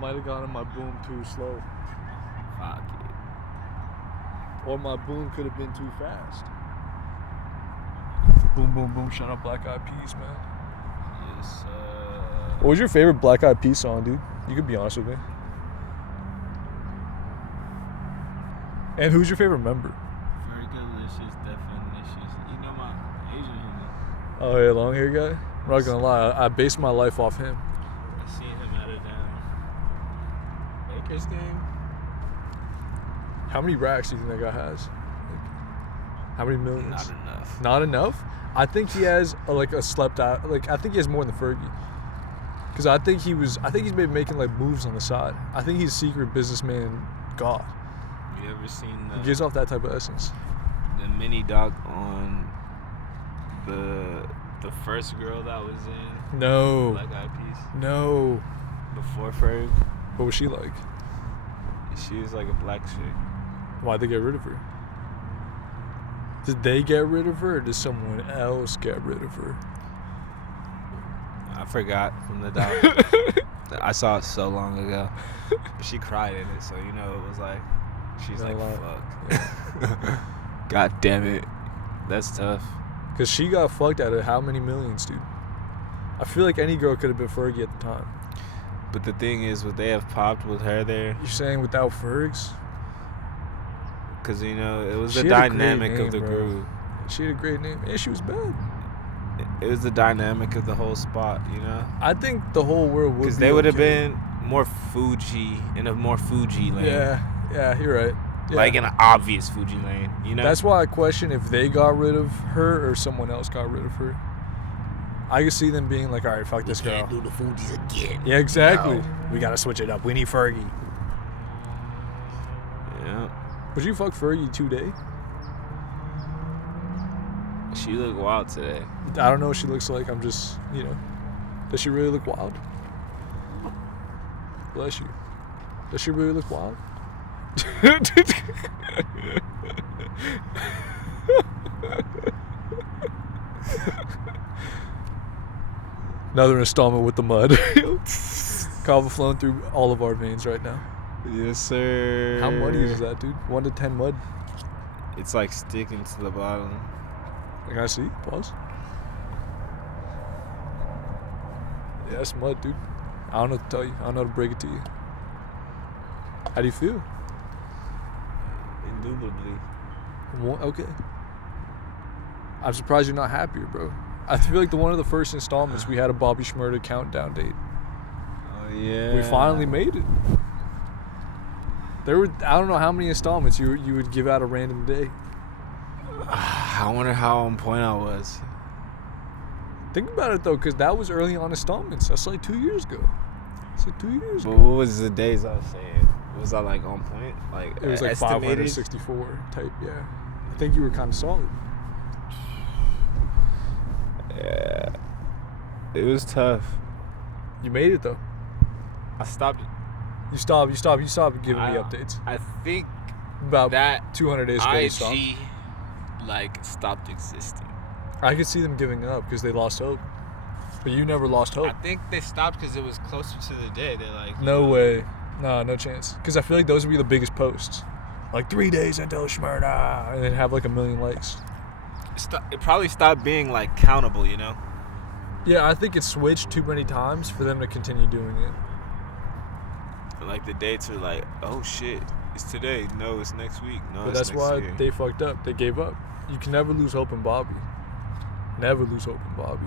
might have gotten my boom too slow. Fuck it. Or my boom could have been too fast. Boom, boom, boom. Shout out Black Eyed Peas, man. Yes, What was your favorite Black Eyed Peas song, dude? You could be honest with me. And who's your favorite member? Very delicious, definitions. You know my Asian homie. Oh, yeah, long hair guy? I'm not gonna lie, I based my life off him. I seen him at a Lakers game. How many racks do you think that guy has? How many millions? Not enough. Not enough? I think he has a slept out. I think he has more than Fergie. Because I think he's been making moves on the side. I think he's secret businessman god. You ever seen He gives off that type of essence. the mini doc on the first girl that was in No. Black Eyed Peas No. before Ferg? What was she like? She was like a black chick. Why'd they get rid of her? Did they get rid of her, or did someone else get rid of her? I forgot from the doc. I saw it so long ago. But she cried in it, so it was like she's Not like, a fuck. God damn it. That's tough. Because she got fucked out of how many millions, dude? I feel like any girl could have been Fergie at the time. But the thing is, would they have popped with her there? You're saying without Fergs? Because, it was She the had a great dynamic name, of the bro. group. She had a great name. And she was bad. It was the dynamic of the whole spot, I think the whole world would be Because they would have okay. been more Fuji, in a more Fuji lane. Yeah, you're right. Yeah. Like in an obvious Fuji lane, That's why I question if they got rid of her or someone else got rid of her. I could see them being like, all right, fuck this girl. Can't do the Fujis again. Yeah, exactly. No. We gotta switch it up. We need Fergie. Yeah. Would you fuck Fergie today? She looked wild today. I don't know what she looks like. I'm just, Does she really look wild? Bless you. Does she really look wild? Another installment with the mud. Kava flowing through all of our veins right now. Yes, sir. How muddy is that, dude? 1 to 10 mud. It's like sticking to the bottom. Can I see? Pause. Yeah, that's mud, dude. I don't know what to tell you. I don't know how to break it to you. How do you feel? Indubitably. Okay. I'm surprised you're not happier, bro. I feel like one of the first installments we had a Bobby Shmurda countdown date. Oh yeah. We finally made it. There were I don't know how many installments you would give out a random day. I wonder how on point I was. Think about it though, because that was early on installments. That's like 2 years ago. It's like 2 years But ago. what was the days I was saying? Was I like on point? Like It was like estimated? 564 type, yeah. I think you were kind of solid. Yeah. It was tough. You made it though. I stopped. You stopped giving me updates. I think About that 200 days ago you stopped. IG stopped existing. I could see them giving up because they lost hope. But you never lost hope. I think they stopped because it was closer to the day. They're like, No way. No chance. Because I feel like those would be the biggest posts. Like 3 days until Shmurda. And then have like 1 million likes. It probably stopped being like countable, Yeah, I think it switched too many times for them to continue doing it. Like the dates are like, oh shit, it's today. No, it's next week. No, But it's that's next why year. they fucked up. They gave up. You can never lose hope in Bobby. Never lose hope in Bobby.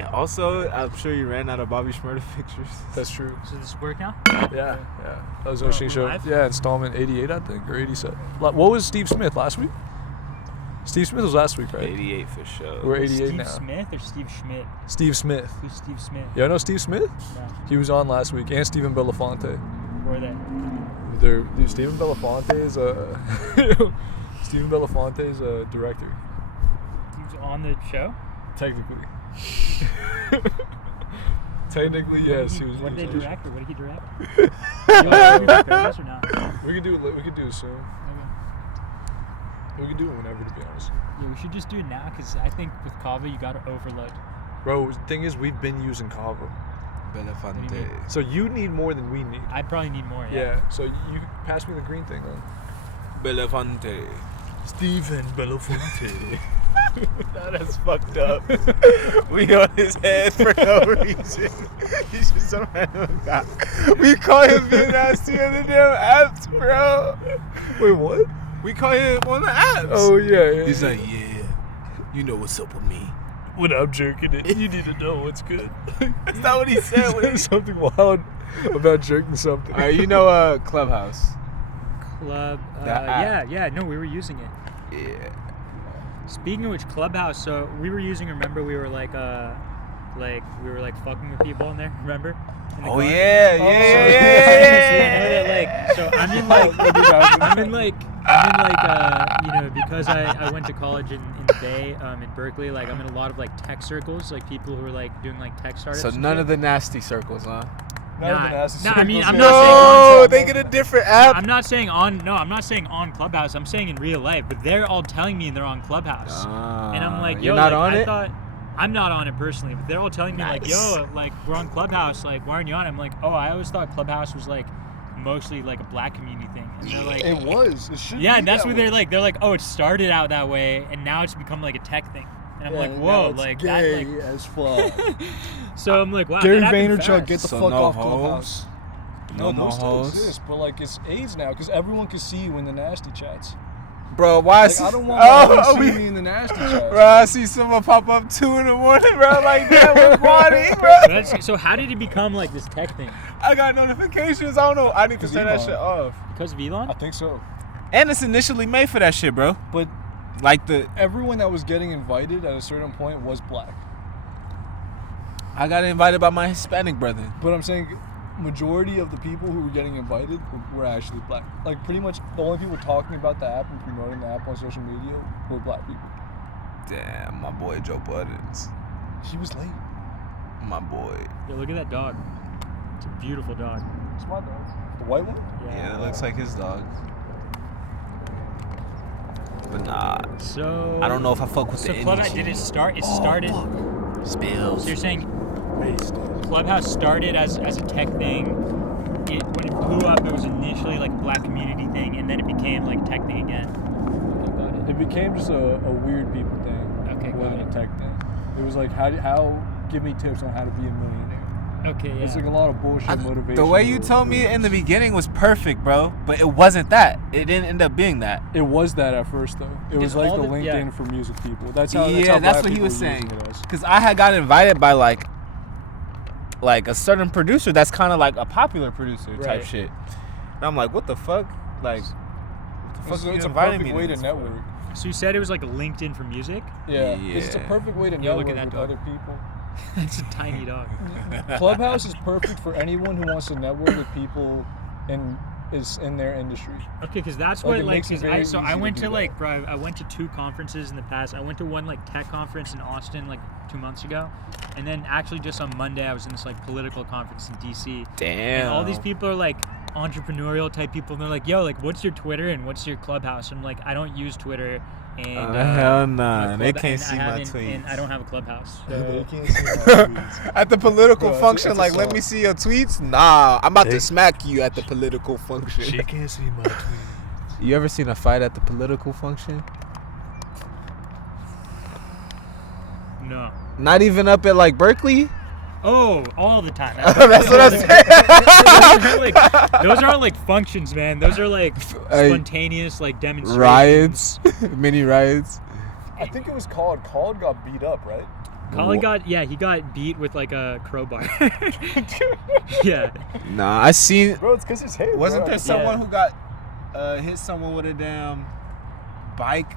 And also, I'm sure you ran out of Bobby Shmurda pictures. That's true. So this work now? Yeah. That was Ocean Show. live? Yeah, installment 88, I think, or 87. What was Steve Smith last week? Steve Smith was last week, right? 88 for sure. We're 88 Steve now. Smith or Steve Schmidt? Steve Smith. Who's Steve Smith? You know Steve Smith? No. He was on last week, and Stephen Belafonte. Where are they? Dude, Stephen Belafonte is a director, He was on the show? technically. Technically, yes. He was. What did he they was- direct or what did he direct? You want to prepare this or not? We could do it soon. Okay. We could do it whenever, to be honest. Yeah, we should just do it now because I think with Kava you got to overload. Bro, the thing is, we've been using Kava. Belafonte. So you need more than we need. I probably need more. Yeah. Yeah. So you pass me the green thing then. Belafonte. Steven Belafonte. That's fucked up. We on his head for no reason. He's just some random guy. We call him being nasty on the damn apps, bro. Wait, what? We call him on the apps. Oh yeah. He's like, yeah, you know what's up with me. when I'm jerking it, you need to know what's good. That's not what he said. He said something wild about jerking something. All right, you know Clubhouse. Club. app. Yeah. No, we were using it. Yeah. Speaking of which, Clubhouse. So we were using. Remember, we were like fucking with people in there. Remember? In the Oh car? yeah. So I'm in because I went to college in the Bay, in Berkeley. Like I'm in a lot of like tech circles, like people who are like doing like tech startups. So none of the nasty circles, huh? I mean, I'm not saying No, on. they get a different app. I'm not saying on. No, I'm not saying on Clubhouse. I'm saying in real life. But they're all telling me they're on Clubhouse, and I'm like, yo, you're not like, on I it? thought. I'm not on it personally, but they're all telling me like, Nice. yo, like we're on Clubhouse. Like, why aren't you on it? I'm like, oh, I always thought Clubhouse was like mostly like a black community thing. And they're like, It was. It should yeah, be and that's that what way. they're like, oh, it started out that way, and now it's become like a tech thing. And I'm like, now whoa, it's like gay that, like. as fuck. So I'm like, wow. Gary that happened Vaynerchuk, fast. get the So fuck no off hoes? Clubhouse. No most still hoes? exist, but like it's AIDS now because everyone can see you in the nasty chats. Bro, why Like, is I don't want my to see me in the nasty chats. Bro, I see someone pop up 2 in the morning, bro. Like, damn, what's Bonnie, bro? So how did it become like this tech thing? I got notifications. I don't know. I need to turn that Elon. shit off. Because of Elon? I think so. And it's initially made for that shit, bro. But Like the, everyone that was getting invited at a certain point was black. I got invited by my Hispanic brother. But I'm saying majority of the people who were getting invited were actually black. Like pretty much the only people talking about the app and promoting the app on social media were black people. Damn, my boy Joe Buttons. He was late. My boy. Yo, look at that dog. It's a beautiful dog. It's my dog. The white one? Yeah, it looks like his dog. But nah, So I don't know if I fuck with So the Clubhouse, energy. did it start? It started. Spills. So you're saying Clubhouse started as a tech thing. When it blew up, it was initially like a black community thing, and then it became like tech thing again. Okay, got it. It became just a weird people thing. Okay, More got than it. a tech thing. It was like how give me tips on how to be a millionaire. Okay, yeah. It's like a lot of bullshit motivation. The way you told me in the beginning was perfect, bro. But it wasn't that. It didn't end up being that. It was that at first though. It was like all the the- LinkedIn yeah. for music people. That's how. Yeah, that's that's how what he black was people were using saying. it as. Cause I had got invited by like a certain producer that's kind of like a popular producer type Right. shit. And I'm like, what the fuck? Like, what the fuck It's, are you it's a inviting perfect me way to to this network. So you said it was like a LinkedIn for music? Yeah, because it's a Yeah. perfect way to Yo, look network at that with dog. other people. It's a tiny dog. Clubhouse is perfect for anyone who wants to network with people in their industry. Okay, because that's Like, what it like. makes it 'Cause very I easy to went do to that. like, bro. I went to 2 conferences in the past. I went to one like tech conference in Austin like 2 months ago, and then actually just on Monday I was in this like political conference in DC. Damn. And all these people are like entrepreneurial type people, and they're like, yo, like what's your Twitter and what's your Clubhouse? I'm like, I don't use Twitter. And hell my nah. They Club- can't and see I my haven't- tweets. And I don't have a Clubhouse. They So. can't see my tweets. At the political Bro, function, it's a like, let song. me see your tweets? Nah, I'm about They- to smack you at the political function. She can't see my tweets. You ever seen a fight at the political function? No. Not even up at like Berkeley? Oh, all the time. That's what I said. Those aren't like functions, man. Those are like Hey, spontaneous like demonstrations. Riots, mini riots. I think it was called. Called got beat up, right? Colin he got beat with like a crowbar. Yeah. Nah, I seen. Bro, it's because his hair. Wasn't bro. there someone Yeah. who got hit someone with a damn bike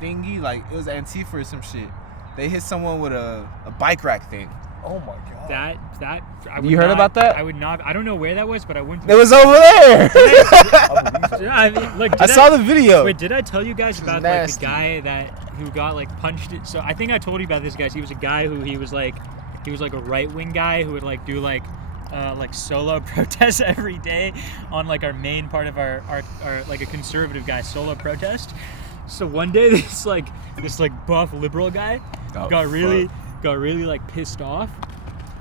thingy? Like it was Antifa or some shit. They hit someone with a bike rack thing. Oh my god. That I would You heard not- about that? I would not. I don't know where that was, but I wouldn't. It was over there. I mean, look, I saw the video. Wait, did I tell you guys This is about like the nasty. guy who got like punched? So I think I told you about this guy. He was a guy who he was like a right wing guy who would like do like solo protests every day on like our main part of our like a conservative guy solo protest. So one day this buff liberal guy Oh, got really like pissed off,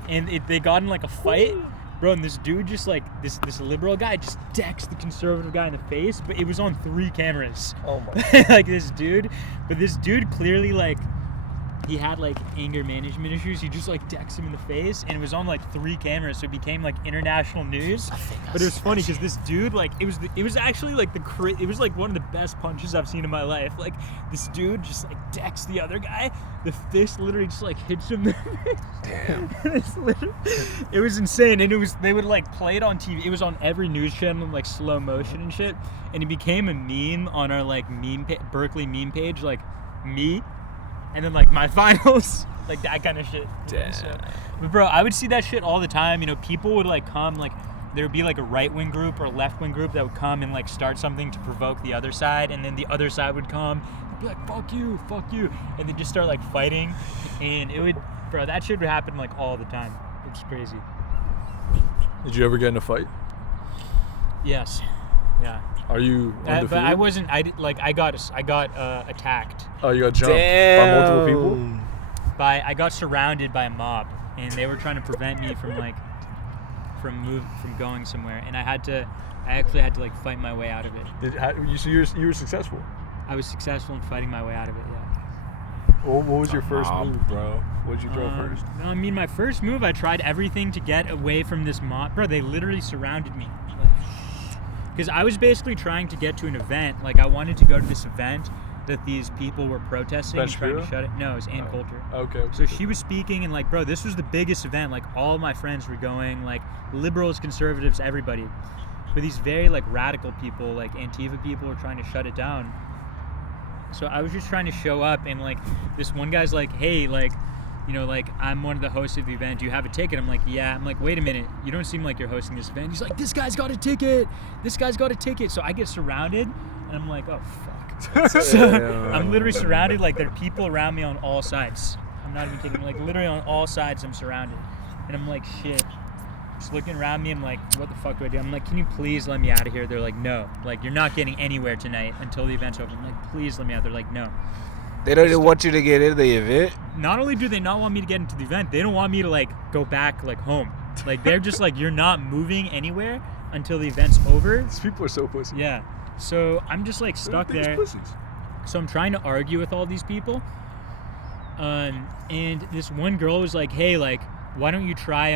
and they got in like a fight, bro. And this dude just like this liberal guy just decks the conservative guy in the face, but it was on 3 cameras. Oh my. Like this dude clearly like he had like anger management issues. He just like decks him in the face, and it was on like 3 cameras, so it became like international news. But it was funny because this dude like it was actually like it was like one of the best punches I've seen in my life. Like this dude just like decks the other guy. The fist literally just like hits him. Damn. It was insane, and they would like play it on TV. It was on every news channel in like slow motion and shit, and it became a meme on our like Berkeley meme page, like me. And then like my finals, like that kind of shit. Damn. So, but bro, I would see that shit all the time. You know, people would like come, like there would be like a right-wing group or a left-wing group that would come and like start something to provoke the other side, and then the other side would come and be like, fuck you, and they just start like fighting, and it would, bro, that shit would happen like all the time. It's crazy. Did you ever get in a fight? Yes. Yeah. Are you undefeated? But I wasn't. I got attacked. Oh, you got jumped by multiple people? I got surrounded by a mob, and they were trying to prevent me from from going somewhere, and I actually had to like fight my way out of it. So you were successful? I was successful in fighting my way out of it. Yeah. What was your first move, bro? What did you throw first? I mean, my first move, I tried everything to get away from this mob. Bro, they literally surrounded me. Because I was basically trying to get to an event. Like, I wanted to go to this event that these people were protesting and trying to shut it. No, it was Ann Coulter. Okay. So she was speaking, and like, bro, this was the biggest event. Like, all of my friends were going, like, liberals, conservatives, everybody. But these very, like, radical people, like Antifa people, were trying to shut it down. So I was just trying to show up, and like, this one guy's like, hey, like, you know, like, I'm one of the hosts of the event. Do you have a ticket? I'm like, yeah. I'm like, wait a minute. You don't seem like you're hosting this event. He's like, this guy's got a ticket. This guy's got a ticket. So I get surrounded, and I'm like, oh, fuck. So I'm literally surrounded. Like, there are people around me on all sides. I'm not even kidding. Like, literally on all sides, I'm surrounded. And I'm like, shit. Just looking around me, I'm like, what the fuck do I do? I'm like, can you please let me out of here? They're like, no. Like, you're not getting anywhere tonight until the event's over. I'm like, please let me out. They're like, no. They don't even want you to get into the event? Not only do they not want me to get into the event, they don't want me to, like, go back, like, home. Like, they're just like, you're not moving anywhere until the event's over. These people are so pussy. Yeah. So I'm just, like, stuck there. So I'm trying to argue with all these people. And this one girl was like, hey, like, why don't you try,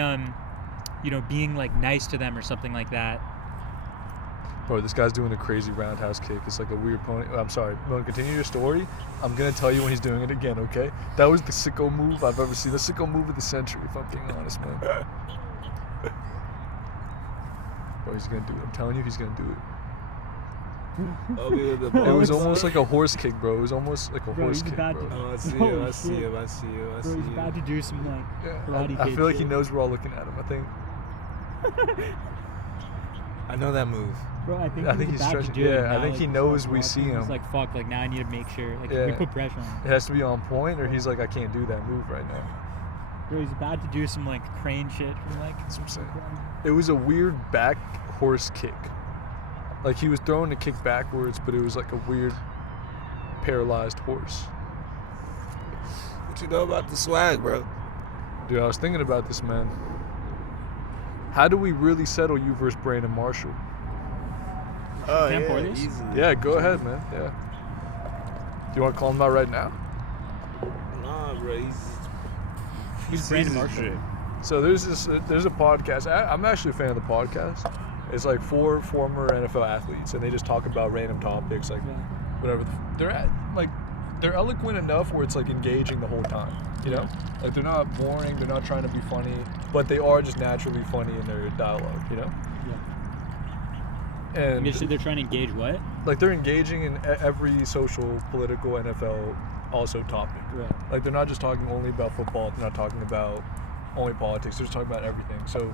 you know, being like nice to them or something like that. Bro, this guy's doing a crazy roundhouse kick. It's like a weird pony. I'm sorry. You want to continue your story? I'm going to tell you when he's doing it again, okay? That was the sicko move I've ever seen. The sicko move of the century, if I'm being honest, man. Bro, he's going to do it. I'm telling you, he's going to do it. It was almost like a horse kick, bro. It was almost like a horse kick, bro. Oh, I see him. I see him. I see him. I see Bro, him. he's about to do some like karate I kick feel like he shit. knows we're all looking at him. I know that move. Bro, I think he's about to stretching. do it Yeah, I now, think like, he he's knows like we walking, see He's him. like, fuck, like now I need to make sure. Like Yeah. we put pressure on him. It has to be on point, or he's like, I can't do that move right now. Bro, he's about to do some like crane shit from like. That's what I'm saying. It was a weird back horse kick. Like he was throwing the kick backwards, but it was like a weird paralyzed horse. What you know about the swag, bro? Dude, I was thinking about this, man. How do we really settle you versus Brandon Marshall? Oh, Can I pour yeah, this? easily. Yeah, go ahead, man. Yeah. Do you want to call him out right now? Nah, bro. He's Brandon Marshall. So there's a podcast. I'm actually a fan of the podcast. It's like 4 former NFL athletes, and they just talk about random topics, like whatever. They're eloquent enough where it's like engaging the whole time. You know, like they're not boring. They're not trying to be funny, but they are just naturally funny in their dialogue. You know. Yeah. And They're trying to engage what? like they're engaging in every social, political, NFL also topic. Right. Like they're not just talking only about football. They're not talking about only politics. They're just talking about everything. So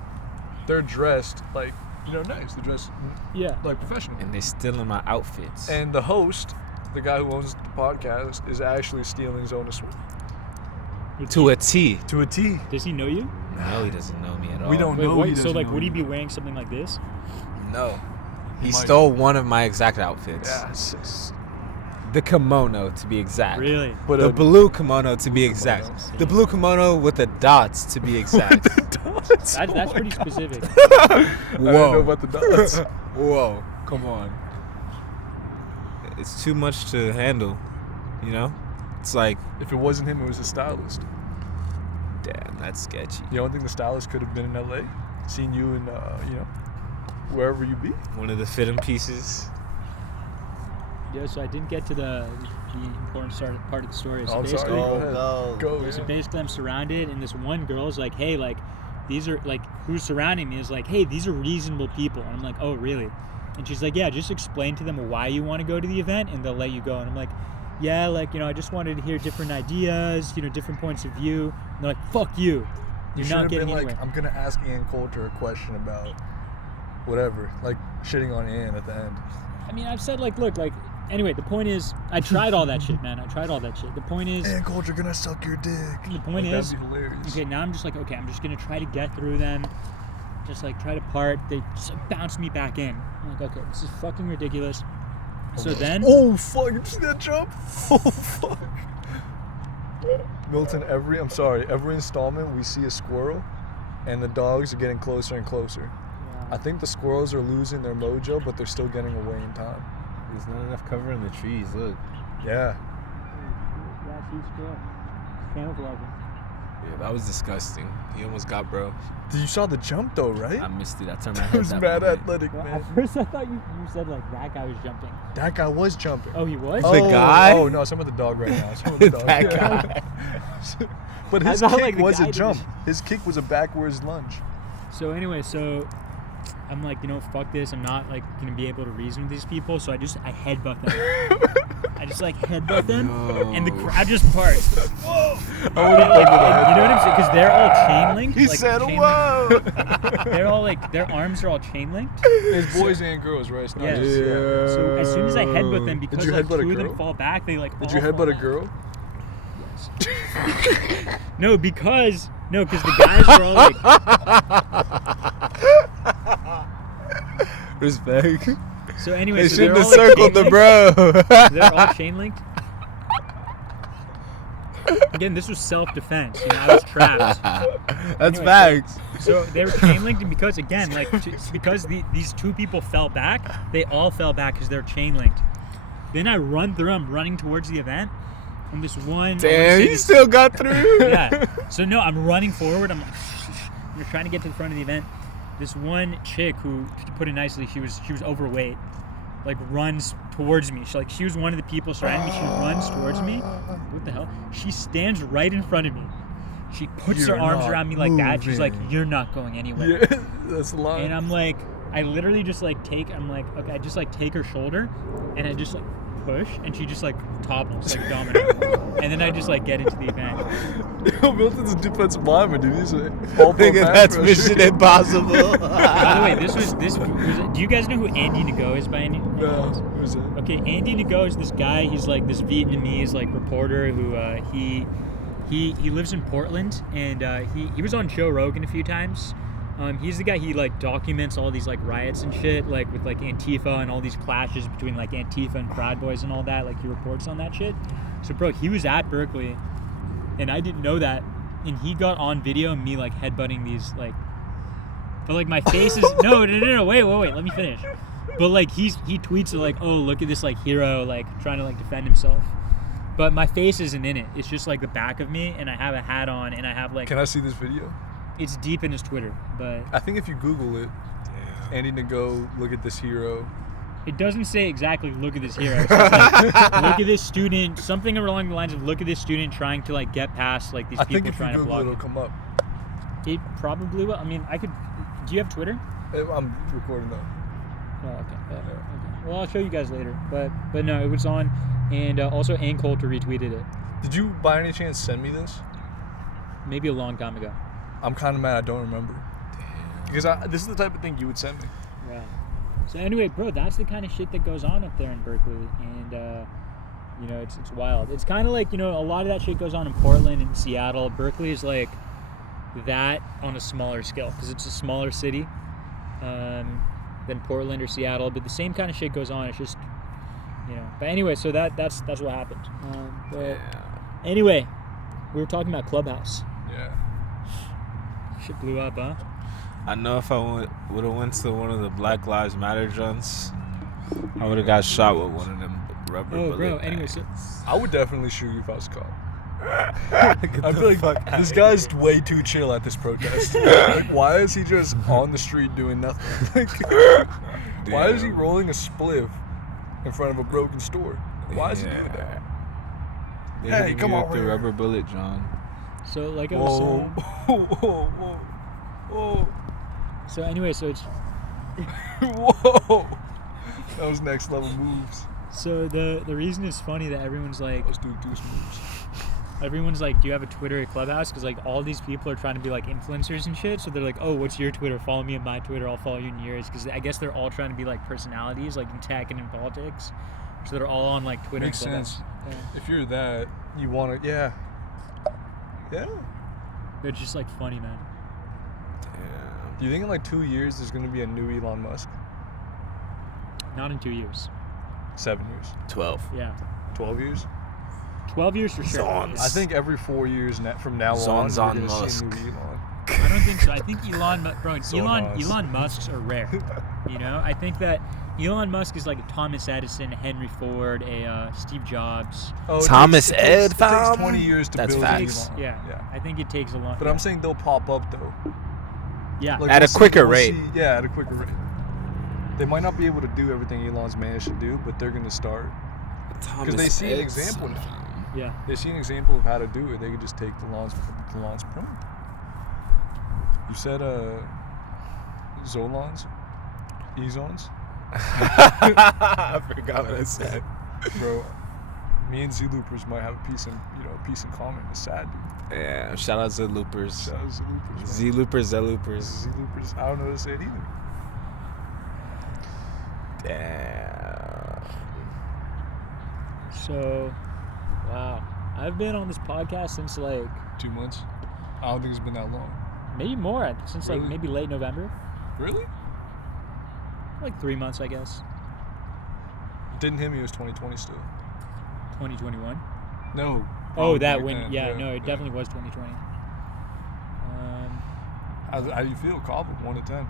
they're dressed like, you know, nice. They're dressed like professional. And they stealing my outfits. And the host, the guy who owns the podcast, is actually stealing Zona Swim. To a T. To a T. Does he know you? No, he doesn't know me at all. We don't Wait, know. what? He So doesn't like, know would he you. be wearing something like this? No. He might. stole one of my exact outfits. Yeah. The kimono, to be exact. Really? But The blue kimono, to be exact. kimono. The blue kimono with the dots, to be exact. That's pretty specific. I didn't know Whoa. about the dots. Whoa. Come on. It's too much to handle, you know? It's like, If it wasn't him, it was a stylist. damn, that's sketchy. You don't think the stylist could have been in LA? Seen you in, wherever you be? One of the fitting pieces. Yeah, so I didn't get to the important part of the story. So Oh, I'm sorry. basically, Go ahead. Go. so basically I'm surrounded, and this one girl's like, hey, like, these are, like, who's surrounding me is like, hey, these are reasonable people. And I'm like, oh, really? And she's like, yeah, just explain to them why you want to go to the event, and they'll let you go. And I'm like, yeah, like, I just wanted to hear different ideas, different points of view. And they're like, fuck you. You're should not have getting been like, anywhere. I'm gonna ask Ann Coulter a question about whatever, like shitting on Ann at the end. I mean, I've said, like, look, like, anyway, the point is, I tried all that shit, man. I tried all that shit. The point is, Ann Coulter gonna suck your dick. the point Like, is, that'd be hilarious. okay, now I'm just like, okay, I'm just gonna try to get through them, just like try to part. They just bounce me back in. I'm like, okay, this is fucking ridiculous. So then, Oh fuck! Did you see that jump? Oh fuck! Milton, every installment we see a squirrel, and the dogs are getting closer and closer. I think the squirrels are losing their mojo, but they're still getting away in time. There's not enough cover in the trees, look. Yeah. yeah, see, squirrel. Camouflaging. Yeah, that was disgusting. He almost got bro. You saw the jump though, I right? missed it. I turned my It head was that mad moment. athletic, Well, man. at first I thought you said like that guy was jumping. That guy was jumping. Oh, he was? The guy? Oh no, some of the dog right now. Some of the dog. That Yeah. guy. But I his thought, kick like, the was guy a did jump. it. His kick was a backwards lunge. So anyway, so I'm like, fuck this. I'm not like gonna be able to reason with these people. So I headbutt them. I just like headbutt them, and the crowd just parts. Whoa! I would have Like, done and you know what I'm saying? Because they're all chain linked. He like, said, chain "Whoa!" linked. They're all like, their arms are all chain linked. It's boys and girls, right? It's not Yeah. just- So as soon as I headbutt them, because you like, headbutt a two of them girl? fall back, they like. Did all you fall headbutt a back. girl? No, because the guys were all like. Respect. So anyway, They so shouldn't they're have all, like, circled the chain bro. They're all chain linked. Again, this was self-defense. I was trapped. That's Anyway, facts. So they were chain linked, and because again, like because these two people fell back, they all fell back because they're chain linked. Then I run through. I'm running towards the event, and this one. I wanna Damn, say you this- still got through. Yeah. So no, I'm running forward. I'm like, we're trying to get to the front of the event. This one chick who, to put it nicely, she was overweight, like runs towards me. She was one of the people surrounding me. She runs towards me. What the hell? She stands right in front of me. She puts her You're arms not around me like that. She's like, moving. "You're not going anywhere." Yeah, that's a line. And I'm like, I literally just like I'm like, okay, I just like take her shoulder, and I just like push, and she just like topples like domino. And then I just like get into the event. Yo, Milton's a defensive lineman, dude. He's a all-pro Nigga, pass that's rusher. Mission Impossible. By the way, this was. Do you guys know who Andy Nago is by any? No, who's that? Okay, Andy Nago is this guy. He's like this Vietnamese like reporter who he lives in Portland, and he was on Joe Rogan a few times. He's the guy, he like documents all these like riots and shit, like with like Antifa and all these clashes between like Antifa and Proud Boys and all that. Like he reports on that shit. So bro, he was at Berkeley, and I didn't know that, and he got on video of me like headbutting these like, but like my face is no, wait, let me finish. But like he tweets like, oh, look at this like hero like trying to like defend himself. But my face isn't in it. It's just like the back of me, and I have a hat on, and I have like. Can I see this video? It's deep in his Twitter, but I think if you Google it, Andy Nago, look at this hero. it doesn't say exactly look at this hero. It's just like, look at this student, something along the lines of look at this student trying to like get past like these I think people if you trying to Google block it, it'll it. come up. It probably will. I mean, I could. Do you have Twitter? I'm recording though. Oh, okay. Okay. Well, I'll show you guys later. But no, it was on, and also Ann Coulter retweeted it. Did you by any chance send me this? Maybe a long time ago. I'm kind of mad I don't remember. Because this is the type of thing you would send me. Yeah. So anyway, bro, that's the kind of shit that goes on up there in Berkeley, and it's wild. It's kind of like a lot of that shit goes on in Portland and Seattle. Berkeley is like that on a smaller scale because it's a smaller city than Portland or Seattle, but the same kind of shit goes on. It's just But anyway, so that's what happened. But anyway, we were talking about Clubhouse. Yeah. Shit blew up, huh? I know if I would have went to one of the Black Lives Matter joints, I would have got shot with one of them rubber bullet bro. Anyway, things. so I would definitely shoot you if I was caught. I feel like this guy's way too chill at this protest. Like, why is he just on the street doing nothing? Like, why is he rolling a spliff in front of a broken store? Why is he doing that? Hey, come on, the rubber bullet, John. so like I was saying. Whoa. So anyway, so it's Whoa. That was next level moves. so the reason it's funny that everyone's like, Let's do goose moves. everyone's like, do you have a Twitter or Clubhouse? Because like all these people are trying to be like influencers and shit. So they're like, oh, what's your Twitter? Follow me on my Twitter. I'll follow you in yours. Because I guess they're all trying to be like personalities, like in tech and in politics. So they're all on like Twitter. Makes and Clubhouse. sense. Yeah. If you're that, you want to, yeah. They're just like funny, man. Do you think in like 2 years there's going to be a new Elon Musk? Not in 2 years. 7 years? 12. Yeah. 12 years? 12 years for sure. Zons. I think every 4 years from now Zons on, on we're going to see a Musk. new Elon. I don't think so. I think Elon Zons. Musks are rare. You know, I think that Elon Musk is like a Thomas Edison, a Henry Ford, a Steve Jobs. Oh, Thomas it takes fam? 20 years to That's build facts. Elon. Yeah. I think it takes a long. But I'm saying they'll pop up though. yeah. Like, At we'll a quicker we'll rate. Yeah, at a quicker rate. They might not be able to do everything Elon's managed to do, but they're going to start. Because they see an example now. Yeah. They see an example of how to do it. They could just take the launch point. You said Zolons? Ezons? I forgot what I said. Bro, me and Z-Loopers might have a piece in common. It's sad, dude. Yeah, shout out to Loopers. Shout out Z-Loopers, man. Z-Loopers, Z-Loopers. Z-Loopers, I don't know how to say it either. Damn. So, wow. I've been on this podcast since like 2 months? I don't think it's been that long. maybe more. Since like Really? maybe late November. Really? Like 3 months, I guess. Didn't hit me, it was 2020 still. 2021. No. Oh, probably that back when? then, Yeah, no, it definitely was 2020. How do you feel, Kava? 1 to 10.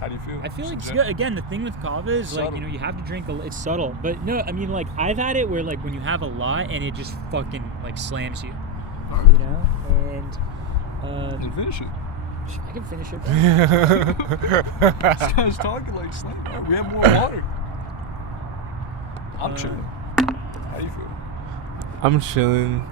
How do you feel? I feel Just like in it's general? good. Again, the thing with kava is like, Subtle. you have to drink it's subtle. But no, I mean, like I've had it where like when you have a lot and it just fucking like slams you, you know. And Then finish it. I can finish it. Bro. This guy's talking like slam. We have more water. I'm chilling. How do you feel? I'm chilling.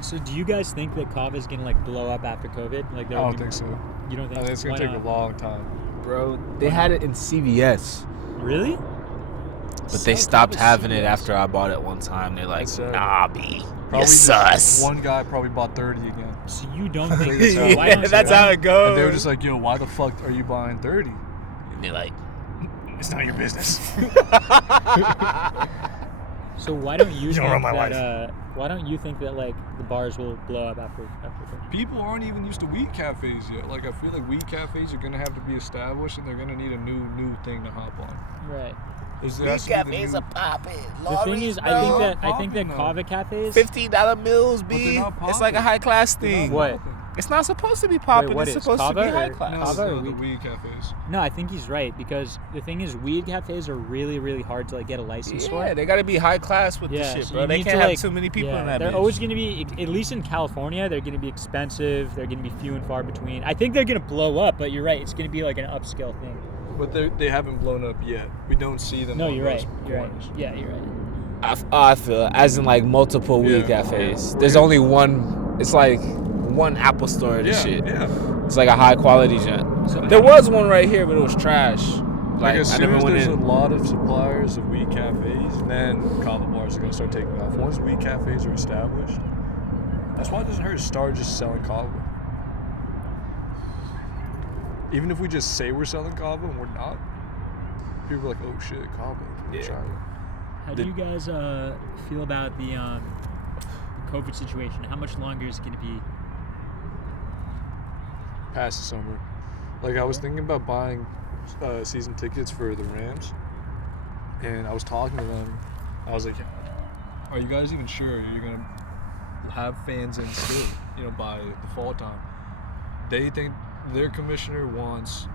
So do you guys think that kava is gonna like blow up after COVID? Like I there will don't be think so. You don't think? I think it's Why gonna take not? a long time. Bro, they had it in CVS. Really? But they stopped having it after I bought it one time. They're like, That's sad. nah, B. Probably You sus. One guy probably bought 30 again. So you don't think? Yeah, so why don't that's you, how it goes. And they were just like, yo, why the fuck are you buying 30? And they're like, It's not your business. So why don't you You don't think run my that? Why don't you think that like the bars will blow up after COVID? People aren't even used to weed cafes yet. Like, I feel like weed cafes are gonna have to be established, and they're gonna need a new thing to hop on. Right. There has to be the new- popping. The thing is, I think that Popping, kava cafes. $15 meals, But B. they're not It's like a popping. high class They're thing. not What? popping. It's not supposed to be popping. what It's is, supposed to be kava high or- class. No, Kava or no, the weed? weed cafes. No, I think he's right because the thing is, weed cafes are really, really hard to like get a license for. Yeah, they gotta be high class with this shit, so bro. you They need can't to, have like- too many people yeah, in that They're bitch. always going to be, at least in California, they're going to be expensive. They're going to be few and far between. I think they're going to blow up, but you're right. It's going to be like an upscale thing. But they haven't blown up yet. We don't see them. No, on you're those right. You're right. corners. Yeah, you're right. I feel as in like multiple weed Yeah. cafes. There's only one. It's like one Apple store. This shit. Yeah. It's like a high quality joint. So There was one right here, but it was trash. Like, as I soon never as went there's a in. lot of suppliers of weed cafes, then kava bars are gonna start taking off. Once weed cafes are established, that's why it doesn't hurt to start just selling kava. Even if we just say we're selling kava and we're not, people are like, "Oh shit, kava." Yeah. Try it. How do you guys feel about the COVID situation? How much longer is it going to be? Past the summer. Like, I was thinking about buying season tickets for the Rams, and I was talking to them, I was like, are you guys even sure you're gonna have fans in still? By the fall time. They think their commissioner wants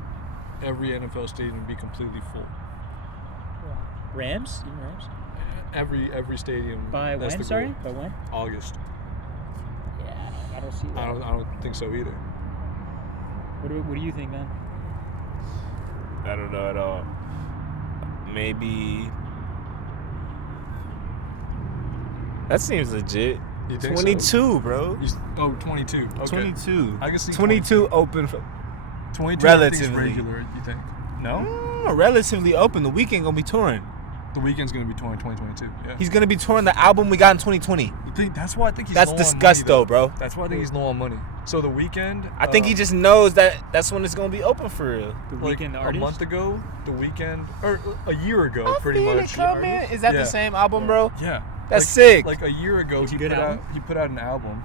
every NFL stadium to be completely full. Rams? Even Rams? Every stadium. By that's when? the Sorry, goal. by when? August. Yeah, I don't see that. I don't think so either. What do you think, man? I don't know at all. Maybe. That seems legit. You think 22, so? bro. 22. Okay. 22. I can see 22 open. 22 Relatively. regular, you think? No? Relatively open. The Weeknd gonna be touring. The Weeknd's gonna be touring 2022. Yeah. He's gonna be touring the album we got in 2020. You think that's why I think he's That's low disgust, on money, though, bro. That's why I think he's low on money. So the Weeknd. I think he just knows that's when it's gonna be open for real. The like Weeknd, the a artist? month ago, the Weeknd, or a year ago, pretty much. Is that Yeah. the same album, bro? Yeah. That's sick. Like a year ago, It's a he good album? put out an album,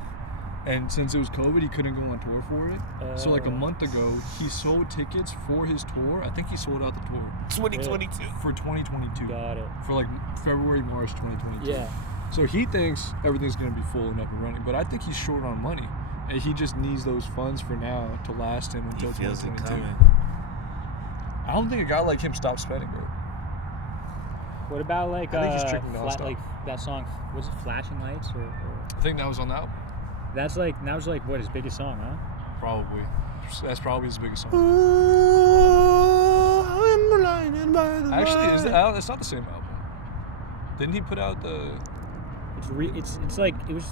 and since it was COVID, he couldn't go on tour for it. So like a month ago, he sold tickets for his tour. I think he sold out the tour 2022. for 2022. Got it. For like February, March 2022. Yeah. So he thinks everything's gonna be full and up and running, but I think he's short on money, and he just needs those funds for now to last him until 2022. I don't think a guy like him stops spending, bro. What about like I think he's tricking nonstop. like that song? Was it Flashing Lights or? I think that was on that album. That was like what his biggest song, huh? Probably. That's probably his biggest song. Actually, it's not the same album. Didn't he put out the? It's like it was.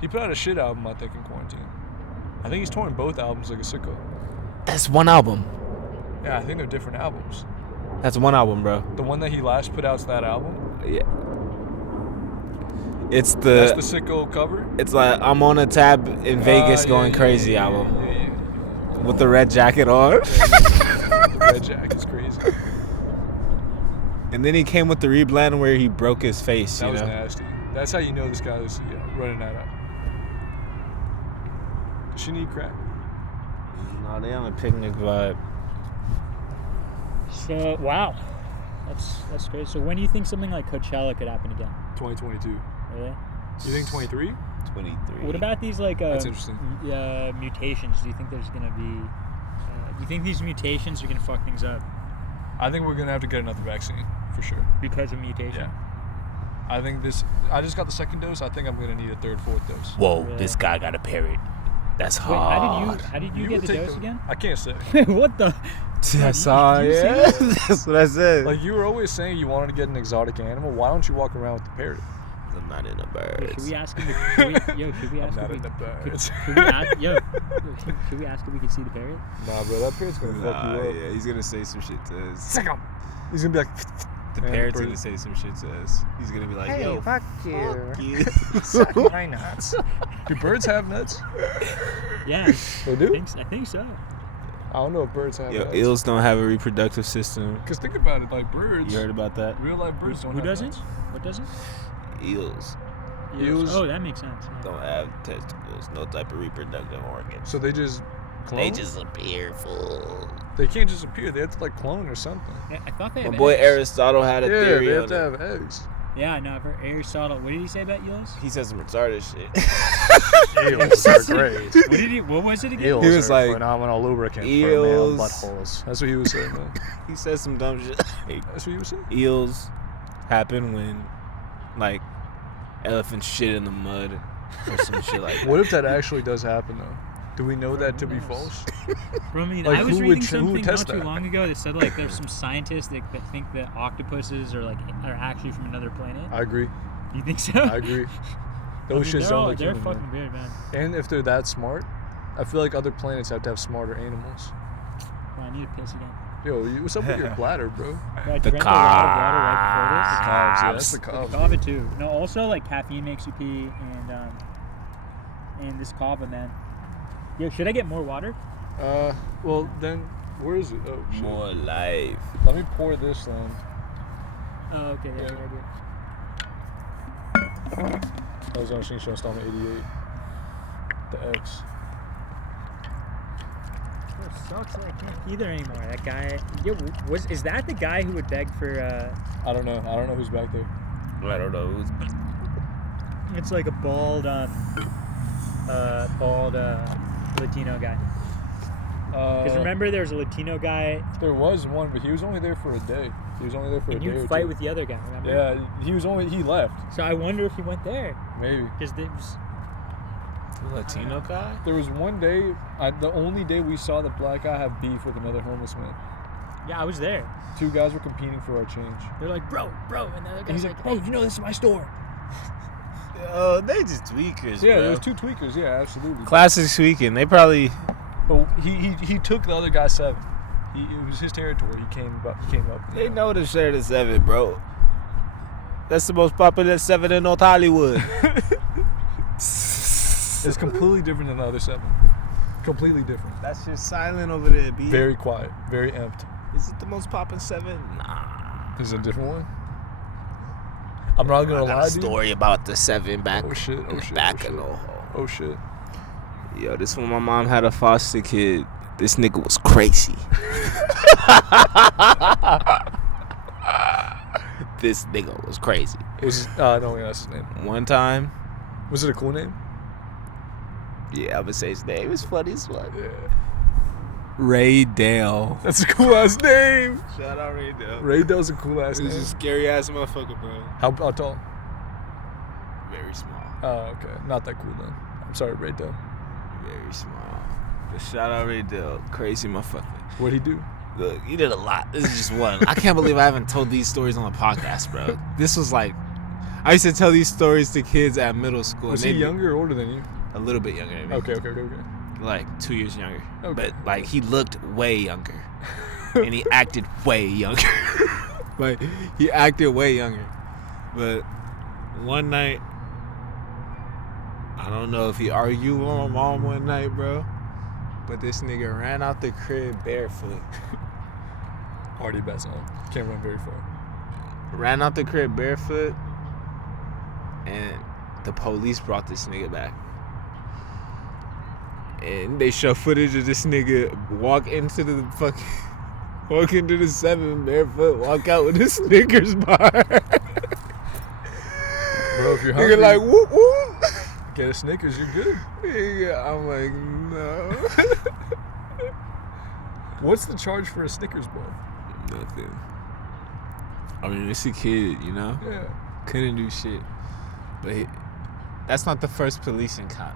He put out a shit album, I think, in quarantine. I think he's touring both albums like a sicko. That's one album. Yeah, I think they're different albums. That's one album, bro. The one that he last put out's that album. Yeah. It's That's the sicko cover. It's like I'm on a tab in Vegas going crazy album Yeah. with the red jacket on. The red jacket's crazy. And then he came with the reblend where he broke his face. That was nasty. That's how you know this guy was running that up. Does she need crack? No, they on a picnic vibe. So wow, that's great. So when do you think something like Coachella could happen again? 2022. Really? You think 23? 23. What about these like That's interesting. mutations? Do you think there's gonna be? Do you think these mutations are gonna fuck things up I think we're gonna have to get another vaccine for sure. because of mutation? Yeah. I think I just got the second dose. I think I'm gonna need a third, fourth dose. Whoa, Really? this guy got a parrot. That's Wait, hard. how did you get would the take dose again? I can't say. What the? I saw you see it. That's what I said. Like you were always saying you wanted to get an exotic animal. Why don't you walk around with the parrot? I'm not into birds. Should we ask him? Should we I'm ask not him? into birds. Should we ask? Should we ask if we can see the parrot? Nah, bro, that parrot's gonna fuck you up. Yeah, he's gonna say some shit to us. Sick him. He's gonna be like. The And parrot's bird- gonna say some shit to us. He's gonna be like, Hey, yo, fuck fuck you. Suck my nuts. Do birds have nuts? Yeah. They do? I think so. I don't know if birds have Yo, nuts. eels don't have a reproductive system. Cause think about it, like birds. You heard about that? Real life birds don't Who have doesn't? nuts. What doesn't? Eels Eels- Oh, that makes sense. Yeah. don't have testicles, no type of reproductive organs. So they just clone? They just appear full. They can't just appear. They have to like clone or something. I thought they My had boy eggs. Aristotle had a Yeah, theory they on have to it. have eggs. Yeah, no, I've heard Aristotle. What did he say about eels? He said some retarded shit. Eels are great. What was it again? Eels He was are like, phenomenal lubricant for male eels- buttholes. That's what he was saying, man. He said some dumb shit. That's what he was saying. Eels happen when, like, elephants shit in the mud or some shit like that. What if that actually does happen, though? Do we know that to be false? Bro, I mean, Like, I was who reading would something not test too that? long ago that said like there's some scientists that think that octopuses are actually from another planet. I agree. You think so? I agree. Those shits don't look They're human, fucking man. weird, man. And if they're that smart, I feel like other planets have to have smarter animals. Well, I need to piss again. Yo, what's up with your bladder, bro? I The drank a lot of water right before this. Cobs, yeah, that's the cobs. Kava too. No, also like caffeine makes you pee, and this kava, man. Yo, should I get more water? Well then, where is it? Oh shit. More life. Let me pour this then. Oh, okay, yeah, Yeah. right That was on Machine Show installment 88. The X. here. It sucks that I can't pee there anymore. That guy. Yo, is that the guy who would beg for? I don't know. I don't know who's back there. I don't know. It's like a bald Latino guy. Because remember, there's a Latino guy. There was one, but he was only there for a day. He was only there for a And day. you or fight two. with the other guy, remember? Yeah, he left. So I wonder if he went there. Maybe. Because Latino guy? There was one day, the only day we saw the black guy have beef with another homeless man. yeah, I was there. 2 guys were competing for our change. They're like, bro, and the other And guy's he's like, bro, you know this is my store. Oh, they just tweakers, Yeah, bro. there's 2 tweakers. Yeah, absolutely. Classic tweaking. They probably... But he took the other guy 7. It was his territory. He came up. They know to share the 7, bro. That's the most popular 7 in North Hollywood. It's completely different than the other 7. Completely different. That's just silent over there, B. Very quiet. Very empty. Is it the most poppin' 7? Nah. Is it a different one? I'm not gonna I got lie, a story about the 7 back. Oh shit! Oh shit! Back oh, in shit. the Oh shit! Yo, this when my mom had a foster kid. This nigga was crazy. This nigga was crazy. Was no, yeah, that's his name. One time, Was it a cool name? yeah, I would say his name. It's funny as fuck. Yeah. Ray Dale. That's a cool ass name. Shout out Ray Dale. Ray Dell's a cool ass name. This is a scary ass motherfucker, bro. How tall? Very small. Oh, okay. Not that cool then. I'm sorry, Ray Dell. Very small. But shout out Ray Dale. Crazy motherfucker. What'd he do? Look, he did a lot. This is just one. I can't believe I haven't told these stories on the podcast, bro. This was like, I used to tell these stories to kids at middle school. Was and he they'd be younger or older than you? A little bit younger than me. Okay. Like 2 years younger. Okay. But like he looked way younger. And he acted way younger. Like he acted way younger. But one night, I don't know if he argued with my mom one night, bro. But this nigga ran out the crib barefoot. Already best on. Can't run very far. Ran out the crib barefoot. And the police brought this nigga back. And they show footage of this nigga walk into the 7 barefoot, walk out with a Snickers bar. Bro, if you're hungry, Nigga like, whoop whoop. get a Snickers, you're good. Nigga, I'm like, no. What's the charge for a Snickers bar? Nothing. I mean, it's a kid, you know? Yeah. Couldn't do shit. But that's not the first police encounter.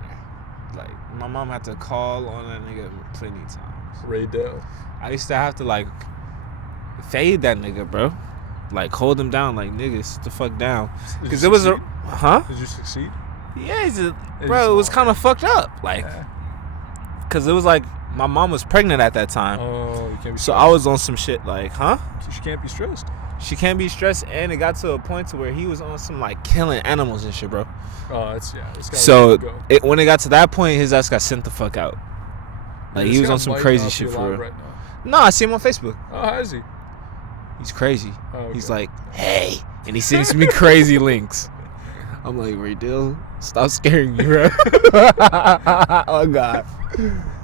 Like, my mom had to call on that nigga plenty of times. Ray Dell. I used to have to, like, fade that nigga, bro. Like, hold him down, like, nigga, sit the fuck down. Because it was a... Huh? Did you succeed? Yeah, bro, it was kind of fucked up. Like, because it was like, my mom was pregnant at that time. Oh, you can't be stressed. So I was on some shit like, huh? She can't be stressed. She can't be stressed, and it got to a point to where he was on some, like, killing animals and shit, bro. Oh, it's gotta So go. when it got to that point, his ass got sent the fuck out. Like, This he was guy on some might crazy not shit be for alive real. right now. No, I see him on Facebook. Oh, how is he? He's crazy. Oh, okay. He's like, hey, and he sends me crazy links. I'm like, Ray Dill, stop scaring me, bro. Oh God.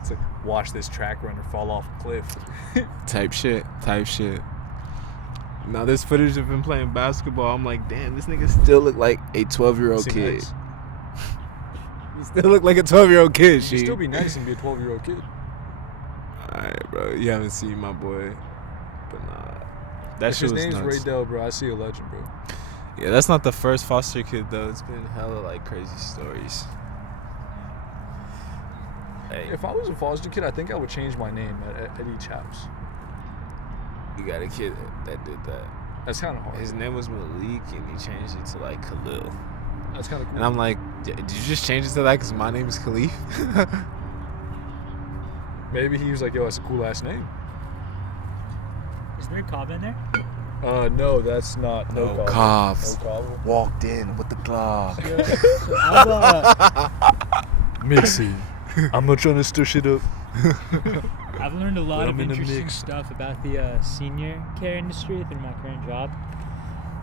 It's like, watch this track runner fall off a cliff. Type shit. Now this footage of him playing basketball, I'm like, damn, this nigga still look like a 12-year-old Is he kid. nice? He still look like a 12-year-old kid. You She can still be nice and be a 12-year-old kid. Alright, bro. You haven't seen my boy, but nah, that If shit his was name's nuts. Ray Dell, bro, I see a legend, bro. Yeah, that's not the first foster kid though. It's been hella like crazy stories. Hey, If I was a foster kid, I think I would change my name at each house. you got a kid that did that. That's kind of hard. His name was Malik, and he changed it to like Khalil. That's kind of cool. And I'm like, did you just change it to that because my name is Khalif? Maybe he was like, yo, that's a cool ass name. Is there a cob in there? No, that's not. No cobble. Cops. No cobble. Walked in with the glove. Mixie. I'm not trying to stir shit up. I've learned a lot But of I'm in the interesting mix. stuff about the senior care industry through my current job.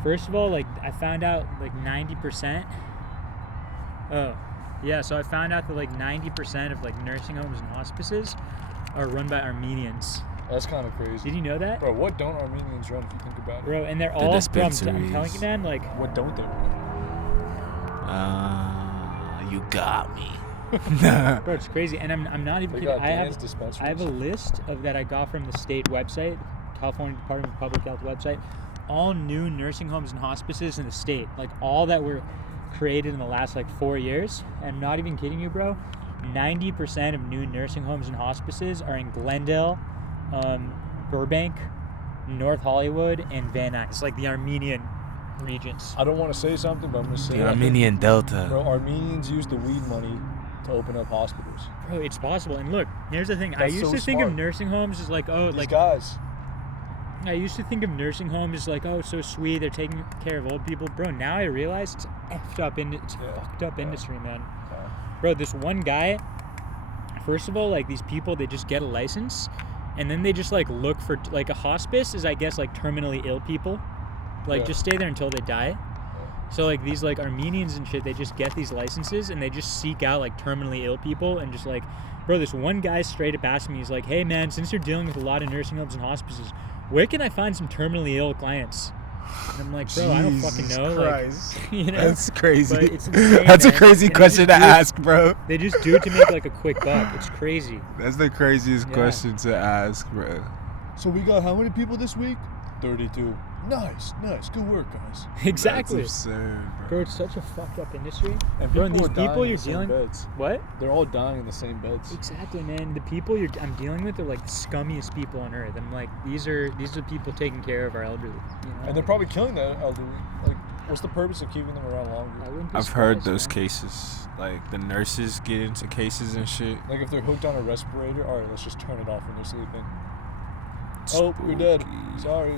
First of all, like I found out like 90%. Oh, yeah. So I found out that like 90% of like nursing homes and hospices are run by Armenians. That's kind of crazy. Did you know that? Bro, what don't Armenians run if you think about it? Bro, and they're all, bro, I'm dispensaries. telling you, man, like... What don't they run? You got me. Bro, it's crazy, and I'm not even They kidding. got I Dan's have dispensaries. a list of that I got from the state website, California Department of Public Health website, all new nursing homes and hospices in the state, like all that were created in the last like 4 years. And I'm not even kidding you, bro. 90% of new nursing homes and hospices are in Glendale, Burbank, North Hollywood, and Van Nuys, like the Armenian regions. I don't want to say something, but I'm going to say The it. Armenian Delta. Bro, Armenians use the weed money to open up hospitals. Bro, it's possible. And look, here's the thing. I That's used so to think of smart. nursing homes as like, oh, These like guys. I used to think of nursing homes as like, oh, it's so sweet. They're taking care of old people. Bro, now I realize it's effed up. It's Yeah. fucked up industry, man. Yeah. Bro, this one guy, first of all, like these people, they just get a license and then they just like look for, like a hospice is, I guess, like terminally ill people. Like Yeah. just stay there until they die. So like these like Armenians and shit, they just get these licenses and they just seek out like terminally ill people and just like, bro, this one guy straight up asked me, he's like, hey man, since you're dealing with a lot of nursing homes and hospices, where can I find some terminally ill clients? And I'm like, bro, I don't fucking know. Christ. Like, you know, That's crazy. But it's insane, That's a man. crazy And they question to just do it- ask, bro. They just do it to make like a quick buck. It's crazy. That's the craziest Yeah. question to ask, bro. So we got how many people this week? 32. Nice. Good work, guys. Exactly. That's absurd, Bro, bro. it's such a fucked up industry. And Bro, and these are dying people in you're the same dealing beds. What? They're all dying in the same beds. Exactly, man. The people I'm dealing with are like the scummiest people on earth. I'm like, these are the people taking care of our elderly. You know? And they're probably killing the elderly. Like, what's the purpose of keeping them around I longer? wouldn't be I've heard surprised, those man. cases. Like, the nurses get into cases and shit. Like, if they're hooked on a respirator, all right, let's just turn it off when they're sleeping. Oh, you're dead. Spooky. Sorry.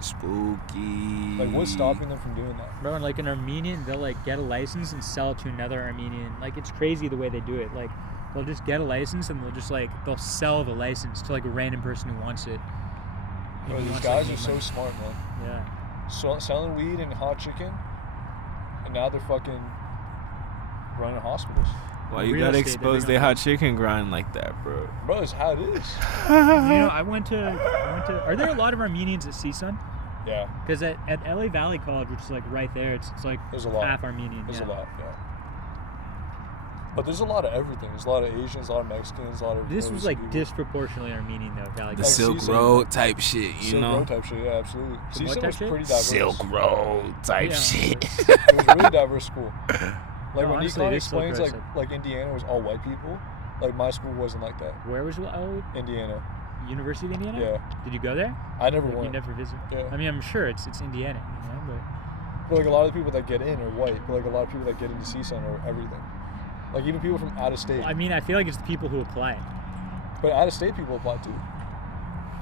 Spooky. Like, what's stopping them from doing that? Bro, and like an Armenian, they'll like get a license and sell it to another Armenian. Like it's crazy the way they do it. Like they'll just get a license and they'll sell the license to like a random person who wants it. Bro, Who these wants, guys like, are so money. smart, man. Yeah. So, selling weed and hot chicken, and now they're fucking running hospitals. Why you Real gotta estate, expose they're their hot chicken grind like that, bro? Bro, it's how it is. You know, I went to. Are there a lot of Armenians at CSUN? Yeah, Because at LA Valley College, which is like right there, it's like there's a lot. half Armenian. There's yeah. a lot, yeah. But there's a lot of everything. There's a lot of Asians, a lot of Mexicans, a lot of. This was Polish like people. disproportionately Armenian though, Valley The Like College. Silk CSUN. Road type shit, you Silk know? Road type shit, yeah, absolutely. what CSUN type was shit? pretty diverse. Silk Road type Yeah. shit. It was a really diverse school. Like No, when honestly, Econ it is Silk explains, Road, like Indiana was all white people. Like my school wasn't like that. Where was Indiana. University of Indiana? Yeah, Did you go there? I never Like, you went. never visit. Yeah. I mean, I'm sure it's Indiana, you know, but But like a lot of the people that get in are white. But like a lot of people that get into CSUN are everything. Like even people from out of state. I mean, I feel like it's the people who apply. But out of state people apply too.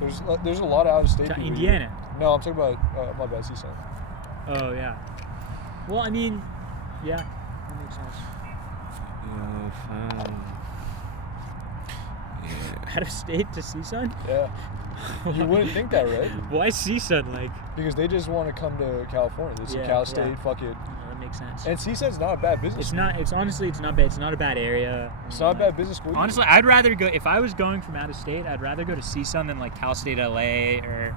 There's a lot of out of state To people. Indiana. No, I'm talking about my bad, CSUN. Oh yeah. Well, I mean, yeah, that makes sense. Yeah. Out of state to CSUN? Yeah. You wouldn't think that, right? Why CSUN? Like, Because they just want to come to California. It's Yeah, a Cal yeah. State, fuck it. that makes sense. And CSUN's not a bad business. It's not. It's honestly, it's not bad. It's not a bad area. It's not a bad business school. either. Honestly, I'd rather go if I was going from out of state. I'd rather go to CSUN than like Cal State LA or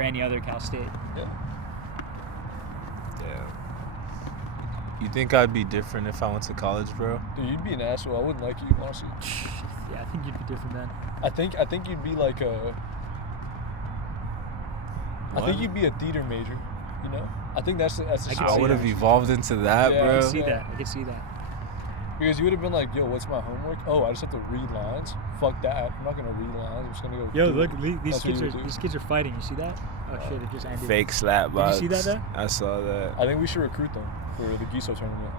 any other Cal State. Yeah. Yeah. You think I'd be different if I went to college, bro? Dude, you'd be an asshole. I wouldn't like you, honestly. Yeah, I think you'd be different then. I think you'd be like a. I think What? you'd be a theater major. You know. I think that's the I could I see would have that. evolved into that, Yeah, I bro. can see Yeah. that. I can see that. Because you would have been like, yo, what's my homework? Oh, I just have to read lines. Fuck that. I'm not gonna read lines. I'm just gonna go. Yo, do look, it. these That's what kids you are would do. these kids are fighting. You see that? Oh shit! It just ended. Fake slap Did box. you see that though? I saw that. I think we should recruit them for the Giso tournament.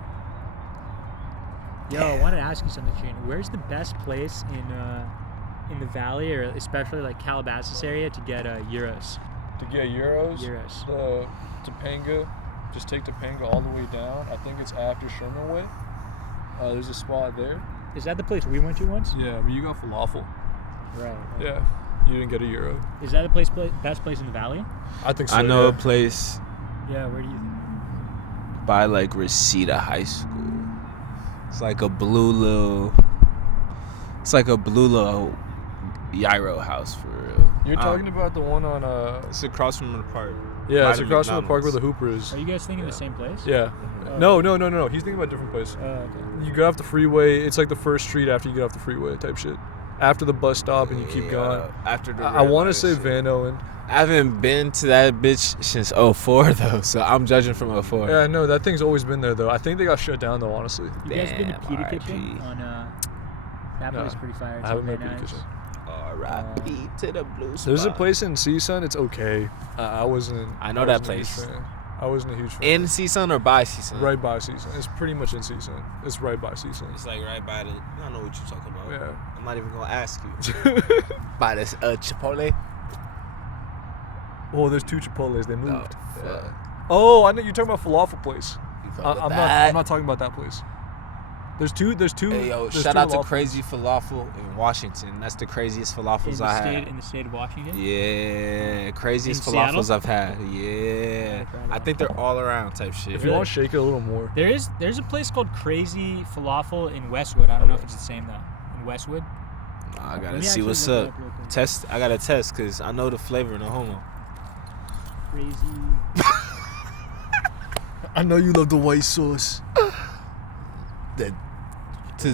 Yo, I wanted to ask you something, Shane. Where's the best place in the valley, or especially like Calabasas area, to get euros? To get Euros, Euros. the Topanga, just take Topanga all the way down. I think it's after Sherman Way. There's a spot there. Is that the place we went to once? Yeah, but you got falafel. Right. Yeah, you didn't get a Euro. Is that the best place in the valley? I think so. I know yeah. a place Yeah. Where do you think? by like Reseda High School. It's like a blue little Gyro House for real. You're talking about the one on It's across from the park. Yeah, it's Right at across from the park where McDonald's. the Hooper is. Are you guys thinking the same place? Yeah. No. He's thinking about a different place. Okay. You get off the freeway. It's like the first street after you get off the freeway type shit. After the bus stop and you keep going. After the I want to say Van Owen. I haven't been to that bitch since 04 though, so I'm judging from 04. Yeah, no, that thing's always been there though. I think they got shut down though, honestly. You guys been to Damn, Pita R.I.P. Kitchen on that No, place pretty fire. It's I haven't really been to nice. Kitchen. R.I.P. to the blue spot. There's a place in CSUN. It's okay. I wasn't. I know that wasn't a huge place. fan. I wasn't a huge fan. In CSUN or by CSUN? Right by CSUN. It's pretty much in CSUN. It's right by CSUN. It's like right by the. I don't know what you're talking about. Yeah. I'm not even gonna ask you. By this Chipotle. Oh, there's 2 Chipotles. They moved. fuck. Oh, I know you're talking about falafel place. You fuck I, with I'm that? not. I'm not talking about that place. There's two. Hey yo, there's shout 2 out to falafel Crazy Falafel in Washington. That's the craziest falafels I had. In the state of Washington? Yeah, craziest In falafels Seattle? I've had. Yeah, I think they're all around type shit. If you want to shake it a little more. There's a place called Crazy Falafel in Westwood. I don't know if it's the same though. In Westwood? I Let gotta me see actually what's look it up. up real quick. Test. I gotta test because I know the flavor. No homo. Crazy. I know you love the white sauce. The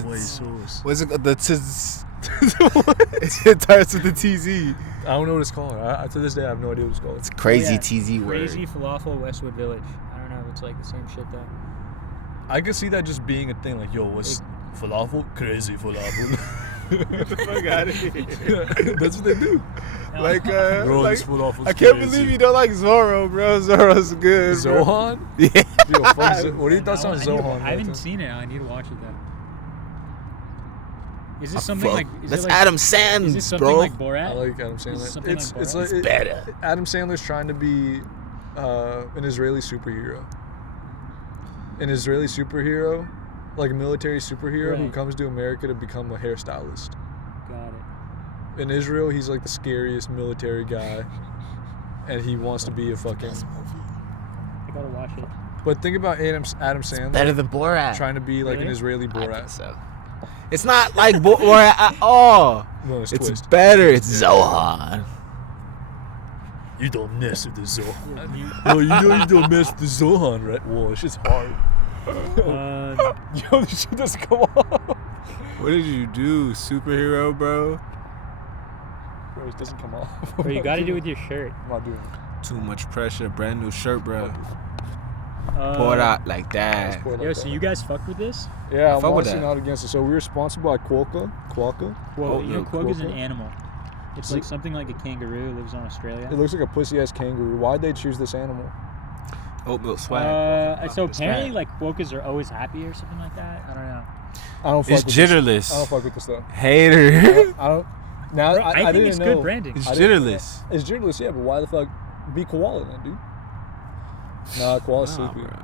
White sauce. what's it called? The it starts with the TZ. I don't know what it's called. To this day, I have no idea what it's called. It's crazy Oh, yeah. TZ word. Crazy Falafel Westwood Village. I don't know if it's like the same shit though. I could see that just being a thing. Like, yo, what's falafel? Crazy falafel. Get the fuck out of here. That's what they do. Like, Bro, like, this falafel's I can't crazy. believe you don't like Zorro, bro. Zorro's good. Bro. Zohan? Yeah. Yo, fuck what are your thoughts on I Zohan? haven't seen it. I need to watch it though. Is this something Fuck. like? Is That's it like, Adam Is Sands, this something bro. like I Borat? like Adam Is it Sandler. something It's like like Borat? better. Adam Sandler's trying to be an Israeli superhero. An Israeli superhero, like a military superhero who Right. comes to America to become a hairstylist. Got it. In Israel, he's like the scariest military guy, and he wants to be a fucking. I gotta watch it. But think about Adam Sandler Better than Borat. trying to be like an Really? Israeli I think Borat. so. It's not like Borat at all. No, it's It's twist. better. It's Zohan. You don't mess with the Zohan. No, you don't mess with the Zohan, right? Whoa, this shit's hard. Yo, this shit doesn't come off. What did you do, superhero, bro? Bro, it doesn't come off. Bro, you gotta do it with your shirt. I'm not doing it. Too much pressure. Brand new shirt, bro. Uh, Pour it out like that. Pour it Yo, like so that. you guys fucked with this? Yeah, I'm fuck with honestly that. not against it. So we were sponsored by Quokka. Well, Oh, you know, yeah, quokka is an quokka. animal. It's like something like a kangaroo lives on Australia. It looks like a pussy ass kangaroo. Why'd they choose this animal? Oatmeal swag. So apparently, Swag. like quokkas are always happy or something like that. I don't know. I don't fuck It's with this. jitterless. I don't fuck with this though. Hater. I don't. Now Bro, I think didn't it's know. good branding. It's I didn't- jitterless. It's jitterless, yeah, but why the fuck be koala then, dude? Nah, koala's Nah, sleepy. bro.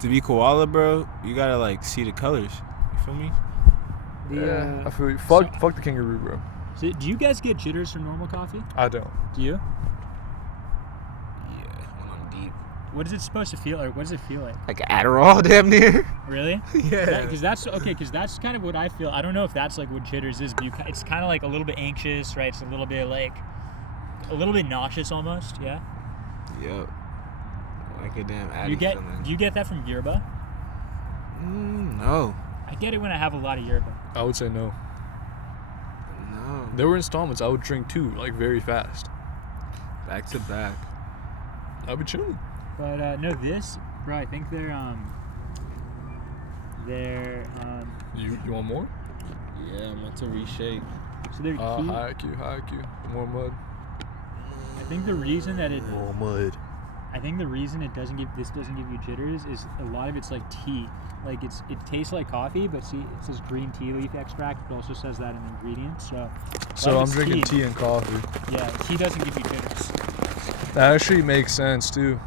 To be koala, bro, you gotta like see the colors. You feel me? Yeah, I The, feel you. Fuck the kangaroo, bro. so do you guys get jitters from normal coffee? I don't. Do you? Yeah, when I'm deep. What is it supposed to feel like? What does it feel like? Like Adderall, damn near. Really? Yeah. Because that's kind of what I feel. I don't know if that's like what jitters is, but it's kind of like a little bit anxious, right? It's a little bit nauseous almost. Yeah. Yep. Like a damn Addy You get feeling. do you get that from yerba? No. I get it when I have a lot of yerba. I would say no. No. There were installments. I would drink 2, like very fast. Back to back. I'd be chilling. But no, this, bro, I think they're You want more? Yeah, I'm about to reshape. so they're key. High IQ. More mud. I think the reason that it More mud. I think the reason this doesn't give you jitters is a lot of it's like tea. Like it tastes like coffee, but see, it says green tea leaf extract. It also says that in the ingredients. So a lot So of I'm it's drinking tea and coffee. Yeah, tea doesn't give you jitters. That actually makes sense too,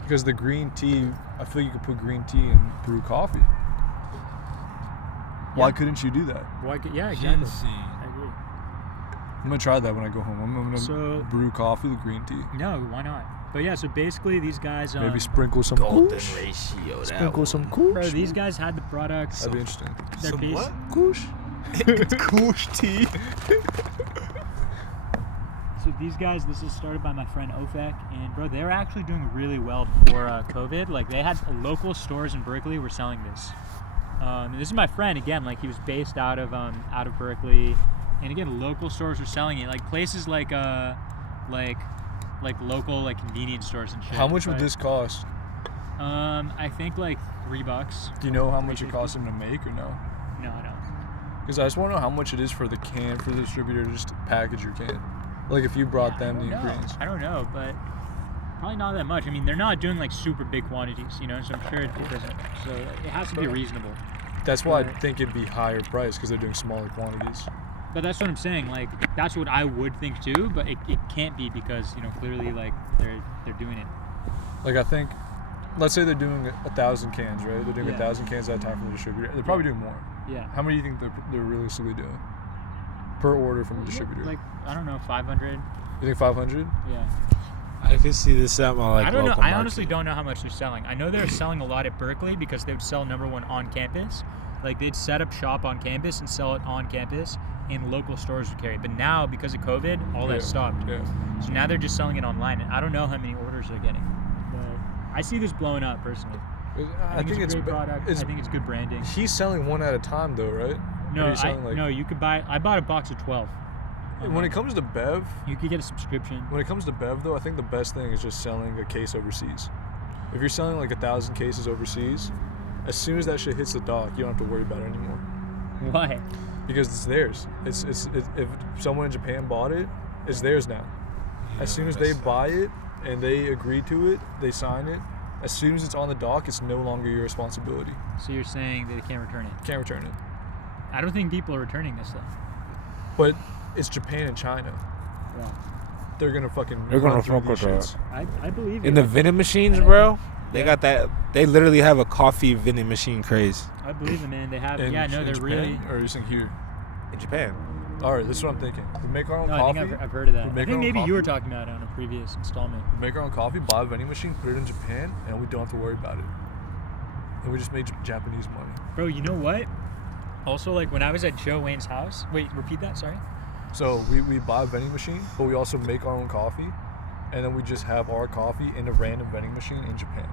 because the green tea, I feel you could put green tea and brew coffee. Why Yeah. couldn't you do that? Yeah, exactly. I agree. I'm gonna try that when I go home. I'm gonna So- brew coffee with green tea. No, why not? But yeah, so basically these guys. Maybe sprinkle some Golden kush. ratio. That Sprinkle one. some kush. Bro, these guys had the product. That'd be interesting. Their Some piece. what? Kush. It's Kush tea. So these guys, this is started by my friend Ofek, and bro, they were actually doing really well before COVID. Like they had local stores in Berkeley were selling this. This is my friend again. Like he was based out of Berkeley, and again, local stores were selling it. Like places like local like convenience stores and shit. How much would this cost? I think like $3. Do you know how much it costs them to make or no? No, I don't. Because I just want to know how much it is for the can for the distributor to just package your can. Like if you brought them the ingredients. I don't know, but probably not that much. I mean, they're not doing like super big quantities, you know, so I'm sure it doesn't. So it has to be reasonable. That's why I think it'd be higher price because they're doing smaller quantities. But that's what I'm saying. Like that's what I would think too, but it can't be because clearly like they're doing it. Like I think, let's say they're doing 1,000 cans, right? They're doing 1,000 cans at a time from the distributor. They're probably doing more. Yeah. How many do you think they're realistically doing per order from a distributor? Like I don't know, 500. You think 500? Yeah. I can see this at my I don't know. local I market. honestly don't know how much they're selling. I know they're selling a lot at Berkeley because they would sell #1 on campus. Like they'd set up shop on campus and sell it on campus, and local stores would carry it. But now because of COVID, all that stopped. Yeah. So now they're just selling it online, and I don't know how many orders they're getting. But I see this blowing up personally. I think it's a great product. I think it's good branding. He's selling one at a time though, right? No, no. You could buy. I bought a box of 12. When it comes to Bev, you could get a subscription. When it comes to Bev though, I think the best thing is just selling a case overseas. If you're selling like 1,000 cases overseas, as soon as that shit hits the dock, you don't have to worry about it anymore. Why? Because it's theirs. It's if someone in Japan bought it, it's theirs now. As soon as they buy it and they agree to it, they sign it. As soon as it's on the dock, it's no longer your responsibility. So you're saying that they can't return it? Can't return it. I don't think people are returning this though. But it's Japan and China. Yeah. They're gonna fucking. They're gonna run through fuck these with shits. I believe In the vending machines, bro. They got that. They literally have a coffee vending machine craze I believe them, man. They have. In They're Japan, really. Or are you saying here? in Japan. All right, this is what I'm thinking. We make our own No, coffee. I think I've heard of that. We I make think our own maybe you were coffee. talking about it on a previous installment. We make our own coffee, buy a vending machine, put it in Japan, and we don't have to worry about it. And we just made Japanese money. Bro, you know what? Also, like when I was at Joe Wayne's house. Wait, repeat that. Sorry. So we buy a vending machine, but we also make our own coffee, and then we just have our coffee in a random vending machine in Japan.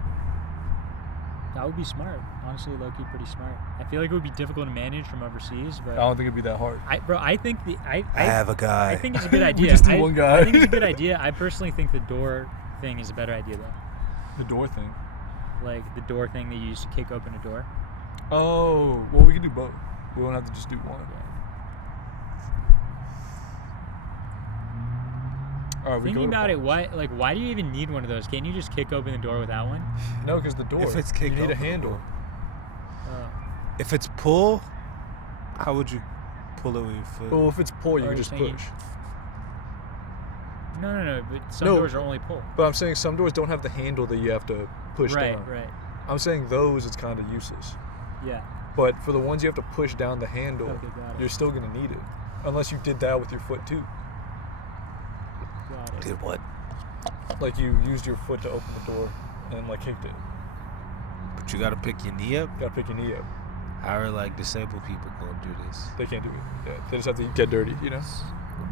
That would be smart. Honestly, low-key pretty smart. I feel like it would be difficult to manage from overseas, but I don't think it'd be that hard. I think I have a guy. I think it's a good idea. We just need one guy. I think it's a good idea. I personally think the door thing is a better idea though. The door thing. Like the door thing that you use to kick open a door. Oh, well, we can do both. We don't have to just do one. All right, Thinking about it, why do you even need one of those? Can't you just kick open the door without one? No, because the door. If it's you kicked need a open, handle. If it's pull, how would you pull it with your foot? Well, if it's pull, you Or can you're just saying- push. No. But some No. doors are only pull. But I'm saying some doors don't have the handle that you have to push down. Right. I'm saying those, it's kind of useless. Yeah. But for the ones you have to push down the handle, Okay, got it. you're still going to need it. Unless you did that with your foot too. Got it. Did what? Like you used your foot to open the door and like kicked it. But you gotta pick your knee up. You gotta pick your knee up. How are like disabled people gonna do this? They can't do it. Yeah, they just have to get dirty, you know?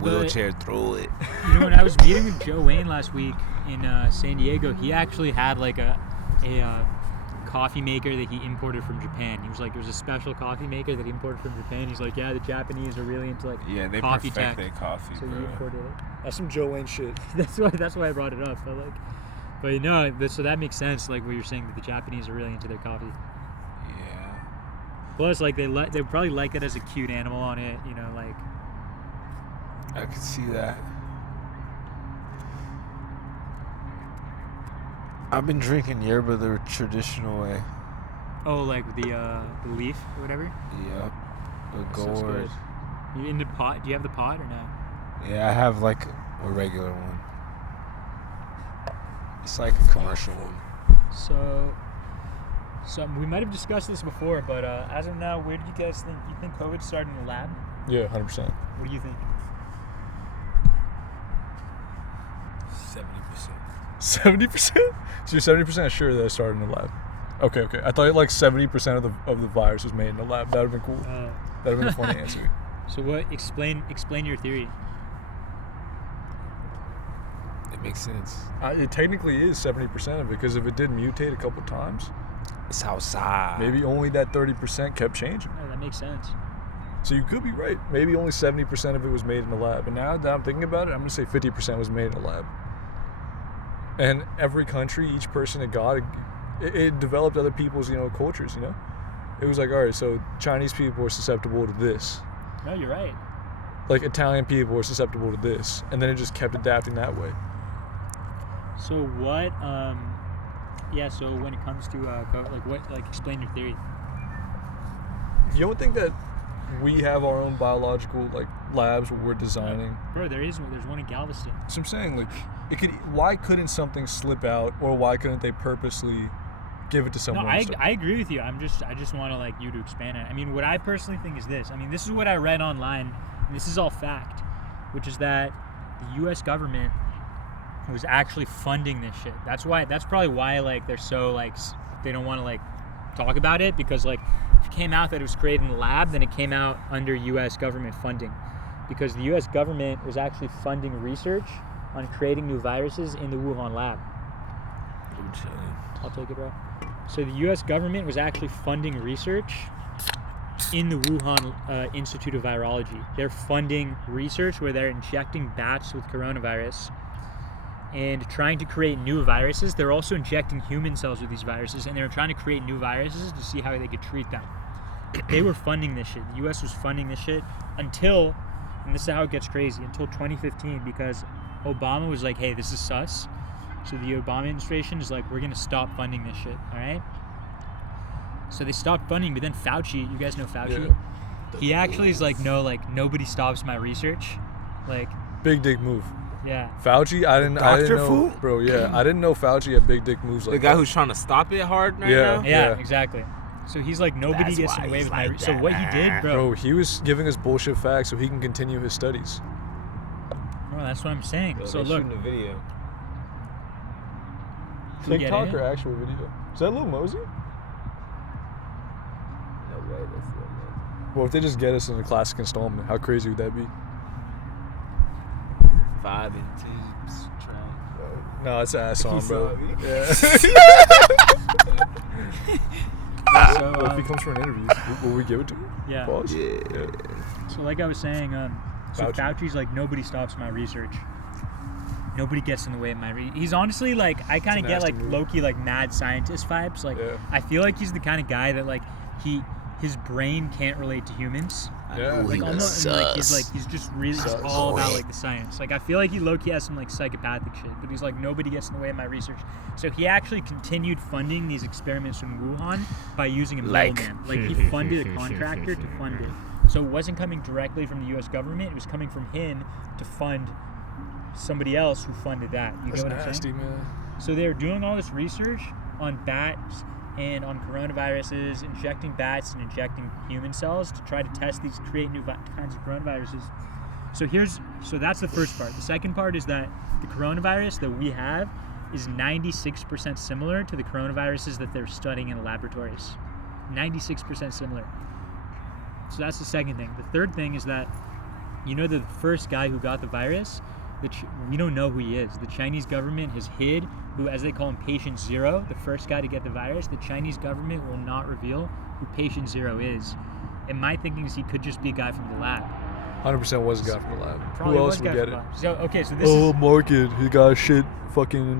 Wheelchair through it. You know, when I was meeting with Joe Wayne last week in San Diego, he actually had like a coffee maker that he imported from Japan. He was like, it was a special coffee maker that he imported from Japan. He's like, yeah, the Japanese are really into like They coffee perfect tech. their coffee, So bro. you imported it. That's some Joe Wayne shit. That's why I brought it up. But you know, so that makes sense. Like what you're saying, that the Japanese are really into their coffee. Yeah. Plus, like they probably like it as a cute animal on it. You know, like. I can see that. I've been drinking yerba the traditional way. Oh, like the leaf or whatever. Yep. The Sounds gourd. good. You in the pot? Do you have the pot or no? Yeah, I have like a regular one. It's like a commercial one. So we might have discussed this before, but as of now, where do you guys think? You think COVID's starting in the lab? Yeah, 100%. What do you think? 70%. 70%? So you're 70% sure that it started in the lab. Okay. I thought like 70% of the virus was made in the lab. That would have been cool. That would have been a funny answer. So what? Explain your theory. It makes sense. It technically is 70% of it because if it did mutate a couple times, It's outside. maybe only that 30% kept changing. Oh, that makes sense. So you could be right. Maybe only 70% of it was made in the lab. And now that I'm thinking about it, I'm going to say 50% was made in the lab. And every country, each person it got, it developed other people's, cultures, It was like, all right, so Chinese people are susceptible to this. No, you're right. Like Italian people are susceptible to this. And then it just kept adapting that way. So what? So when it comes to explain your theory. You don't think that we have our own biological labs where we're designing? Bro, there's one in Galveston. So I'm saying why couldn't something slip out, or why couldn't they purposely give it to someone? No, I agree with you. I just want to you to expand it. I mean, what I personally think is this. I mean, this is what I read online, and this is all fact, which is that the U.S. government was actually funding this shit. That's probably why they're so they don't want to talk about it, because if it came out that it was created in the lab, then it came out under U.S. government funding, because the U.S. government was actually funding research on creating new viruses in the Wuhan lab. I'll take it, bro. So the U.S. government was actually funding research in the Wuhan Institute of Virology. They're funding research where they're injecting bats with coronavirus and trying to create new viruses. They're also injecting human cells with these viruses, and they were trying to create new viruses to see how they could treat them. They were funding this shit. The U.S. was funding this shit until, and this is how it gets crazy, until 2015, because Obama was like, hey, this is sus. So the Obama administration is like, we're going to stop funding this shit, all right? So they stopped funding, but then Fauci, you guys know Fauci? Yeah. He actually is like, no, nobody stops my research. Big dick move. Yeah. Fauci, I didn't know, fool? bro. Yeah, I didn't know Fauci had big dick moves like the guy that. who's trying to stop it hard right Yeah. now? Yeah, exactly. So he's like, nobody That's gets why away he's with my like So what he did, Bro, he was giving us bullshit facts so he can continue his studies. Bro, that's what I'm saying. So look, shooting a video. Should we get TikTok in? or actual video? Is that Lil Mosey? No way, that's not Well, if they just get us in a classic installment, how crazy would that be? 5 and 2's track. No, it's ass song, bro. Yeah. So, Well, if he comes for an interview, will we give it to him? yeah. Pause? Yeah. So like I was saying, Fauci's like, nobody stops my research. Nobody gets in the way of my He's honestly I kind of get nasty move. low-key mad scientist vibes. Yeah. I feel like he's the kind of guy that his brain can't relate to humans. Yeah. Almost, and, he's just really just all about the science. I feel like he low-key has some psychopathic shit, but he's like, nobody gets in the way of my research. So he actually continued funding these experiments in Wuhan by using a middleman. He funded a contractor to fund it. So it wasn't coming directly from the U.S. government. It was coming from him to fund somebody else who funded that. You That's get what nasty, I'm saying? man. So they're doing all this research on bats and on coronaviruses, injecting bats and injecting human cells to try to test these, create new kinds of coronaviruses. So that's the first part. The second part is that the coronavirus that we have is 96% similar to the coronaviruses that they're studying in laboratories. 96% similar. So that's the second thing. The third thing is that, the first guy who got the virus, we don't know who he is. The Chinese government has hid who, as they call him, patient zero, the first guy to get the virus. The Chinese government will not reveal who patient zero is. And my thinking is he could just be a guy from the lab. 100% was a guy from the lab. Probably Who else was a would guy get from it? the lab. So, okay, so this is market. He got shit fucking,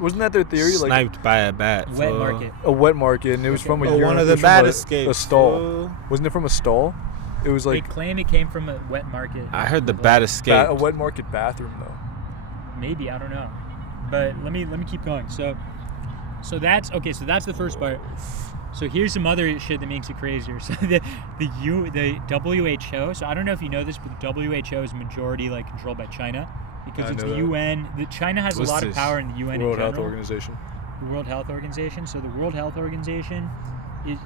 wasn't that their theory? Sniped by a bat. wet fool. market. A wet market, and it was from a urine. One of it the was from bat a escapes. stall. fool. Wasn't it from a stall? It was They claim it came from a wet market. I heard the bat escaped. a wet market bathroom, though. Maybe, I don't know. But let me keep going. So that's okay. So that's the first part. So here's some other shit that makes it crazier. So the WHO. So I don't know if you know this, but the WHO is majority controlled by China because I it's know the that. UN. China has What's a lot this? of power in the UN World in Health general. Organization. The World Health Organization. So the World Health Organization,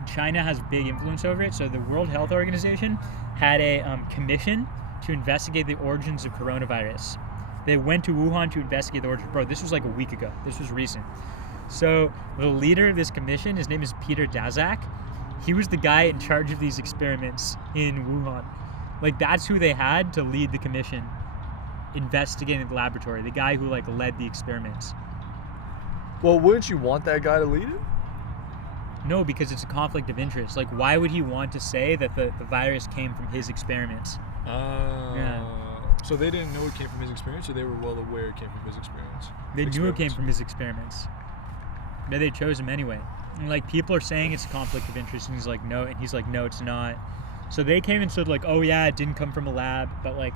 China has big influence over it. So the World Health Organization had a commission to investigate the origins of coronavirus. They went to Wuhan to investigate the origin. Bro, this was a week ago. This was recent. So the leader of this commission, his name is Peter Daszak. He was the guy in charge of these experiments in Wuhan. Like, that's who they had to lead the commission investigating the laboratory. The guy who, like, led the experiments. Well, wouldn't you want that guy to lead it? No, because it's a conflict of interest. Like, why would he want to say that the virus came from his experiments? Yeah. So they didn't know it came from his experience, or they were well aware it came from his experience? They knew it came from his experiments. But they chose him anyway. And, like, people are saying it's a conflict of interest, and he's like, no, it's not. So they came and said, like, oh yeah, it didn't come from a lab, but, like,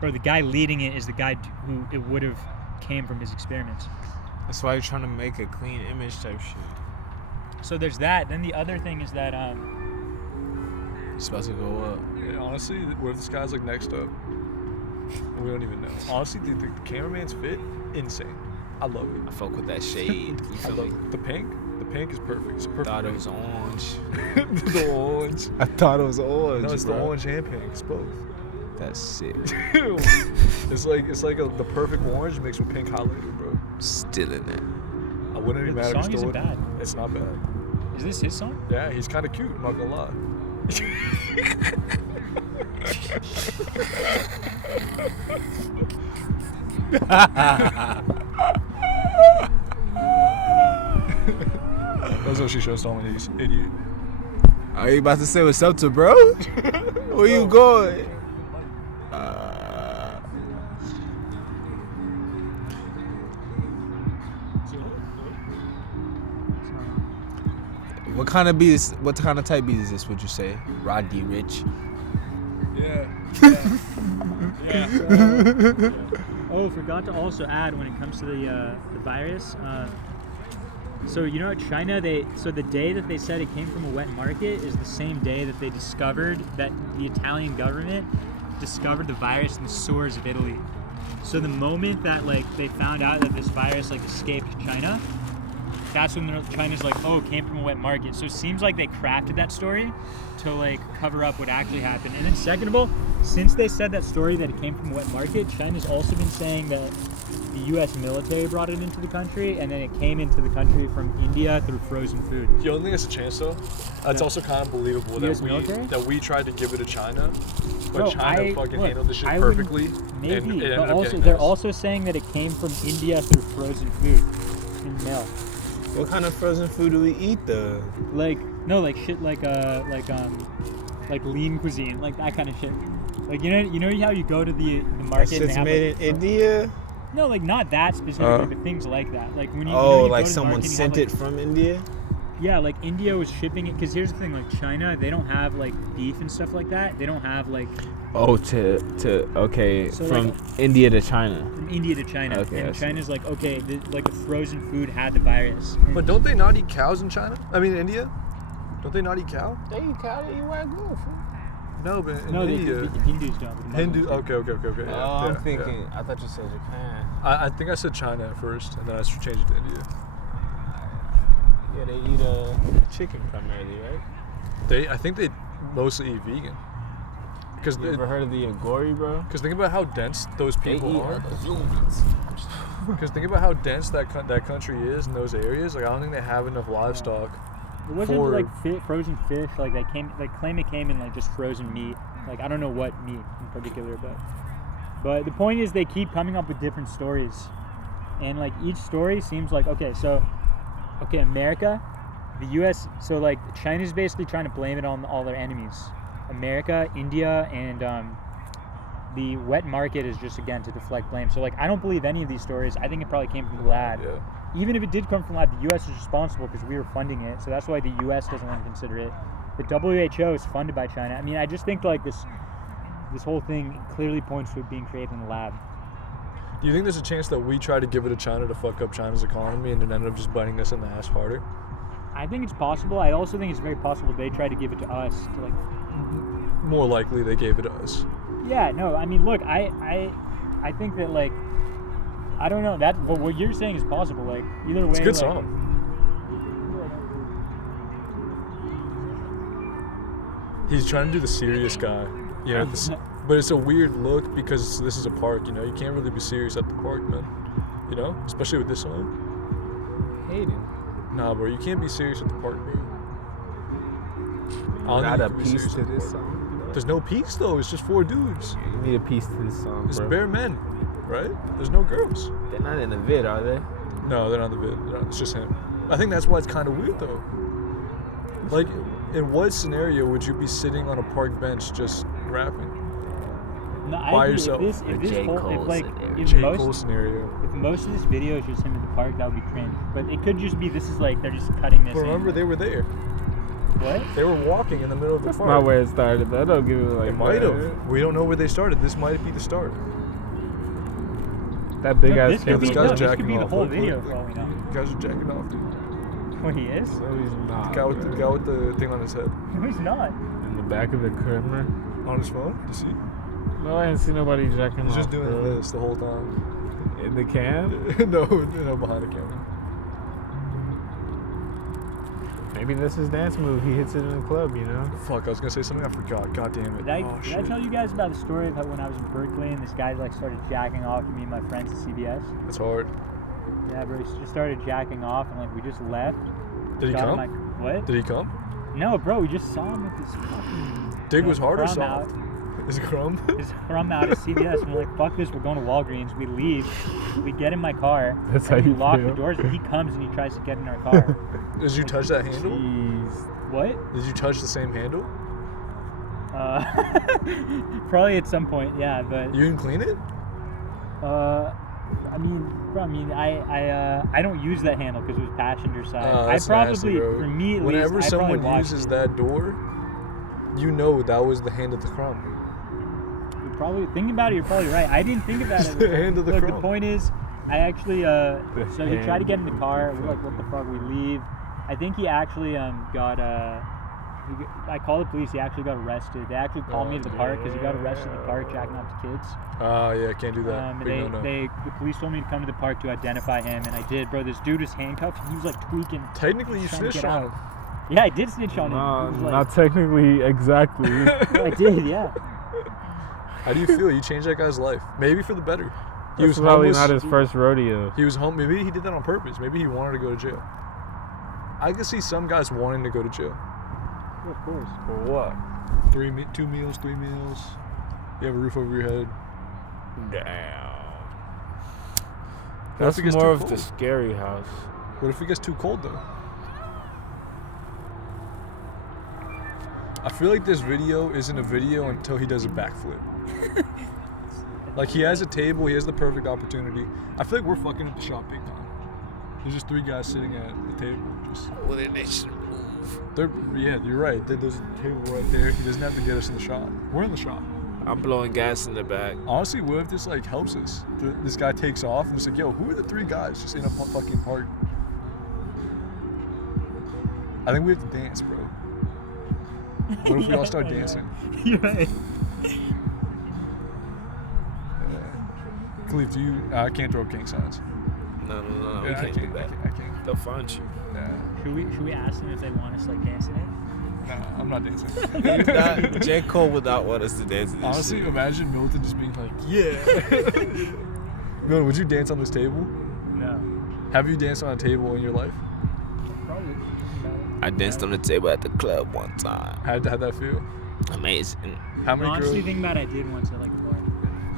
bro, the guy leading it is the guy who it would have came from his experiments. That's why you're trying to make a clean image type shit. So there's that. Then the other thing is that It's about to go up. Yeah, honestly, what if this guy's like next up? We don't even know. Honestly, the cameraman's fit, insane. I love it. I fuck with that shade. You I feel love me? it. The pink is perfect. It's a perfect. Thought it was orange. The orange. I thought it was orange. No, it's bro. the orange and pink. It's both. That's sick. it's like the perfect orange mixed with pink highlighter, bro. Still in there. I wouldn't be the mad if song he stole isn't it. bad. It's not bad. Is this his song? Yeah, he's kind of cute. I'm not gonna lie. That's what she shows on me. He's an idiot. Are you about to say what's up to bro? Where you going? What kind of beat is? What kind of type beat is this? Would you say, Rodney Rich? Yeah. Oh, forgot to also add when it comes to the virus. So you know, at China, the day that they said it came from a wet market is the same day that they discovered that the Italian government discovered the virus in the sewers of Italy. So the moment that like they found out that this virus like escaped China, that's when China's like, oh, it came from a wet market. So it seems like they crafted that story to like cover up what actually happened. And then second of all, since they said that story that it came from a wet market, China's also been saying that the U.S. military brought it into the country, and then it came into the country from India through frozen food. You don't think it's a chance though? It's also kind of believable that we tried to give it to China, but Bro, China fucking handled this shit perfectly. Maybe, and but also they're also saying that it came from India through frozen food in mail. What kind of frozen food do we eat though? Like shit like lean cuisine, like that kind of shit. Like you know how you go to the market and they It's have made like, in India. No, like not that specifically, but things like that. Like when you Oh, you like go to the someone market and you sent have, it from India. Yeah, like India was shipping it because here's the thing: like China, they don't have like beef and stuff like that. They don't have like. Oh, okay, So, from like, India to China. From India to China, Okay, I and see. China's like, okay, like the frozen food had the virus. But don't they not eat cows in China? I mean, India? Don't they not eat cow? They eat cow, they eat wagyu. No, but in No, India. the Hindus don't. but the Hindu. Muslims do. Okay. Yeah, Oh, I'm yeah, thinking. yeah. I thought you said Japan. I think I said China at first, and then I changed it to India. Yeah, they eat chicken primarily, right? I think they mostly eat vegan. Because You ever heard of the Agori, bro? think about how dense those They people eat are. other humans. Because think about how dense that country is in those areas. Like I don't think they have enough livestock. It wasn't for- like frozen fish. Like they claim it came in like just frozen meat. Like I don't know what meat in particular, but the point is they keep coming up with different stories, and like each story seems like okay, America, the U.S. So like China's basically trying to blame it on all their enemies, America, India, and the wet market is just again to deflect blame. So like I don't believe any of these stories. I think it probably came from the lab. Yeah. Even if it did come from lab, the U.S. is responsible because we were funding it. So that's why the U.S. doesn't want to consider it. The WHO is funded by China. I mean, I just think like this whole thing clearly points to it being created in the lab. Do you think there's a chance that we try to give it to China to fuck up China's economy and it ended up just biting us in the ass harder? I think it's possible. I also think it's very possible they tried to give it to us to like. More likely they gave it to us. Yeah. No. I mean, look. I think that like. I don't know. That what you're saying is possible. Like either way. It's a good like, song. He's trying to do the serious guy, you know. But it's a weird look because this is a park, you know. You can't really be serious at the park, man. You know, especially with this song. hating. Nah, bro, you can't be serious at the park, bro. I don't Not think a you can be piece serious to at the this park. song. There's no peace though. It's just 4 dudes. You need a piece to this song, It's bro. bare men, right? There's no girls. They're not in the vid, are they? No, they're not the vid. It's just him. I think that's why it's kind of weird though. Like, in what scenario would you be sitting on a park bench just rapping? No, I By agree. yourself. If A this J. whole, Cole if like, scenario. if J. most, Cole scenario. if most of this video is just him in the park, that would be cringe. But it could just be this is like they're just cutting this. But remember, in. they were there. What? They were walking in the middle of the That's park. not where it started, though. Don't give it like It might that. have. We don't know where they started. This might be the start. That big No, ass this could be, this camera. guy's this jacking could be the off. whole Look, video look. for all we know. You guys are jacking off, dude. What he is? No, he's not. The guy with the thing on his head. No, he's not. In the back of the camera. On his phone? You see? No, I didn't see nobody jacking He's off. just doing bro. this the whole time. In the cam? no, behind the camera. Maybe that's his dance move. He hits it in the club, you know? Fuck, I was gonna say something I forgot. God damn it. Did I, Oh, did I shit. tell you guys about the story of how when I was in Berkeley and this guy like started jacking off to me and my friends at CBS? It's hard. Yeah, bro, he just started jacking off and like we just left. Did he got in come? what? Did he come? No, bro, we just saw him with this fucking Dig was hard or crumb soft? Is it crumb? his crumb out at CBS, and we're like, fuck this, we're going to Walgreens. We leave, we get in my car, That's and how we you lock feel? the doors, and he comes and he tries to get in our car. Did you touch that handle? Jeez. What? Did you touch the same handle? Probably at some point, yeah, but You didn't clean it? I mean, bro, I don't use that handle because it was passenger side. Oh, I that's probably, nasty, bro. for me at Whenever least, I probably someone washed uses it. that door, you know that was the hand of the crumb. You're probably thinking about it. You're probably right. I didn't think about It's it. the hand of the Look, crumb. the point is, I actually so he tried to get in the hand. car. We're like, what the fuck? We leave. I think he actually got I called the police. He actually got arrested. They actually called me to the park because he got arrested in the park jacking off to kids. Oh, yeah, can't do that. And Big no-no. the police told me to come to the park to identify him, and I did, bro. This dude was handcuffed. And he was like tweaking. Technically, you trying to snitched get on out. him. Yeah, I did snitch on him. No, He was like- not technically exactly. I did, yeah. How do you feel? You changed that guy's life. Maybe for the better. He That's was probably homeless. not his first rodeo. He was home. Maybe he did that on purpose. Maybe he wanted to go to jail. I can see some guys wanting to go to jail. Of course. For what? 2 meals, 3 meals. You have a roof over your head. Damn. What if That's it gets more too of the cold? scary house. What if it gets too cold though? I feel like this video isn't a video until he does a backflip. Like he has a table, he has the perfect opportunity. I feel like we're fucking up the shot big time. There's just 3 guys sitting at the table. Just Well, then they should move. yeah, you're right. There's a table right there. He doesn't have to get us in the shot. We're in the shot. I'm blowing gas in the back. Honestly, what if this like helps us? This guy takes off and it's like, yo, who are the 3 guys just in a fucking park? I think we have to dance, bro. What if we all start dancing? You're right. Khalif, do you? I can't throw up gang signs. No, Yeah, we I can't do that. I can't. They'll find you. Yeah. Should we ask them if they want us like dancing it? No, I'm not dancing. J. Cole would not want us to dance to this Honestly, shit. imagine Milton just being like, yeah. Milton, would you dance on this table? No. Have you danced on a table in your life? Probably. I danced on the table at the club one time. How'd that feel? Amazing. How many Honestly, girls? think about it, I did once at like a bar.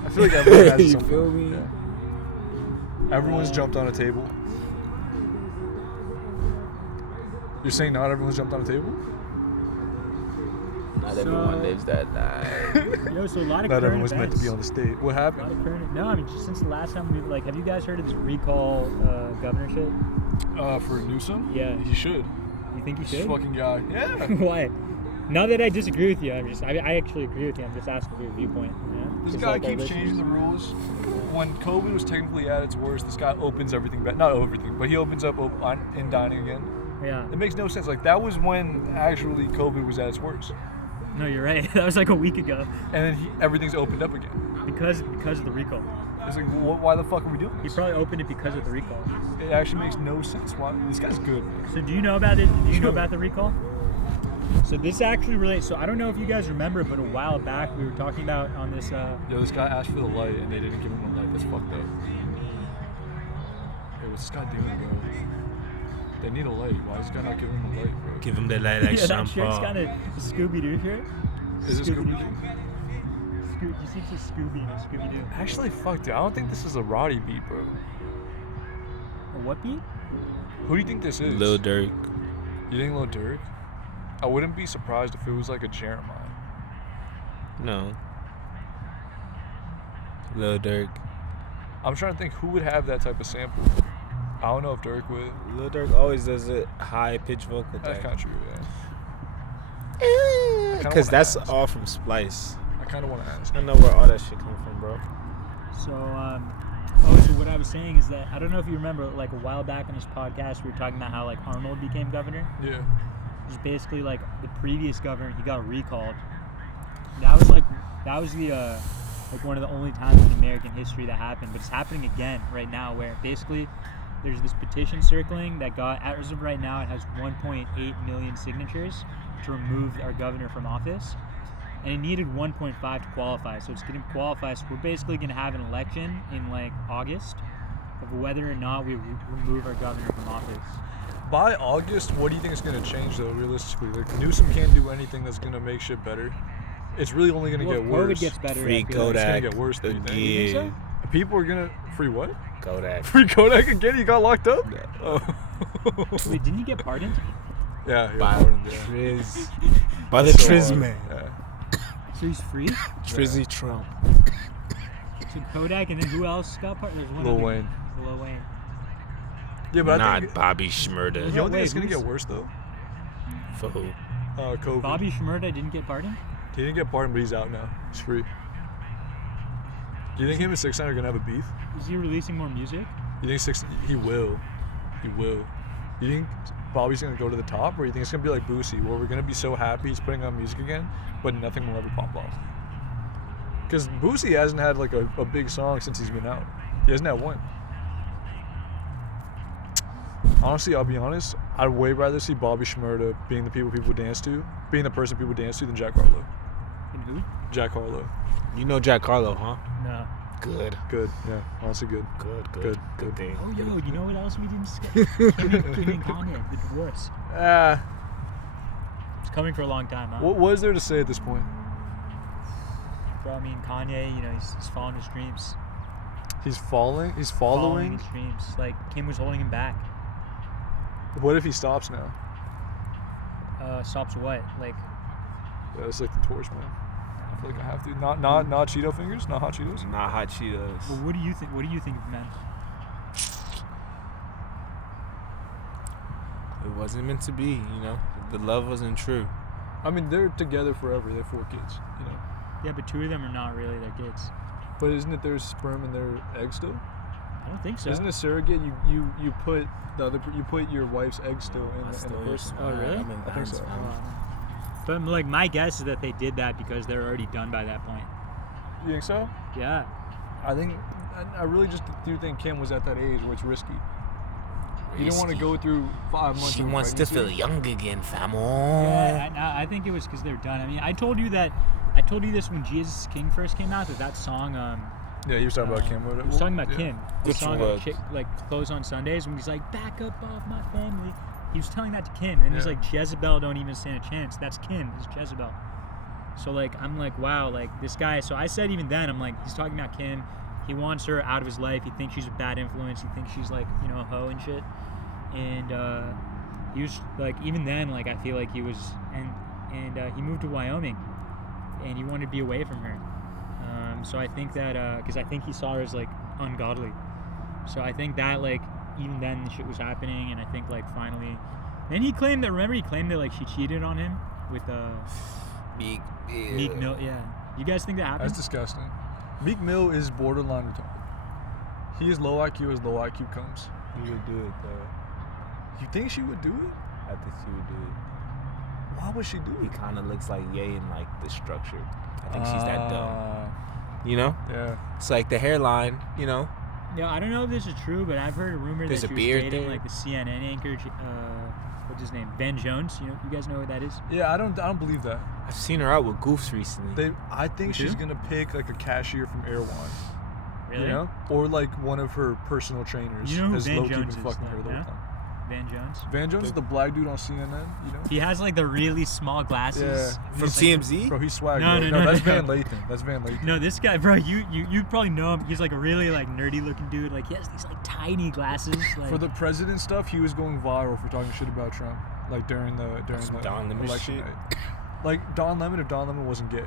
I feel like everyone has You something. feel me? Yeah. Everyone's jumped on a table. You're saying not everyone's jumped on a table? Not everyone lives that life. Yo, so a lot of Not current everyone's meant to events. be on the stage. What A lot happened? of current. No, I mean just since the last time we like, have you guys heard of this recall governorship? For Newsom? Yeah. He should. You think you This should? fucking guy. Yeah. Why? Not that I disagree with you. I actually agree with you. I'm just asking for your viewpoint. Yeah? This 'Cause, guy like, our keeps changing listeners- the rules. When COVID was technically at its worst, this guy opens everything back. Not everything, but he opens up in dining again. Yeah. It makes no sense. Like, that was when actually COVID was at its worst. No, you're right. That was like a week ago. And then everything's opened up again. Because of the recall. It's like, why the fuck are we doing He this? probably opened it because of the recall. It actually makes no sense. Why? This guy's good, man. So do you know about it? Do you know about the recall? So this actually relates. So I don't know if you guys remember, but a while back we were talking about on this. Yo, this guy asked for the light and they didn't give him the light. That's fucked up. Hey, what's this guy doing, bro? They need a light. Why is this guy not giving them a light, bro? Give him the light like Yeah, that Sean shirt's Paul. kind of Scooby-Doo shirt. Is this Scooby-Doo? You see it's a Scooby and a Scooby-Doo. Actually, fuck, dude. I don't think this is a Roddy beat, bro. A what beat? Who do you think this is? Lil Durk. You think Lil Durk? I wouldn't be surprised if it was like a Jeremiah. No. Lil Durk. I'm trying to think who would have that type of sample. I don't know if Durk would. Lil Durk always does a high pitched vocal That's thing. kind of true, yeah. Because wanna that's ask. all from Splice. I kind of want to ask. I know where all that shit come from, bro. So, so what I was saying is that I don't know if you remember, like a while back on this podcast, we were talking about how like Arnold became governor. Yeah. It was basically like the previous governor, he got recalled. That was the like one of the only times in American history that happened, but it's happening again right now, where basically there's this petition circling that got, as of right now, it has 1.8 million signatures to remove our governor from office. And it needed 1.5 to qualify, so it's going to qualify. So we're basically going to have an election in like August of whether or not we remove our governor from office. By August, what do you think is going to change, though, realistically? Like, Newsom can't do anything that's going to make shit better. It's really only going to Well, get if worse. COVID gets better. Free I feel like. It's Kodak. gonna get worse, though, you think? You think Yeah. People are going to... Free what? Kodak. Free Kodak again? He got locked up? Oh. Wait, didn't he get pardoned? Yeah, he By got pardoned, yeah. Triz. By the So, Triz man. Yeah. So he's free? Trizzy Trump. So Kodak, and then who else got pardoned? There's one Lil other Wayne. guy. Lil Wayne. Yeah, but I Not think... Bobby Shmurda. You don't think Wait, it's going to who's- get worse, though? For who? COVID. Bobby Shmurda didn't get pardoned? He didn't get pardoned, but he's out now. He's free. Do you think him and 6 9 are going to have a beef? Is he releasing more music? You think 6... He will. He will. You think Bobby's going to go to the top, or you think it's going to be like Boosie, where we're going to be so happy he's putting on music again, but nothing will ever pop off? Because Boosie hasn't had like a big song since he's been out. He hasn't had one. Honestly, I'll be honest, I'd way rather see Bobby Shmurda being the people dance to, being the person people dance to, than Jack Harlow. And who? Jack Harlow. You know Jack Harlow, huh? No. Good. Good, yeah, honestly good. Good thing. Oh, yo, you know what else we didn't skip? Kim and Kanye, the divorce. It's coming for a long time, huh? What is there to say at this point? Bro, I mean, Kanye, you know, he's following his dreams. He's following his dreams. Like, Kim was holding him back. What if he stops now? Stops what? Like, Yeah, it's like the torch, man. I feel like I have to. Not Cheeto fingers, not hot Cheetos. Not hot Cheetos. well, what do you think? What do you think of men? It wasn't meant to be, you know. The love wasn't true. I mean, they're together forever. They have 4 kids, you know. Yeah, but 2 of them are not really their kids. But isn't it their sperm and their egg still? I don't think so. Isn't it surrogate? You put you put your wife's egg still in the person. Oh, really? I'm in I think so. But like, my guess is that they did that because they're already done by that point. You think so? Yeah. I really just do think Kim was at that age where it's risky. You don't want to go through 5 months. She of wants to pregnancy. feel young again, famo. Yeah, I think it was because they're done. I mean, I told you this when Jesus is King first came out. That song. Yeah, he was talking about Kim. He was talking about Yeah. Kim. The Which song was? like Close on Sundays when he's like, back up off my family. He was telling that to Kim, and he's Yeah. like, Jezebel don't even stand a chance. That's Kim. It's Jezebel. So like, I'm like, wow, like this guy. So I said even then, I'm like, he's talking about Kim. He wants her out of his life. He thinks she's a bad influence. He thinks she's like, you know, a hoe and shit. And he was like, even then, like I feel like he was, and he moved to Wyoming, and he wanted to be away from her. So I think that because I think he saw her as like ungodly. So I think that like even then the shit was happening, and I think like finally, and he claimed that like she cheated on him with Meek Meek Mill. Yeah, you guys think that happened? That's disgusting. Meek Mill is borderline retarded. He is low IQ as low IQ comes. He would do it though. You think she would do it? I think she would do it. Why would she do He it? kind of looks like Ye in like the structure. I think she's that dumb. You know? Yeah. It's like the hairline, you know? Yeah, I don't know if this is true, but I've heard a rumor There's that a she was beard dating there. like the CNN anchor. What's his name? Ben Jones. You guys know who that is? Yeah, I don't believe that. I've seen her out with Goofs recently. I think You she's do? gonna pick like a cashier from Erewhon. Really? You know? Or like one of her personal trainers You know who has Ben low-key Jones been is, fucking her the though, whole time. Van Jones. Van Jones is the black dude on CNN, you know? He has like the really small glasses. Yeah. From He's, TMZ? Bro, he's swag. No, bro. no, That's no. Van Lathan. That's Van Lathan. No, this guy, bro, you probably know him. He's like a really like nerdy looking dude. Like he has these like tiny glasses. Like, For the president stuff, he was going viral for talking shit about Trump, like during the Don Lemon election shit. night. Like Don Lemon, if Don Lemon wasn't gay.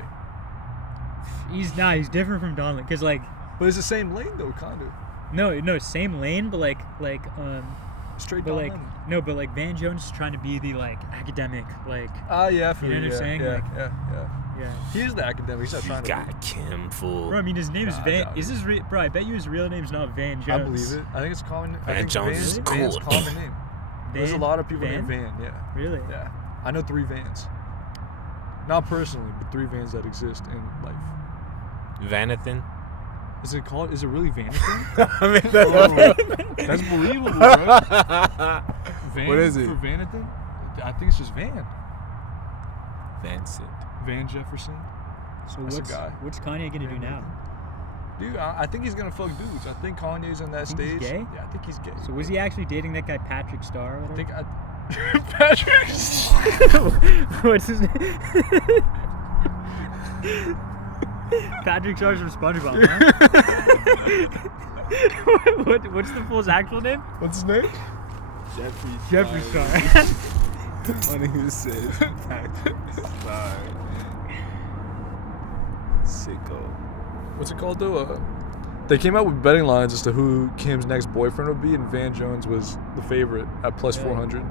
he's different from Donald, cause like But it's the same lane though, kind of. no, same lane, but like Straight but Don like Lemon. no, but like Van Jones is trying to be the like academic, like Yeah, I feel You know what I'm yeah, saying? Yeah, Like- yeah. He is the academic. He's not You trying to. got Kim fool. bro. I mean, his name's Nah, I Van. doubt Is it. his bro? I bet you his real name's not Van Jones. I believe it. I think it's a common. I Van think Jones Van's, is Van's cool. common name. There's a Van? lot of people Van? named Van. Yeah, Really? yeah. I know 3 Vans. Not personally, but 3 Vans that exist in life. Vanathan. Is it called? Is it really Vanathan? I mean, That's believable, bro. Van What is it? For Vanathan? I think it's just Van. Vincent. Van Jefferson. So That's a guy. what's Kanye gonna do now? Dude, I think he's gonna fuck dudes. I think Kanye's in that Think he's stage. gay? Yeah, I think he's gay. So was he actually dating that guy Patrick Starr? Or I whatever? think Patrick. What's his name? Patrick Starr's from SpongeBob, huh? What's the fool's actual name? What's his name? Jeffree Star. Funny who says Sicko. What's it called though? They came out with betting lines as to who Kim's next boyfriend would be, and Van Jones was the favorite at plus Yeah. 400.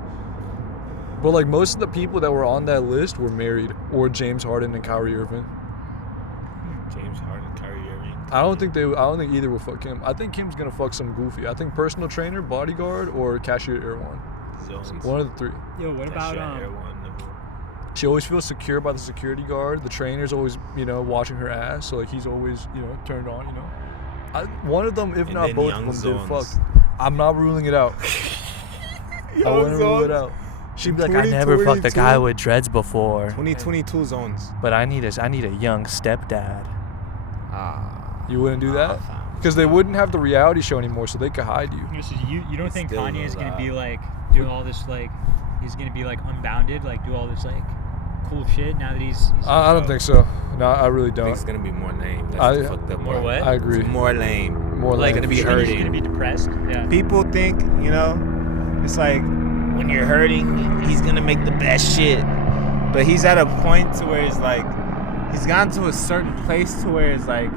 But like most of the people that were on that list were married, or James Harden and Kyrie Irving. James Harden, Kyrie Irving. I don't think either will fuck Kim. I think Kim's gonna fuck some goofy. I think personal trainer, bodyguard, or cashier Air One. Zones. One of the 3. Yo, what about Air One. She always feels secure by the security guard. The trainer's always, watching her ass. So like he's always, turned on. One of them, if And not then both Young of them, did Zones. fuck. I'm not ruling it out. I wouldn't rule it out. She'd be like, I never fucked a guy with dreads before, 2022 zones. but I need a young stepdad. Ah. You wouldn't do that? Because they wouldn't have the reality show anymore, so they could hide you. So you don't think Still Kanye is gonna alive. be like do all this like he's gonna be like unbounded, like do all this like cool shit now that he's I don't think so. No, I really I think it's don't. gonna be more lame. That's I- the fucked up More part. what? I agree. It's more lame. More like lame. gonna be he's hurting. gonna be depressed. Yeah. People think, it's like when you're hurting, he's gonna make the best shit. But he's at a point to where it's like he's gotten to a certain place to where it's like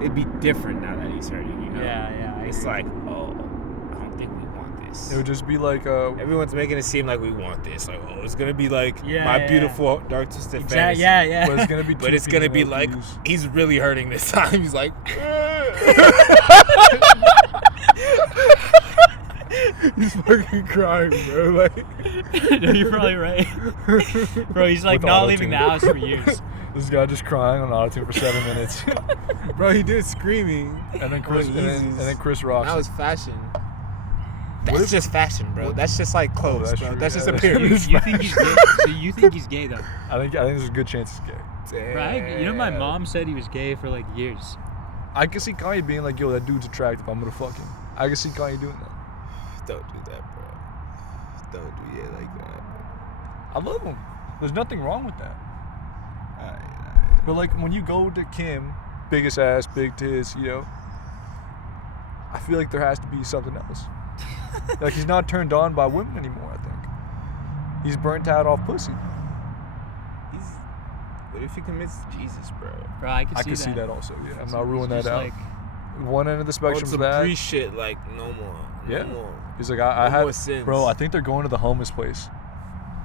it'd be different now that he's hurting, Yeah. It's like, oh, I don't think we want this. It would just be like, Everyone's making it seem like we want this. Like, oh, it's gonna be like Yeah, my yeah, beautiful dark twisted Exactly. fantasy. Yeah. but it's gonna be. But two it's gonna be female like views. he's really hurting this time. He's like, He's fucking crying, bro. Like, No, you're probably right. Bro, he's like With not auto-tune. leaving the house for years. this guy just crying on autotune for 7 minutes, bro, he did screaming. and then Chris, and then Chris rocks. That was fashion. That's just fashion, bro. That's just like clothes, that's bro. true. That's just Yeah, appearance. You think he's gay? So you think he's gay though? I think there's a good chance he's gay. Right? You know my mom said he was gay for like years. I can see Kanye being like, yo, that dude's attractive. I'm gonna fuck him. I can see Kanye doing that. Don't do that, bro. Don't do it like that. I love him. There's nothing wrong with that. Alright. But like when you go to Kim, biggest ass, big tits, I feel like there has to be something else. Like he's not turned on by women anymore. I think he's burnt out off pussy. What if he commits to Jesus, bro? Bro, I can I see can that. see that also. Yeah, I'm So not he's ruling that just out. like- One end of the Oh, spectrum it's is a that. pre shit, like no more. Yeah. No more. He's like, I No more had, sins. bro. I think they're going to the homeless place.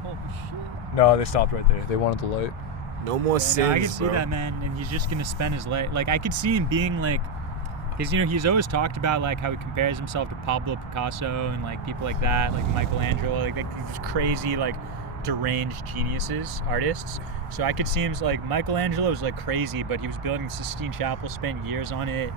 Holy shit. No, they stopped right there. They wanted the light. No more Yeah, sins, no, I can see bro. that, man, and he's just gonna spend his life. Like I could see him being like, because he's always talked about like how he compares himself to Pablo Picasso and like people like that, like Michelangelo, like these crazy like deranged geniuses, artists. So I could see him as, like Michelangelo was like crazy, but he was building the Sistine Chapel, spent years on it.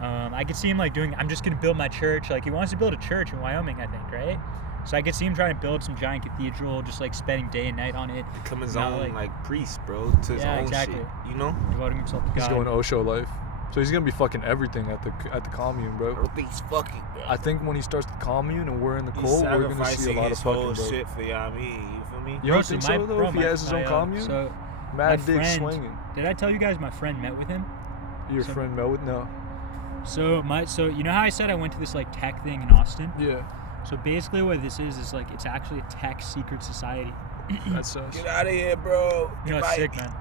I could see him like doing, I'm just gonna build my church. Like he wants to build a church in Wyoming, I think, right? So I could see him trying to build some giant cathedral, just like spending day and night on it, Become his Now, own like- priest, bro, to his Yeah, own exactly. shit. You know? devoting himself to He's God. going Osho life. So he's gonna be fucking everything at the commune, bro. I don't think he's fucking, bro. I think when he starts the commune and we're in the He's cold, we're gonna see a lot of his fucking, whole bro. shit for y'all. You feel me? You don't think so though? If he has his own commune, So mad my dick friend, swinging. Did I tell you guys my friend met with him? Your friend met with no. So you know how I said I went to this like tech thing in Austin? Yeah. So basically what this is like it's actually a tech secret society. That's sus. Get out of here, bro. You know, it's sick, man.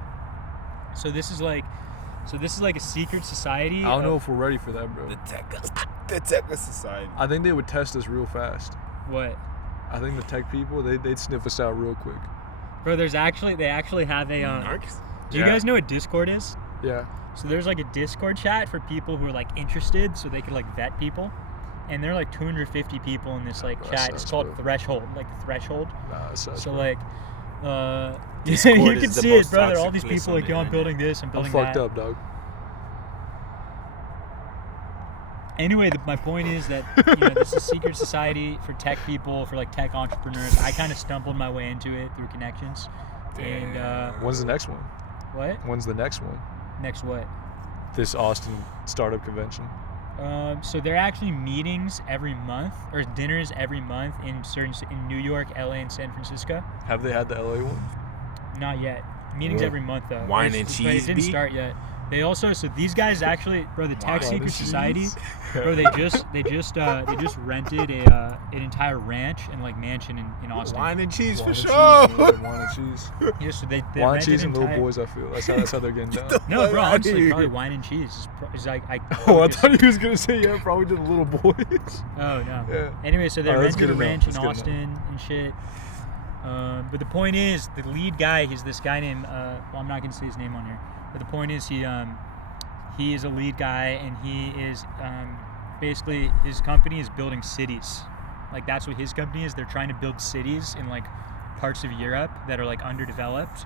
So this is like a secret society. I don't know if we're ready for that, bro. The tech society. I think they would test us real fast. What? I think the tech people, they'd sniff us out real quick. Bro, they actually have a Do you Yeah. guys know what Discord is? Yeah. So there's like a Discord chat for people who are like interested, so they could like vet people. And there are like 250 people in this like Bro, chat. that It's sucks, called bro. Threshold, like the Threshold. Nah, that sucks, So bro. like, Discord you is can the see it, most bro. There are all toxic these place people on like, the yo, I'm internet. building this, I'm I'm building fucked that. up, dog. Anyway, my point is that this is a secret society for tech people, for like tech entrepreneurs. I kind of stumbled my way into it through connections. And When's the next one? what? When's the next one? Next what? This Austin startup convention. So there are actually meetings every month, or dinners every month in New York, LA, and San Francisco. Have they had the LA one? Not yet. Meetings Yeah. every month though. Wine But and it cheese, didn't B? start yet. They also these guys actually, bro, the Tech Wine Secret and Society, cheese? bro, they just rented an entire ranch and like mansion in Austin. Wine and cheese Wine for and sure. cheese, man, wine and cheese. Yeah, so they Wine, rented cheese, an and little entire- boys, I feel. That's how they're getting down. No, bro, Fuck honestly, outta probably here. wine and cheese is like I. Oh, I thought he was gonna say yeah, probably to the little boys. Oh no. Yeah. Anyway, so they Alright, that's rented a good enough. ranch in That's good enough. Austin and shit. But the point is, the lead guy, he's this guy named. Well, I'm not gonna say his name on here. But the point is, he is a lead guy, and he is basically his company is building cities. Like that's what his company is. They're trying to build cities in like parts of Europe that are like underdeveloped,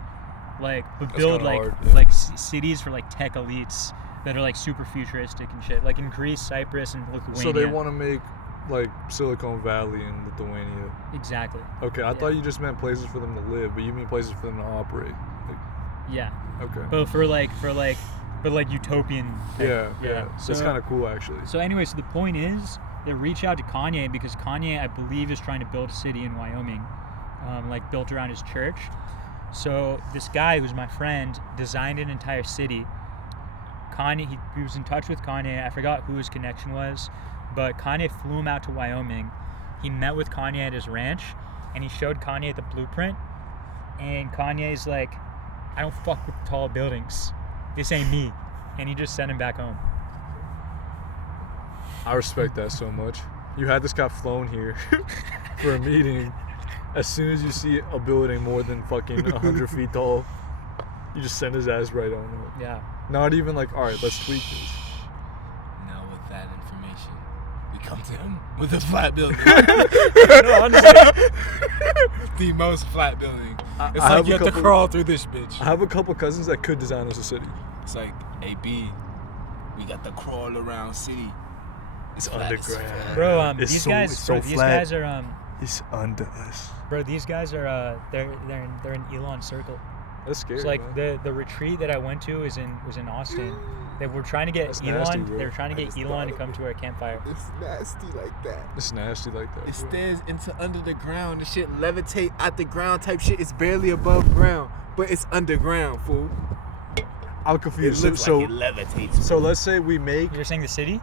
but That's build kinda like hard, yeah. like cities for like tech elites that are like super futuristic and shit. Like in Greece, Cyprus, and Lithuania. So they want to make like Silicon Valley and Lithuania. Exactly. Okay, I Yeah. thought you just meant places for them to live, but you mean places for them to operate. Like, Yeah. okay. But for utopian. type- Yeah. So it's kind of cool, actually. So anyway, so the point is, they reach out to Kanye because Kanye, I believe, is trying to build a city in Wyoming, like built around his church. So this guy, who's my friend, designed an entire city. Kanye, he was in touch with Kanye. I forgot who his connection was, but Kanye flew him out to Wyoming. He met with Kanye at his ranch, and he showed Kanye the blueprint. And Kanye's like, I don't fuck with tall buildings. This ain't me. And he just sent him back home. I respect that so much. You had this guy flown here for a meeting. As soon as you see a building more than fucking 100 feet tall, you just send his ass right on it. Yeah. Not even like, all right, let's tweak this. Now with that information, we come to him with a flat building. No, honestly. The most flat building. I It's have like a you have to couple- crawl through this bitch. I have a couple cousins that could design us a city. It's like, hey B, we got the crawl around city. It's flat as underground. fuck. Bro, It's these so- guys, it's so bro, these flat. guys are It's under us. bro, these guys are they're in Elon Circle. That's scary. It's like man. the retreat that I went to was in Austin. They were trying to get That's Elon. nasty, bro. They were trying to I get just Elon to thought come of to our campfire. It's nasty like that. It's nasty like that. It bro. stairs into under the ground. The shit levitate out the ground type shit. It's barely above ground, but it's underground, fool. I'm It confused. looks So, like it levitates. so let's say we make You're saying the city?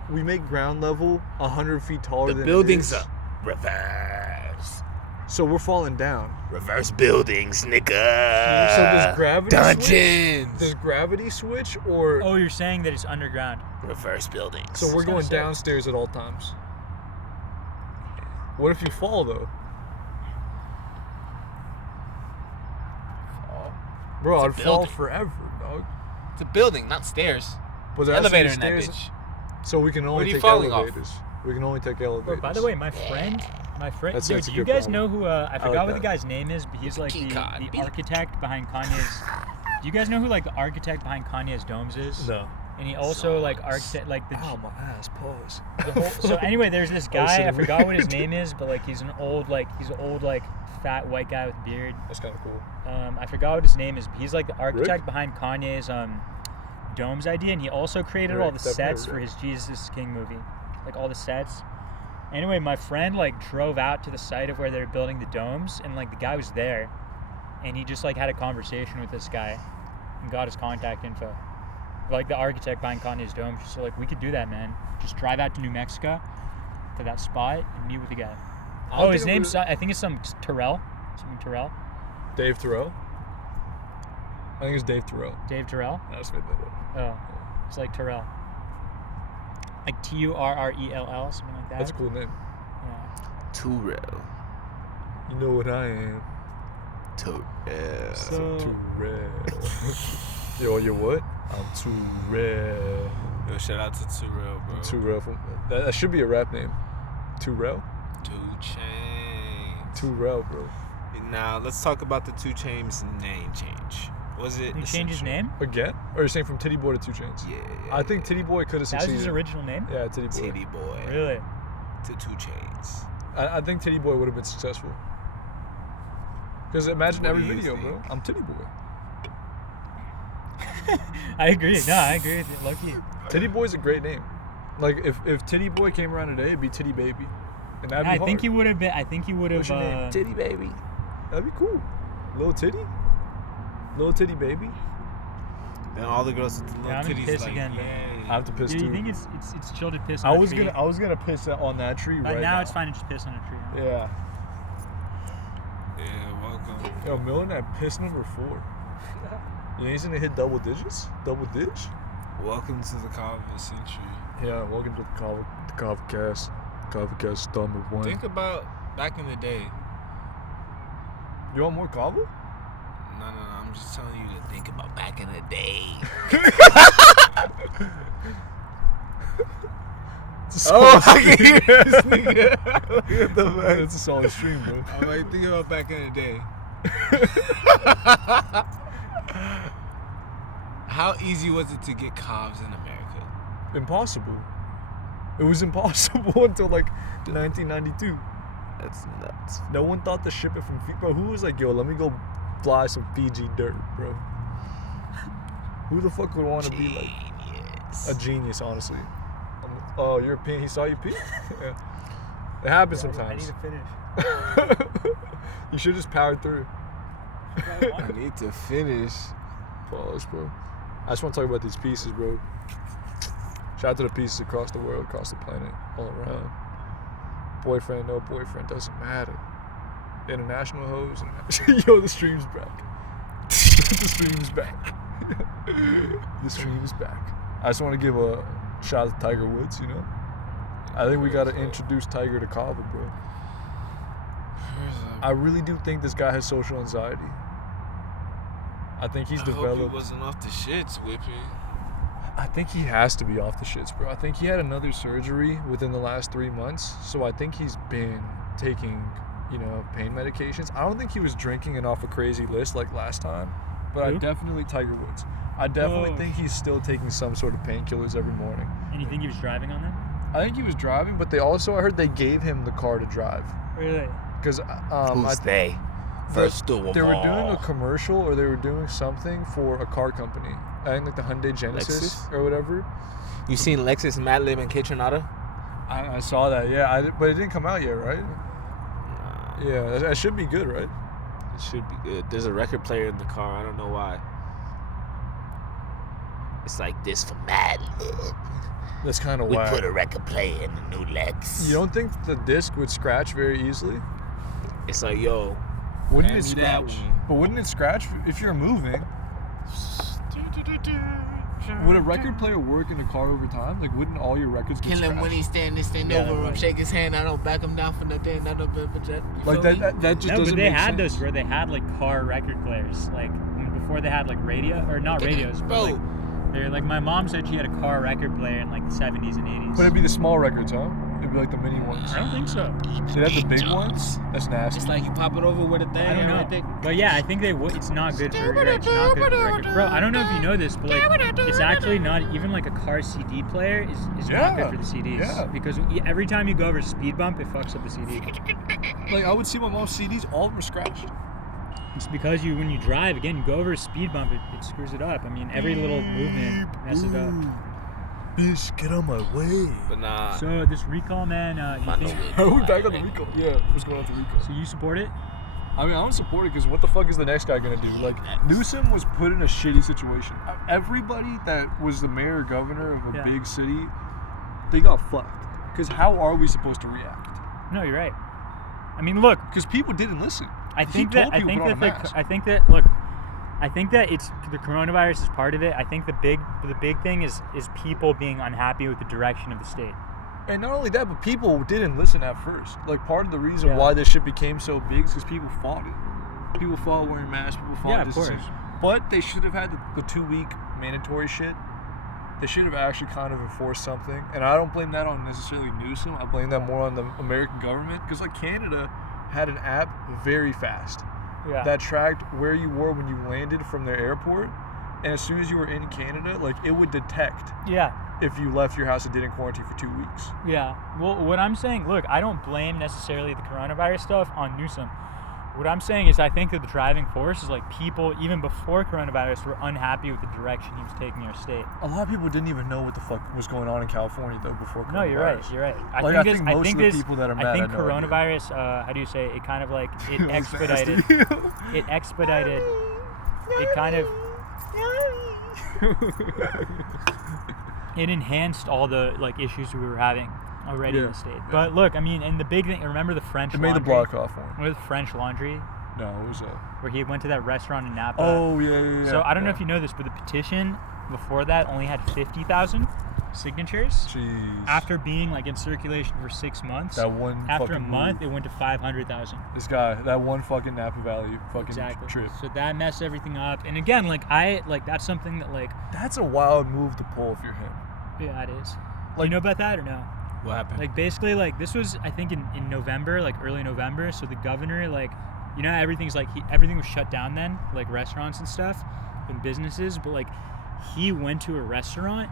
ground level 100 feet taller The than buildings it is. are reverse. So we're falling down. Reverse buildings, nigga. So does gravity switch? Dungeons. Does gravity switch or? Oh, you're saying that it's underground. Reverse buildings. So we're It's kinda going sick. downstairs at all times. What if you fall though? Bro, It's a I'd fall building. forever, dog. It's a building, not stairs. But there has to be Elevator in that stairs, bitch. So we can are only you take falling off? elevators. We can only take elevators. Bro, by the way, my friend, That's- dude, that's a do you good guys problem. know who? I forgot like what the that. guy's name is, but he's like Key card, the B. architect behind Kanye's. Do you guys know who like the architect behind Kanye's domes is? No. And he also like architect like the Ow, my ass. Pause. The whole, so anyway, there's this Oh, guy. so I forgot what his weird. name is, but like he's an old fat white guy with beard. That's kind of cool. I forgot what his name is, but he's like the architect behind Kanye's domes idea, and he also created Right, all the definitely sets for right. his Jesus is King movie, like all the sets. Anyway, my friend like drove out to the site of where they're building the domes, and like the guy was there, and he just like had a conversation with this guy, and got his contact info, like the architect behind Kanye's domes. So like we could do that, man. Just drive out to New Mexico, to that spot, and meet with the guy. Oh, his name's I think it's some Terrell, something Terrell. Dave Terrell. I think it's Dave Terrell. Dave Terrell. I just made that up. Oh, it's like Terrell. Like Turrell, something like that. That's a cool name. Yeah. Terrell. You know what I am. Terrell. Terrell. Yo, you're what? I'm Terrell. Yo, shout out to Terrell, bro. Terrell. That should be a rap name. Terrell? 2 Chainz. Terrell, bro. Now, let's talk about the 2 Chainz name change. Was it He changed his essential? name? Again? Or you're saying from Titty Boy to 2 Chainz? Yeah. I think Titty Boy could have That was succeeded. his original name? Yeah, Titty Boy. Titty Boy Really? to 2 Chainz. I think Titty Boy would have been successful. Because imagine What every do you video, think? bro. I'm Titty Boy. I agree. No, I agree with you. Low-key. Titty Boy's a great name. Like if Titty Boy came around today, it'd be Titty Baby, and that'd be I hard. think he would have been. I think he would have. What's your name? Titty Baby. That'd be cool. Little Titty, Little Titty Baby. Then all the girls with the little Yeah, I'm gonna titties piss like, again, bro. I have to piss Do too. you think it's chill to piss I on a was tree? gonna piss on that tree But right now now. it's fine to just piss on a tree. Yeah. Yeah, welcome. Yo, Millen at piss number 4. You know he's gonna hit double digits? Double ditch? Welcome to the Kava Century. Yeah, welcome to the Kava Cast. Kava Cast number 1. Think about back in the day. You want more Kava? No, I'm just telling you to think about back in the day. Oh, I can hear this nigga. It's a solid stream, bro. I'm like, think about back in the day. How easy was it to get calves in America? Impossible. It was impossible until like 1992. That's nuts. No one thought to ship it from Fiji. Bro, who was like, yo, let me go fly some Fiji dirt, bro? Who the fuck would want to be like a genius, honestly? Oh, you're peeing. He saw you pee? Yeah. It happens I sometimes. need to finish. You should just power through. I need to finish. Pause, bro. I just want to talk about these pieces, bro. Shout out to the pieces across the world, across the planet, all around. Boyfriend, no boyfriend, doesn't matter. International hoes. Yo, the stream's back. The stream's back. The stream's back. I just want to give a shout out to Tiger Woods, you know? I think we got to introduce Tiger to Kava, bro. I really do think this guy has social anxiety. I think he's I hope developed. he wasn't off the shits, Whippy. I think he has to be off the shits, bro. I think he had another surgery within the last 3 months, so I think he's been taking, pain medications. I don't think he was drinking and off a crazy list like last time, but Who? I definitely Tiger Woods. I definitely Whoa. think he's still taking some sort of painkillers every morning. And you think he was driving on them? I think he was driving, but I heard they gave him the car to drive Really? because Who's they? First of they were doing a all. commercial or they were doing something for a car company. I think like the Hyundai Genesis Lexus? or whatever. You seen Lexus, Madlib, and Kitchenada? I saw that, yeah. But it didn't come out yet, right? Nah, Yeah, that should be good, right? it should be good. There's a record player in the car. I don't know why. It's like this for Madlib. That's kind of We whack. put a record player in the new Lex. You don't think the disc would scratch very easily? It's like, yo, Wouldn't hand it me that scratch? one. But wouldn't it scratch if you're moving? Would a record player work in a car over time? Like, wouldn't all your records get Kill him scratched? when he's standing Yeah, over him. right. Shake his hand. I don't back him down for nothing. I don't. Like that just No, doesn't but they make had sense. those where they had like car record players, like before they had like radio or not radios, but Bro. like they're like my mom said she had a car record player in like the 70s and 80s. But it'd be the small records, huh? It'd be like the mini ones. I don't think so. See, that's the big ones. That's nasty. It's like you pop it over with a thing. I don't know. Right there. But yeah, I think they would. It's not good for it's not good for record. Bro, I don't know if you know this, but like it's actually not even like a car CD player is not good Yeah, for the CDs yeah. because every time you go over a speed bump, it fucks up the CD. Like, I would see my mom's CDs, all of them were scratched. It's because when you drive, again, you go over a speed bump, it screws it up. I mean, every little movement messes it up. Bitch, get on my way. But nah. So this recall, man, you think, Are we back on the recall? Yeah, what's going on with the recall? so you support it? I mean, I don't support it because what the fuck is the next guy gonna do? Like, Newsom was put in a shitty situation. Everybody that was the mayor or governor of a big city, they got fucked. Because how are we supposed to react? No, you're right. I mean, look, Because people didn't listen. I think He told that people to put on a mask. I think that it's the coronavirus is part of it. I think the big thing is people being unhappy with the direction of the state. And not only that, but people didn't listen at first. Like, part of the reason why this shit became so big is because people fought it. People fought wearing masks. People fought distancing. But they should have had the 2-week mandatory shit. They should have actually kind of enforced something. And I don't blame that on necessarily Newsom. I blame that more on the American government. Because, like, Canada had an app very fast that tracked where you were when you landed from their airport. And as soon as you were in Canada, like, it would detect if you left your house and didn't quarantine for 2 weeks. Yeah. Well, what I'm saying, look, I don't blame necessarily the coronavirus stuff on Newsom. What I'm saying is I think that the driving force is, like, people, even before coronavirus, were unhappy with the direction he was taking our state. A lot of people didn't even know what the fuck was going on in California, though, before coronavirus. No, you're right. You're right. I think most of the people that are mad, I think had no idea. coronavirus, how do you say it? It kind of, like, it expedited. It kind of. It enhanced all the, like, issues we were having already in the state. But look, I mean, and the big thing, remember the French It Laundry? made the block off one. Remember the French Laundry? No, what was that? Where he went to that restaurant in Napa. Oh, yeah. So I don't know if you know this, but the petition before that only had 50,000 signatures. Jeez. After being, like, in circulation for 6 months. After a month, it went to 500,000. This guy, that one fucking Napa Valley fucking trip. So that messed everything up. And again, that's something that, like. That's a wild move to pull if you're him. Yeah, it is. You know about that or no? What happened? Like, basically, like, this was, I think, in November, like, early November. So the governor, like, you know, everything was shut down then, like, restaurants and stuff and businesses. But, like, he went to a restaurant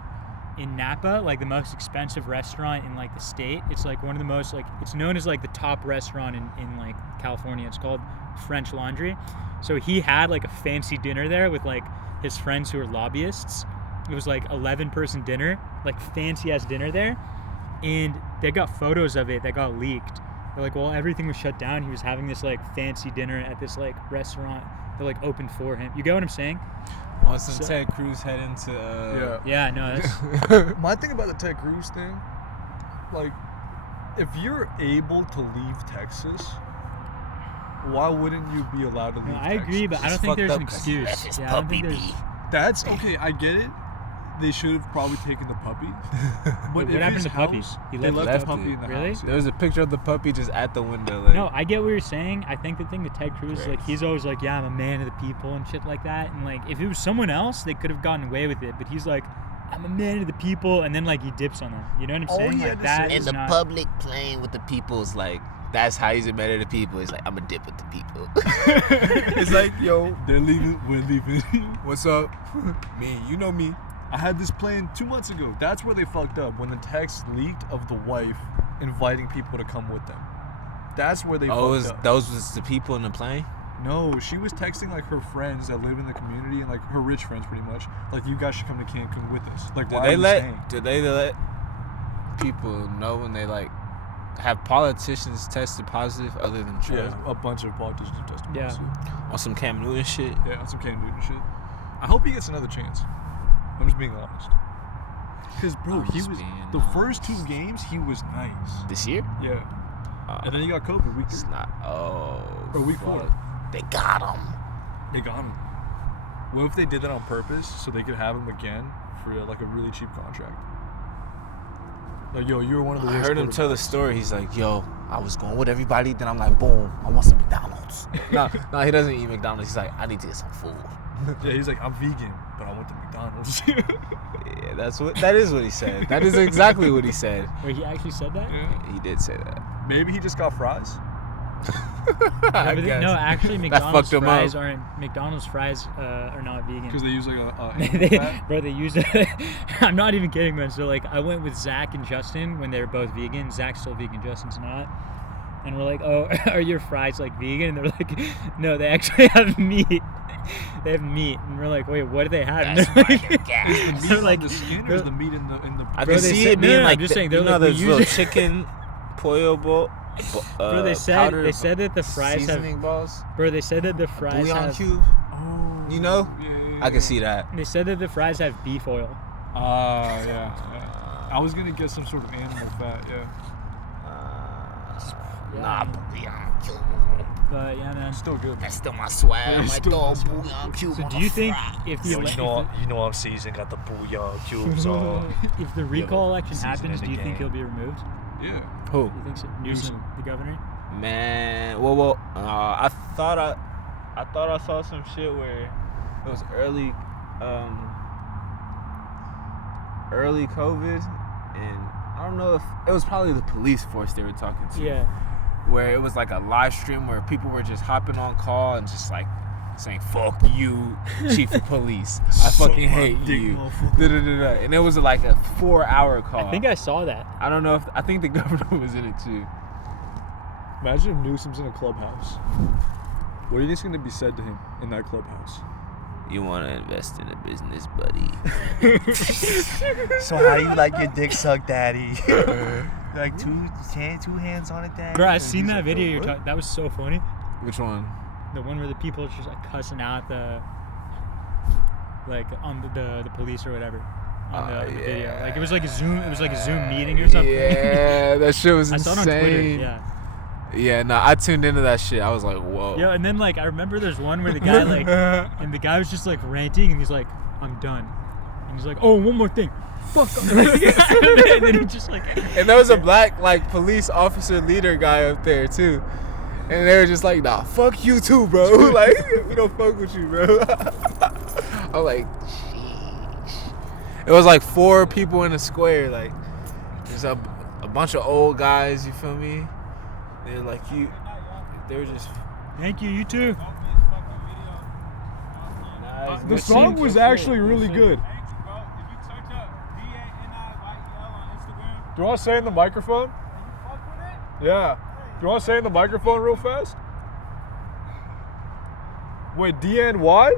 in Napa, like, the most expensive restaurant in, like, the state. It's, like, one of the most, like, it's known as, like, the top restaurant in like, California. It's called French Laundry. So he had, like, a fancy dinner there with, like, his friends who are lobbyists. It was, like, 11-person dinner, like, fancy-ass dinner there. And they got photos of it that got leaked. They're like, well, everything was shut down. He was having this, like, fancy dinner at this, like, restaurant that, like, opened for him. You get what I'm saying? On some Ted Cruz head into Yeah, no, that's My thing about the Ted Cruz thing, like, if you're able to leave Texas, why wouldn't you be allowed to leave Texas? I agree, but I don't think there's an excuse. Yeah, I don't think there's. That's okay, I get it. They should have probably taken the puppy. But What happened to the puppy? He They left left the puppy it. in the Really? house. There was a picture of the puppy just at the window. Like, No, I get what you're saying. I think the thing with Ted Cruz is, like, he's always like, yeah, I'm a man of the people and shit like that. And, like, if it was someone else, they could have gotten away with it. But he's like, I'm a man of the people, and then, like, he dips on them. You know what I'm All saying? he Like, had to that say- is And the not. public playing with the people is like, that's how he's a man of the people. He's like, I'm a dip with the people. it's like, yo, They're leaving, we're leaving. what's up? Me, you know me. I had this plan 2 months ago. That's where they fucked up, when the text leaked of the wife inviting people to come with them. That's where they fucked up. Those was the people in the plane? No, she was texting, like, her friends that live in the community and, like, her rich friends pretty much. Like, you guys should come to Cancun with us. Like, why are we staying? Did they let people know when they, like, have politicians tested positive other than Trump? Yeah, a bunch of politicians have tested Yeah. positive. On some Cam Newton shit? Yeah, on some Cam Newton shit. I hope he gets another chance. I'm just being honest. Because, bro, I'm he just was being the first 2 games, he was nice. This year? Yeah. And then he got COVID week 3. It's not. Oh. Or week fuck. 4. They got him. They got him. What if they did that on purpose so they could have him again for, like, a really cheap contract? Like, yo, you were one of the I worst heard him tell the quarterbacks. story. He's like, yo, I was going with everybody. Then I'm like, boom, I want some McDonald's. no, he doesn't eat McDonald's. He's like, I need to get some food. Yeah, he's like, I'm vegan, but I went to McDonald's. Yeah, that is what he said. That is exactly what he said. Wait, he actually said that? Yeah. He did say that. Maybe he just got fries. I No, guess. no, actually, That McDonald's fucked him fries up. aren't. McDonald's fries are not vegan. Because they use, like, Bro, they use I'm not even kidding, man. So, like, I went with Zach and Justin when they were both vegan. Zach's still vegan, Justin's not. And we're like, oh, are your fries like vegan? And they're like, no, they actually have meat. They have meat. And we're like, wait, what do they have? And That's they're why like, they're gas. Meat on the skin or is the meat in the I Bro, can they see said- it no, being no, like I'm just saying, they're you know like, we those use little it- chicken pollo bowl. Bro, they said that the fries seasoning have. balls. Bro, they said that the fries Bouillon have. cube. Oh, You know? Yeah. I can see that. They said that the fries have beef oil. Yeah. I was gonna get some sort of animal fat. Yeah. Nah, bouillon cube. But yeah, man. Still good. That's still my swag. Yeah, I might still throw my a swag. bouillon cube So on do a you think fry. if the Yo, ele- you know I'm seasoned. Got the bouillon cubes on. if the recall election season happens, in do the you think game. he'll be removed? Yeah. Who? You think so? Newsom, the governor? Man, well, I thought I saw some shit where it was early COVID, and I don't know if it was probably the police force they were talking to. Yeah. Where it was like a live stream where people were just hopping on call and just like saying "fuck you, chief of police, I fucking hate you," da-da-da-da. And it was like a 4-hour call. I think I saw that. I don't know if I think the governor was in it too. Imagine if Newsom's in a clubhouse. What do you think's gonna be said to him in that clubhouse? You want to invest in a business, buddy? So how you like your dick sucked, daddy? Like two hands on it, daddy? Bro, I seen that like, video you're what? talking. That was so funny. Which one? The one where the people are just like cussing out on the police or whatever on the video. Like it was like a Zoom meeting or something. Yeah, that shit was I insane. saw it on Twitter. Yeah. Yeah, no, I tuned into that shit. I was like, whoa. Yeah, and then like I remember there's one where the guy like, and the guy was just like ranting, and he's like, "I'm done," and he's like, "Oh, one more thing, fuck," and then he just like, And there was a black like police officer leader guy up there too, and they were just like, "Nah, fuck you too, bro. Like, we don't fuck with you, bro." I'm like, sheesh. It was like 4 people in a square. Like, there's a bunch of old guys. You feel me? They're like they were just. "Thank you, you too." The song was actually really good. Do you want to say in the microphone? Yeah. Do you want to say in the microphone real fast? Wait, D-N-Y?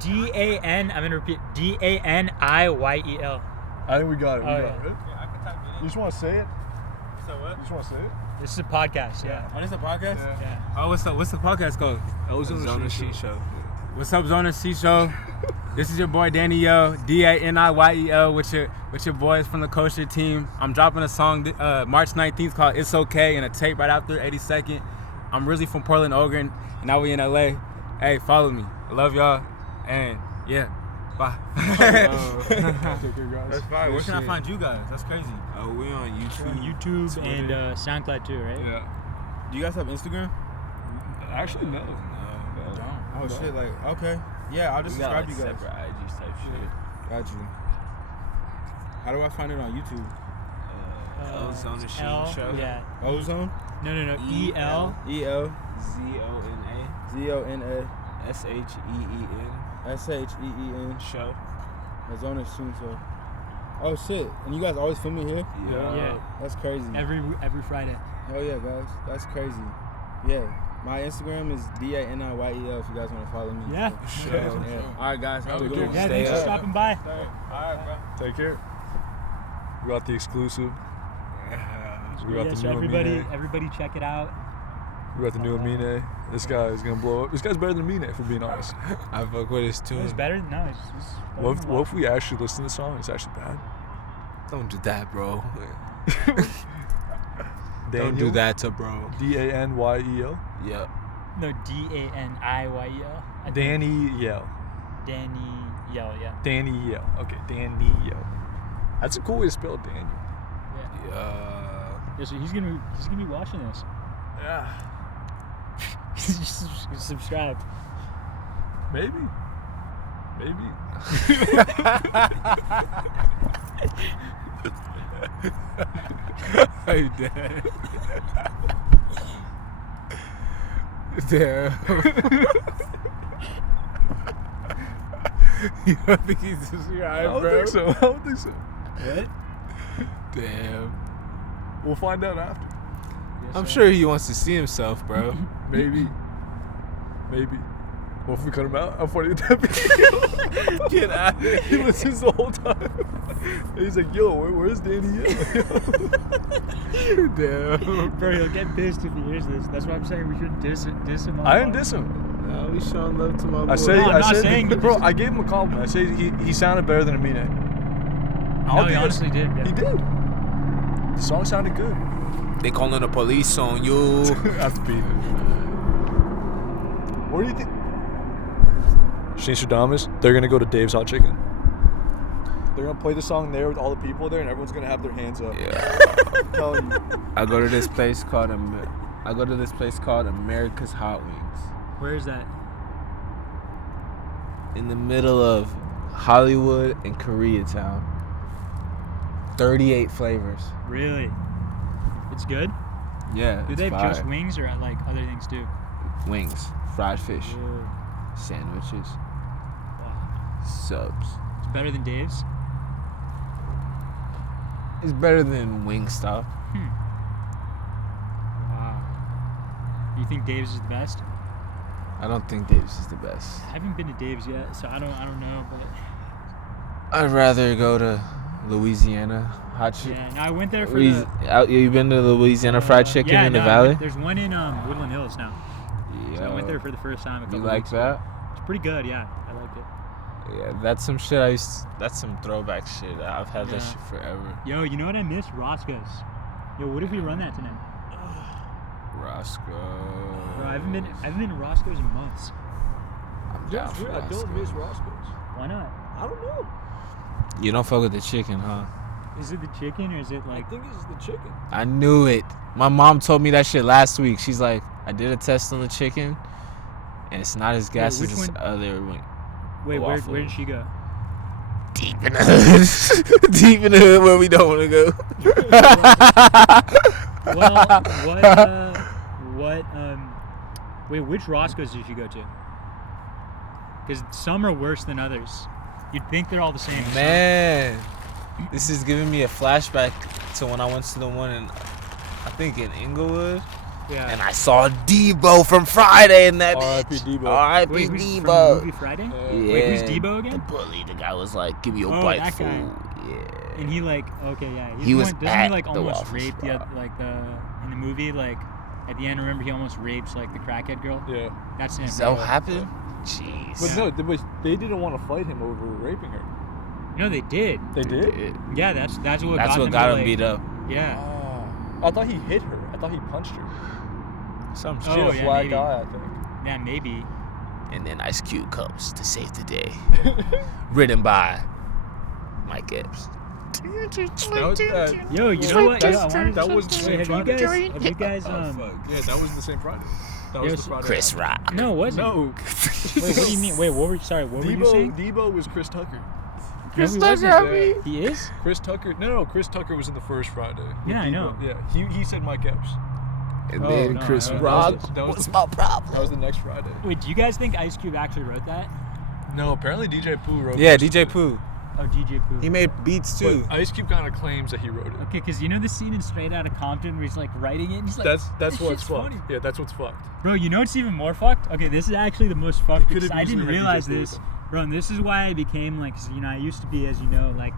D-A-N. I'm gonna repeat. D-A-N-I-Y-E-L. I think we got it. Oh, yeah. You just want to say it? So what? You just want to say it? This is a podcast. Yeah. Oh, this is a podcast? Yeah. Oh, what's the podcast called? Zona Sheet Show. What's up, Zona C Show? This is your boy Daniyel, Daniyel, with your boys from the Kosher team. I'm dropping a song March 19th called "It's Okay" and a tape right after 82nd. I'm really from Portland, Oregon, and now we in LA. Hey, follow me. I love y'all, and yeah, bye. Take care, guys. That's fine. Where can I find you guys? That's crazy. Oh, we on YouTube. YouTube and SoundCloud too, right? Yeah. Do you guys have Instagram? Actually, no. Oh shit! Like okay, yeah, I'll just We got subscribe like you guys. separate IGs type shit. Got you. How do I find it on YouTube? Zona Sheet L, Show. Yeah. Ozone. No. E-L. E-L ZONA Z-O-N-A SHEEN S-H-E-E-N. show. Zona Sheet Show. Oh shit! And you guys always film me here? Yeah. That's crazy. Every Friday. Oh yeah, guys, that's crazy. Yeah, my Instagram is DANIYEL if you guys want to follow me. Yeah. Yeah. All right, guys, have a good one. Yeah, Stay thanks for up. stopping by. All right, bro. Take care. We got the exclusive. We got Yeah, the so new Amine. everybody check it out. We got the new Amine. This guy is gonna blow up. This guy's better than Amine, if we're being honest. I fuck with his It tune. was better. No, it's What if we actually listen to the song? It's actually bad. Don't do that, bro. Daniyel? Don't do that to bro. D-A-N-Y-E-L. Yep. No, D-A-N-I-Y-E-L. Daniyel. Daniyel, yeah. Daniyel. Okay, Daniyel. That's a cool way to spell Daniel. Yeah, so he's gonna be watching this. Yeah. Just subscribe. Maybe. Maybe. Hey, Dad. Damn. You don't think he's subscribed, I don't bro? think so. I don't think so. What? Damn. We'll find out after. Yes, I'm sir. sure he wants to see himself, bro. Maybe. What if we cut him out? How funny would that be? Get out of here. He listens the whole time. And he's like, yo, where's Daniyel? Damn. Bro, he'll get pissed if he hears this. That's why I'm saying we shouldn't diss him. I didn't diss him. No, we showing love to my boy. I said, No, I'm I not said, saying- bro, I gave him a compliment. I said he sounded better than Amine. No, he honestly did. Yeah. He did. The song sounded good. They calling the police on you. After beating it. What do you think? Shane they're gonna go to Dave's Hot Chicken. They're gonna play the song there with all the people there, and everyone's gonna have their hands up. Yeah. I'm telling you. I go to this place called America's Hot Wings. Where is that? In the middle of Hollywood and Koreatown. 38 flavors. Really? It's good? Yeah. Do it's they have fire. just wings or like other things too? Wings, fried fish, Ew. sandwiches, Wow. subs. It's better than Dave's? It's better than Wingstop. Wow. You think Dave's is the best? I don't think Dave's is the best. I haven't been to Dave's yet, so I don't know, but I'd rather go to Louisiana hot chicken. yeah, no, I went there for the You been to Louisiana fried chicken yeah, in the no, valley? There's one in Woodland Hills now. So I went there for the first time a couple You like weeks that? ago. It's pretty good, yeah. I liked it. Yeah, that's some shit that's some throwback shit. I've had that Yeah. shit forever. Yo, you know what I miss? Roscoe's. Yo, what if we run that tonight? Roscoe. Bro, I haven't been to Roscoe's in months. I'm down for I don't miss Roscoe's. Why not? I don't know. You don't fuck with the chicken, huh? Is it the chicken or is it like? I think it's the chicken. I knew it. My mom told me that shit last week. She's like, I did a test on the chicken, and it's not as gas which as this one? other wing. Wait, waffle. where did she go? Deep in the hood. Deep in the hood where we don't want to go. Wait, which Roscoe's did you go to? Because some are worse than others. You'd think they're all the same. Man, this is giving me a flashback to when I went to the one in, I think in Inglewood, Yeah. and I saw Debo from Friday in that R.I.P. bitch. Debo. R.I.P. Wait, who's from the Debo. movie Friday? Yeah. Wait, who's Debo The again? bully. The guy was like, "Give me a Oh, bite, that fool." guy. Yeah. And he like, okay, yeah. He's He the was one, doesn't at he like the almost waffle rape the spot. in the movie, like at the end, remember he almost rapes like the crackhead girl? Yeah. That's him. Is that what right? happened? Jeez. But no, they didn't want to fight him over raping her. No, they did. They did? Yeah, that's what That's got what them got to, him like, beat up. Yeah. I thought he hit her. I thought he punched her. Some She shit. had Oh, a yeah, black maybe. eye, I think. Yeah, maybe. And then Ice Cube comes to save the day. Written by Mike Epps. Yo, you know what? Yo, I wanted that to- was the wait, same have Friday. you guys Yeah, that was the same Friday. That Yo, was the Friday. Chris Rock. No, it wasn't. No. Wait, what do you mean? Wait, what were you saying? Debo was Chris Tucker. Chris Tucker, He is? Chris Tucker. No, Chris Tucker was in the first Friday. with Yeah, I Debo. know. Yeah, he said Mike Epps. And Oh, then no, Chris that Rock. was the- What's my problem? That was the next Friday. Wait, do you guys think Ice Cube actually wrote that? No, apparently DJ Pooh wrote. Yeah, most of DJ it. Pooh. Oh, DJ Pooh. He made beats too. But Ice Cube kind of claims that he wrote it. Okay, because you know the scene in Straight Outta Compton where he's like writing it and he's like, That's "This what's shit's fucked. funny." Yeah, that's what's fucked. Bro, you know what's even more fucked? Okay, this is actually the most fucked could've because I easily didn't had DJ realize Pooh this. with Bro, and this is why I became like, 'cause, you know, I used to be, as you know, like,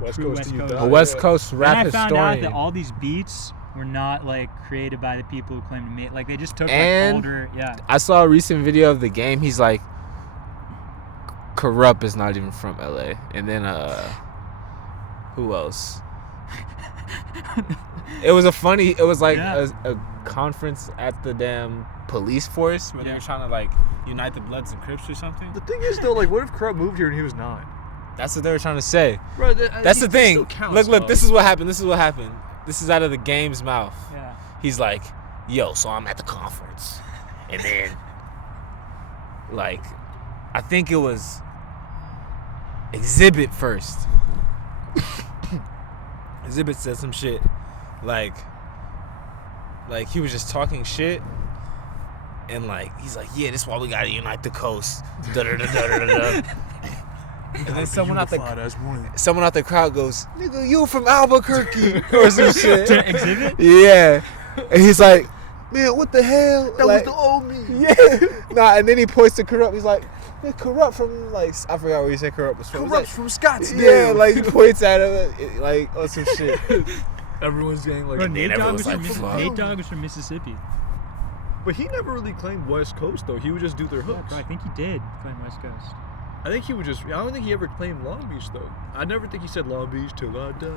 West True Coast West to you Coast. die. A West Yeah. Coast then rap I found out historian. that all these beats were not like created by the people who claim to make. Like they just took And- like older, yeah. I saw a recent video of the game. He's like, Corrupt is not even from LA. And then who else? It was like Yeah. a conference at the damn police force where they Yeah. were trying to like unite the Bloods and Crips or something. The thing is though, like, what if Corrupt moved here and he was 9? That's what they were trying to say. Bro, That's the thing. Look, this is what happened. This is out of the game's mouth. Yeah. He's like, yo, so I'm at the conference. And then, like, I think it was Exhibit first. Exhibit said some shit. Like he was just talking shit. And, like, he's like, yeah, this is why we gotta unite the coast. Da-da-da-da-da-da. And then someone out as one. the crowd goes, "Nigga, you from Albuquerque?" or some shit. To exhibit? Yeah. And he's like, "Man, what the hell?" That like, was the old me. Yeah. Nah, and then he points to Corrupt. He's like, "Man, Corrupt from like I forgot where he said Corrupt was from." He's Corrupt's like, from Scottsdale. yeah, like he points at him like on some shit. Everyone's getting like. Bro, Nate Dogg was everyone's from like, Nate fuck. Dogg was from Mississippi. But he never really claimed West Coast though. He would just do their Yeah, hooks. bro, I think he did claim West Coast. I think he would just. I don't think he ever claimed Long Beach though. I never think he said Long Beach till I die.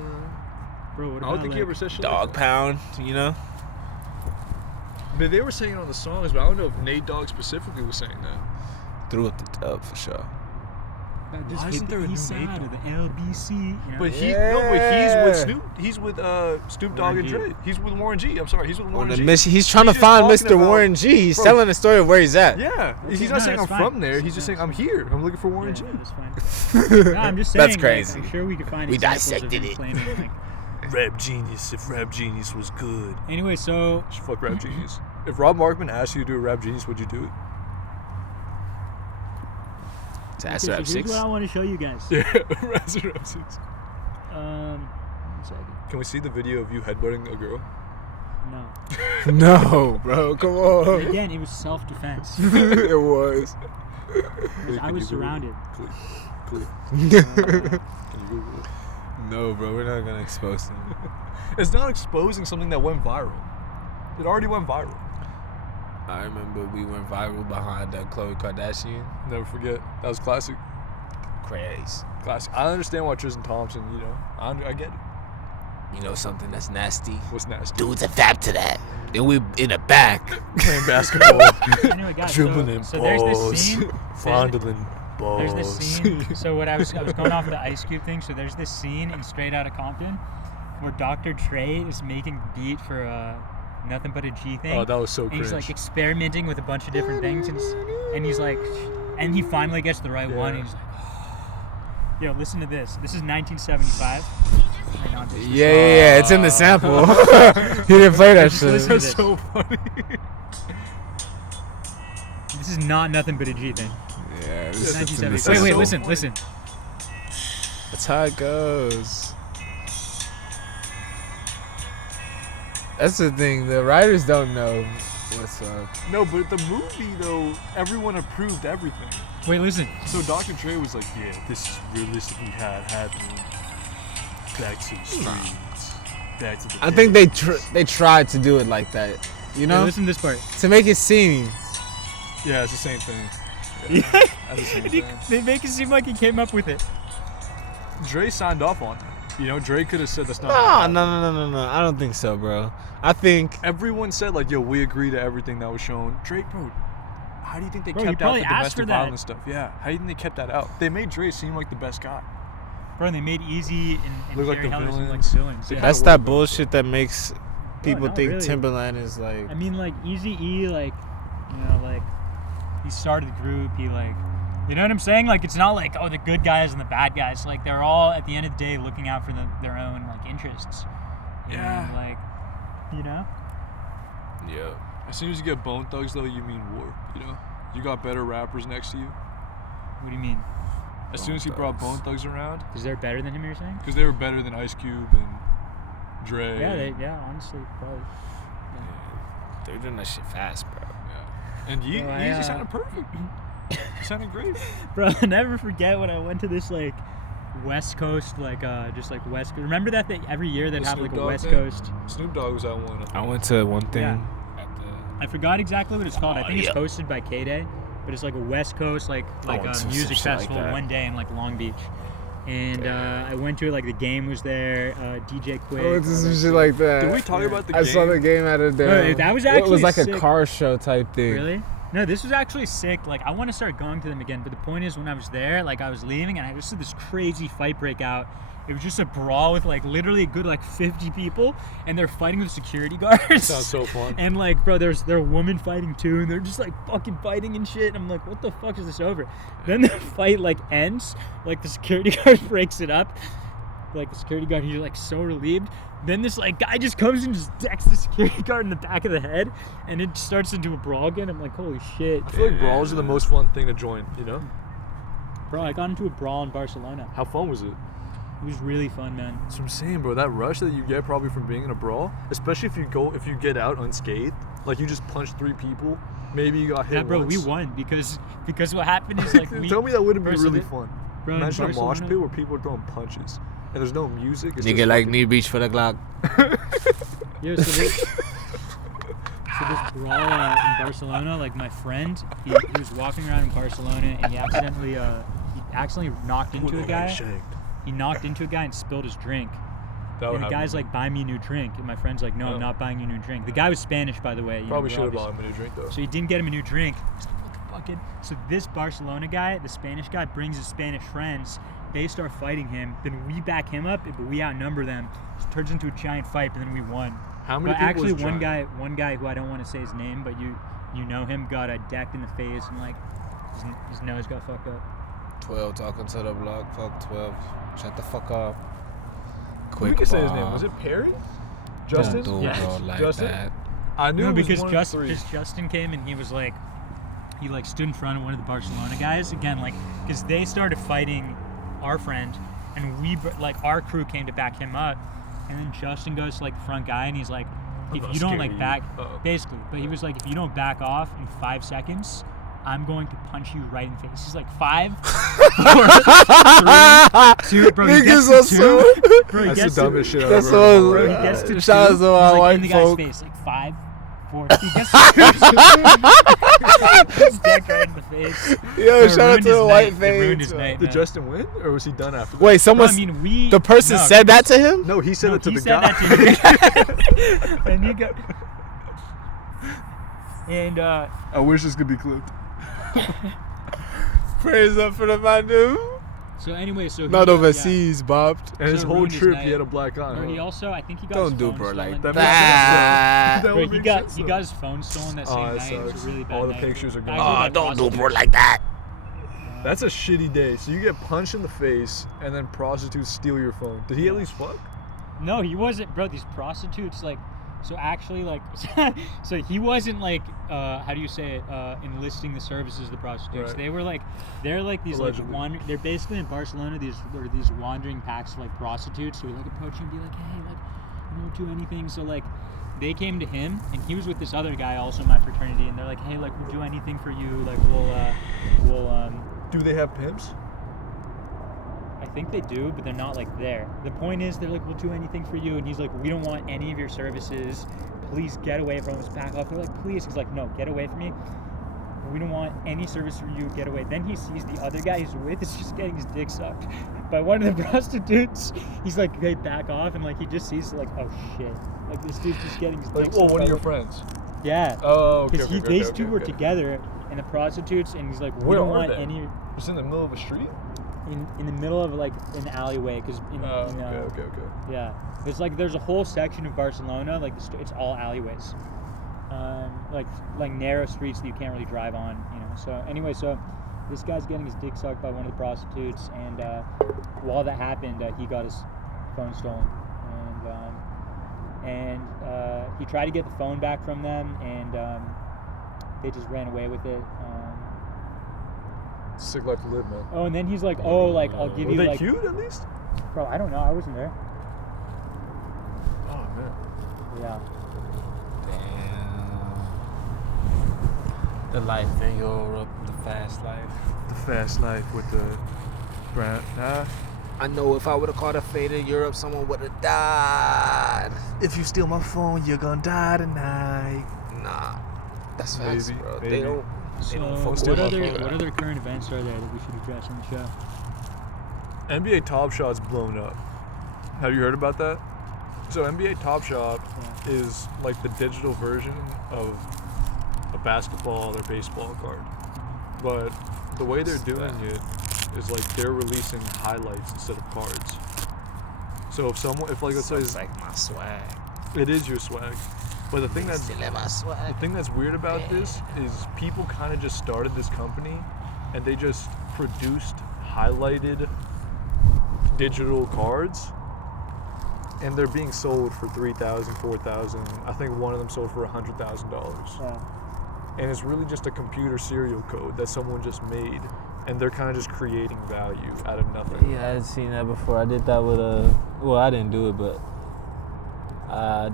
Bro, what I about don't think like, he ever said shit. Dog Like that. pound, you know? But they were saying it on the songs, but I don't know if Nate Dogg specifically was saying that. Threw up the dub for sure. just Why hit isn't there the a new east Nate side Dogg? of the LBC? You know? But he's Yeah. with Snoop. He's with Snoop Dogg and Warren G. Dre. He's with Warren G. I'm sorry, he's with Warren On G. the mission, he's trying to just find talking Mr. about- Warren G. He's Bro. telling the story of where he's at. Yeah, Okay, he's no, not saying I'm that's from fine. there. He's just saying I'm here. I'm looking for Warren G. Yeah, that's fine. No, I'm just saying. That's crazy. Like, I'm sure we could find We examples dissected of him it. claiming, like, Rap Genius. If Rap Genius was good. anyway, so Fuck Rap Genius. If Rob Markman asked you to do a Rap Genius, would you do it? That's okay, rap so here's 6. what I want to show you guys. Yeah, Rap 6. One second. Can we see the video of you headbutting a girl? No. No, bro, come on. Again, it was self-defense. It was. I was surrounded. Click. Can you Google it? No, bro, we're not gonna expose him. It's not exposing something that went viral. It already went viral. I remember we went viral behind Khloe Kardashian. Never forget. That was classic. Craze. Classic. I understand why Tristan Thompson, you know, I get it. You know something that's nasty? What's nasty? Dudes adapt to that. Then we in the back. Playing basketball. Anyway, guys, Dribbling so there's this balls. scene. Fondling balls. There's this scene. So what I was going off of the Ice Cube thing. So there's this scene in Straight Outta Compton where Dr. Trey is making beat for Nothing But a G thing. Oh, that was so And cringe. he's like experimenting with a bunch of different things, and he's like, and he finally gets the right one. And he's like, yo, listen to this. This is 1975. Hang on, just- Yeah, it's in the sample. He didn't play that Just listen shit. to That's so funny. This is not Nothing But a G thing. Yeah, This this is is in the 1975. so Wait, funny. listen. That's how it goes. That's the thing. The writers don't know what's up. No, but the movie though, everyone approved everything. Wait, listen. So Dr. Dre was like, yeah, this is realistically how it happened. Back to the streets. Back to the I think they tried to do it like that. You Wait, know, listen to this part. to make it seem. Yeah, it's the same thing. Yeah. That's the same And thing. they make it seem like he came up with it. Dre signed off on it. You know, Dre could have said that's not. No. I don't think so, bro. I think Everyone said like, yo, we agree to everything that was shown. Dre, bro, how do you think they Bro, he kept out probably the asked for domestic that. violence stuff? Yeah, how do you think they kept that out? They made Dre seem like the best guy. Bro, and they made Easy and Look like Jerry the Heller seem like villains. villains. They Yeah. that's kinda that were. bullshit that makes people not think really. Timberland is like. I mean, like Easy E, like, you know, like he started the group. He like, you know what I'm saying? Like, it's not like, oh, the good guys and the bad guys. Like, they're all at the end of the day looking out for their own like interests. Yeah. And, like, you know. Yeah. As soon as you get Bone Thugs though, you mean war. You know, you got better rappers next to you. What do you mean? As soon as you brought Bone Thugs around, Is they're better than him? You're saying? because they were better than Ice Cube and Dre. Yeah, honestly, probably. They're doing that shit fast, bro. Yeah. And Yeezy Bro, I, sounded perfect. He sounded great. Bro, I'll never forget when I went to this like West Coast, like just like West Coast. Remember that they, every year they'd The have Snoop like a Dogg West thing? Coast. Snoop Dogg was at one. I went to one thing. Yeah. At I forgot exactly what it's called. I think yeah. it's hosted by K-Day, but it's like a West Coast like went a to some music shit like festival that. one day in like Long Beach. And I went to it like the game was there, DJ Quick. I went to all some that shit like that. Did we talk about the I game? saw the game at a damn. that was It actually was like sick. a car show type thing. Really? No, this was actually sick. Like, I want to start going to them again. But the point is, when I was there, like, I was leaving, and I just saw this crazy fight break out. It was just a brawl with, like, literally a good, like, 50 people, and they're fighting with security guards. Sounds so fun. And, like, bro, they're a woman fighting, too, and they're just, like, fucking fighting and shit. And I'm like, what the fuck is this over? Then the fight, like, ends. Like, the security guard breaks it up. Like, the security guard, he's, like, so relieved. Then this, like, guy just comes and just decks the security guard in the back of the head, and it starts into a brawl again. I'm like, holy shit. I feel like brawls are the most fun thing to join. You know, Bro, I got into a brawl in Barcelona. How fun was it? It was really fun, man. That's what I'm saying, bro. That rush that you get probably from being in a brawl, especially if you get out unscathed, like you just punched 3 people, maybe you got hit. Yeah, bro, once. we won because what happened is like we. Tell me that wouldn't be Bro, so really the- fun. Bro, in Imagine a mosh Barcelona- pit where people are throwing punches and there's no music. It's Nigga just like fucking- knee reach for the Glock. Yeah, so this brawl in Barcelona, like my friend, he was walking around in Barcelona and he accidentally knocked into a guy. Shanked. He knocked into a guy and spilled his drink. That would And the happen. guy's like, buy me a new drink. And my friend's like, no, Oh. I'm not buying you a new drink. The guy was Spanish, by the way. you know, Probably we're should have obviously- bought him a new drink though. So he didn't get him a new drink. So this Barcelona guy, the Spanish guy, brings his Spanish friends. They start fighting him. Then we back him up, but we outnumber them. It turns into a giant fight, but then we won. How many But people actually, was one giant? guy who I don't want to say his name, but you know him, got decked in the face and like his nose got fucked up. 12 talking to the block. Fuck 12. Shut the fuck up. We Quick can say his name. ball. Was it Perry? Justin? Don't do Yeah. bro like Justin? that. I knew No, it was because one of the 3. Justin came and he stood in front of one of the Barcelona guys again, like because they started fighting our friend, and our crew came to back him up, and then Justin goes to like the front guy and he's like, if not you don't scared like of you. back, Uh-oh. basically, but he was like, if you don't back off in 5 seconds, I'm going to punch you right in the face. He's like 5, 4, 3, 2, bro. He gets Niggas to are 2. so- Bro, he That's gets the to dumbest shit I've That's ever heard. Bro, in he my gets to life. 2. Shout out to He's our like white in the guy's folk. face, like 5, 4. He gets gets decked right in the face. Yo, It shout out ruined to his the night. white It ruined face. his night, Did man. Justin win, or was he done after that? Wait, Bro, someone. I mean, The person said that to him? No, he said No, it to he the said guy. that to you. And you got. And I wish this could be clipped. Praise up for the man, dude. so anyway, so Not he, overseas, bopped. And his So it whole ruined his trip, night. he had a black eye. Bro, he huh? also, I think he got Don't his do phone bro stolen. like That that. That Bro, would he make got sense, he though. got his phone stolen that same Oh, that night. It was sucks. a really bad All the night. pictures are gone. Actually, Oh, that don't do prostitute- bro like that. That's a shitty day. So you get punched in the face, and then prostitutes steal your phone. Did he at least fuck? No, he wasn't, bro. These prostitutes, like, so actually, like, so he wasn't like, how do you say it? Enlisting the services of the prostitutes. Right. They were like, they're like these Allegedly. they're basically in Barcelona. These wandering packs of like prostitutes who would like approach him and be like, hey, like, you don't do anything. So like, they came to him, and he was with this other guy, also in my fraternity, and they're like, hey, like, we'll do anything for you. Like, we'll Do they have pimps? I think they do, but they're not like there. The point is, they're like, we'll do anything for you. And he's like, we don't want any of your services. Please get away from us. Back off. They're like, please. He's like, no, get away from me. We don't want any service from you. Get away. Then he sees the other guy he's with is just getting his dick sucked by one of the prostitutes. He's like, hey, back off. And like, he just sees like, oh shit. Like, this dude's just getting his dick Like, sucked. one by of your one- friends. Yeah. Oh, okay. Because okay, these okay, two were okay. together, and the prostitutes, and he's like, we Where don't are want they? any. Just in the middle of a street? In the middle of like an alleyway, because Okay. yeah, it's like there's a whole section of Barcelona, like it's all alleyways, like narrow streets that you can't really drive on, you know. So anyway, so this guy's getting his dick sucked by one of the prostitutes, and while that happened, he got his phone stolen, and he tried to get the phone back from them, and they just ran away with it. Sick life to live, man. Oh, and then he's like, oh, like I'll give Were you they like, cute at least? bro, I don't know, I wasn't there. Oh, man. Yeah. Damn. The life in Europe, the fast life. The fast life with the brand. I know if I would have caught a fade in Europe, someone would have died. If you steal my phone, you're gonna die tonight. Nah, that's facts, Maybe, bro. maybe. They don't. So fuck what with other current events are there that we should address on the show? NBA Top Shot's blown up. Have you heard about that? So NBA Top Shot is like the digital version of a basketball or baseball card. But the way they're doing it is like they're releasing highlights instead of cards. So if like let's say Sounds like my swag. it is your swag. But the thing that's Still in my swag. The thing that's weird about this is people kind of just started this company and they just produced highlighted digital cards and they're being sold for $3,000, $4,000. I think one of them sold for $100,000. Yeah. And it's really just a computer serial code that someone just made and they're kind of just creating value out of nothing. Yeah, I had seen that before. I did that with well, I didn't do it, but I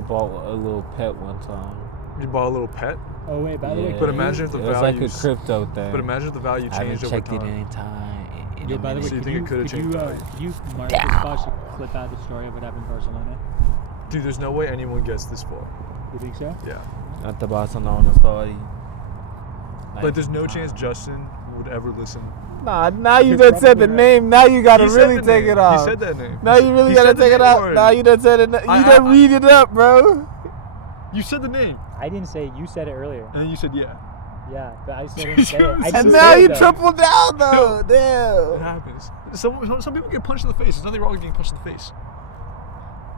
bought a little pet one time. You bought a little pet, Oh wait, by the way, but imagine if the it was like a values. crypto thing. But imagine if the value I haven't changed over checked it time. any time. Yo, by the way, So you could think it you, could've could changed you, value? could you mark this box and clip out the story of what happened in Barcelona? Dude, there's no way anyone gets this far. You think so? Yeah. At the Barcelona story. Like, there's no chance Justin would ever listen. Nah, now you You're done said the probably right. name. Now you gotta He said really the take name. it off. He said that name. Now you really He gotta said the take it name off. already. Now you done said it. You done read it up, bro. You said the name, I didn't say it. You said it earlier. and then you said yeah. Yeah, but I still didn't say it. I And just now said you it, though. triple down though. It Damn. happens. Some people get punched in the face. There's nothing wrong with getting punched in the face.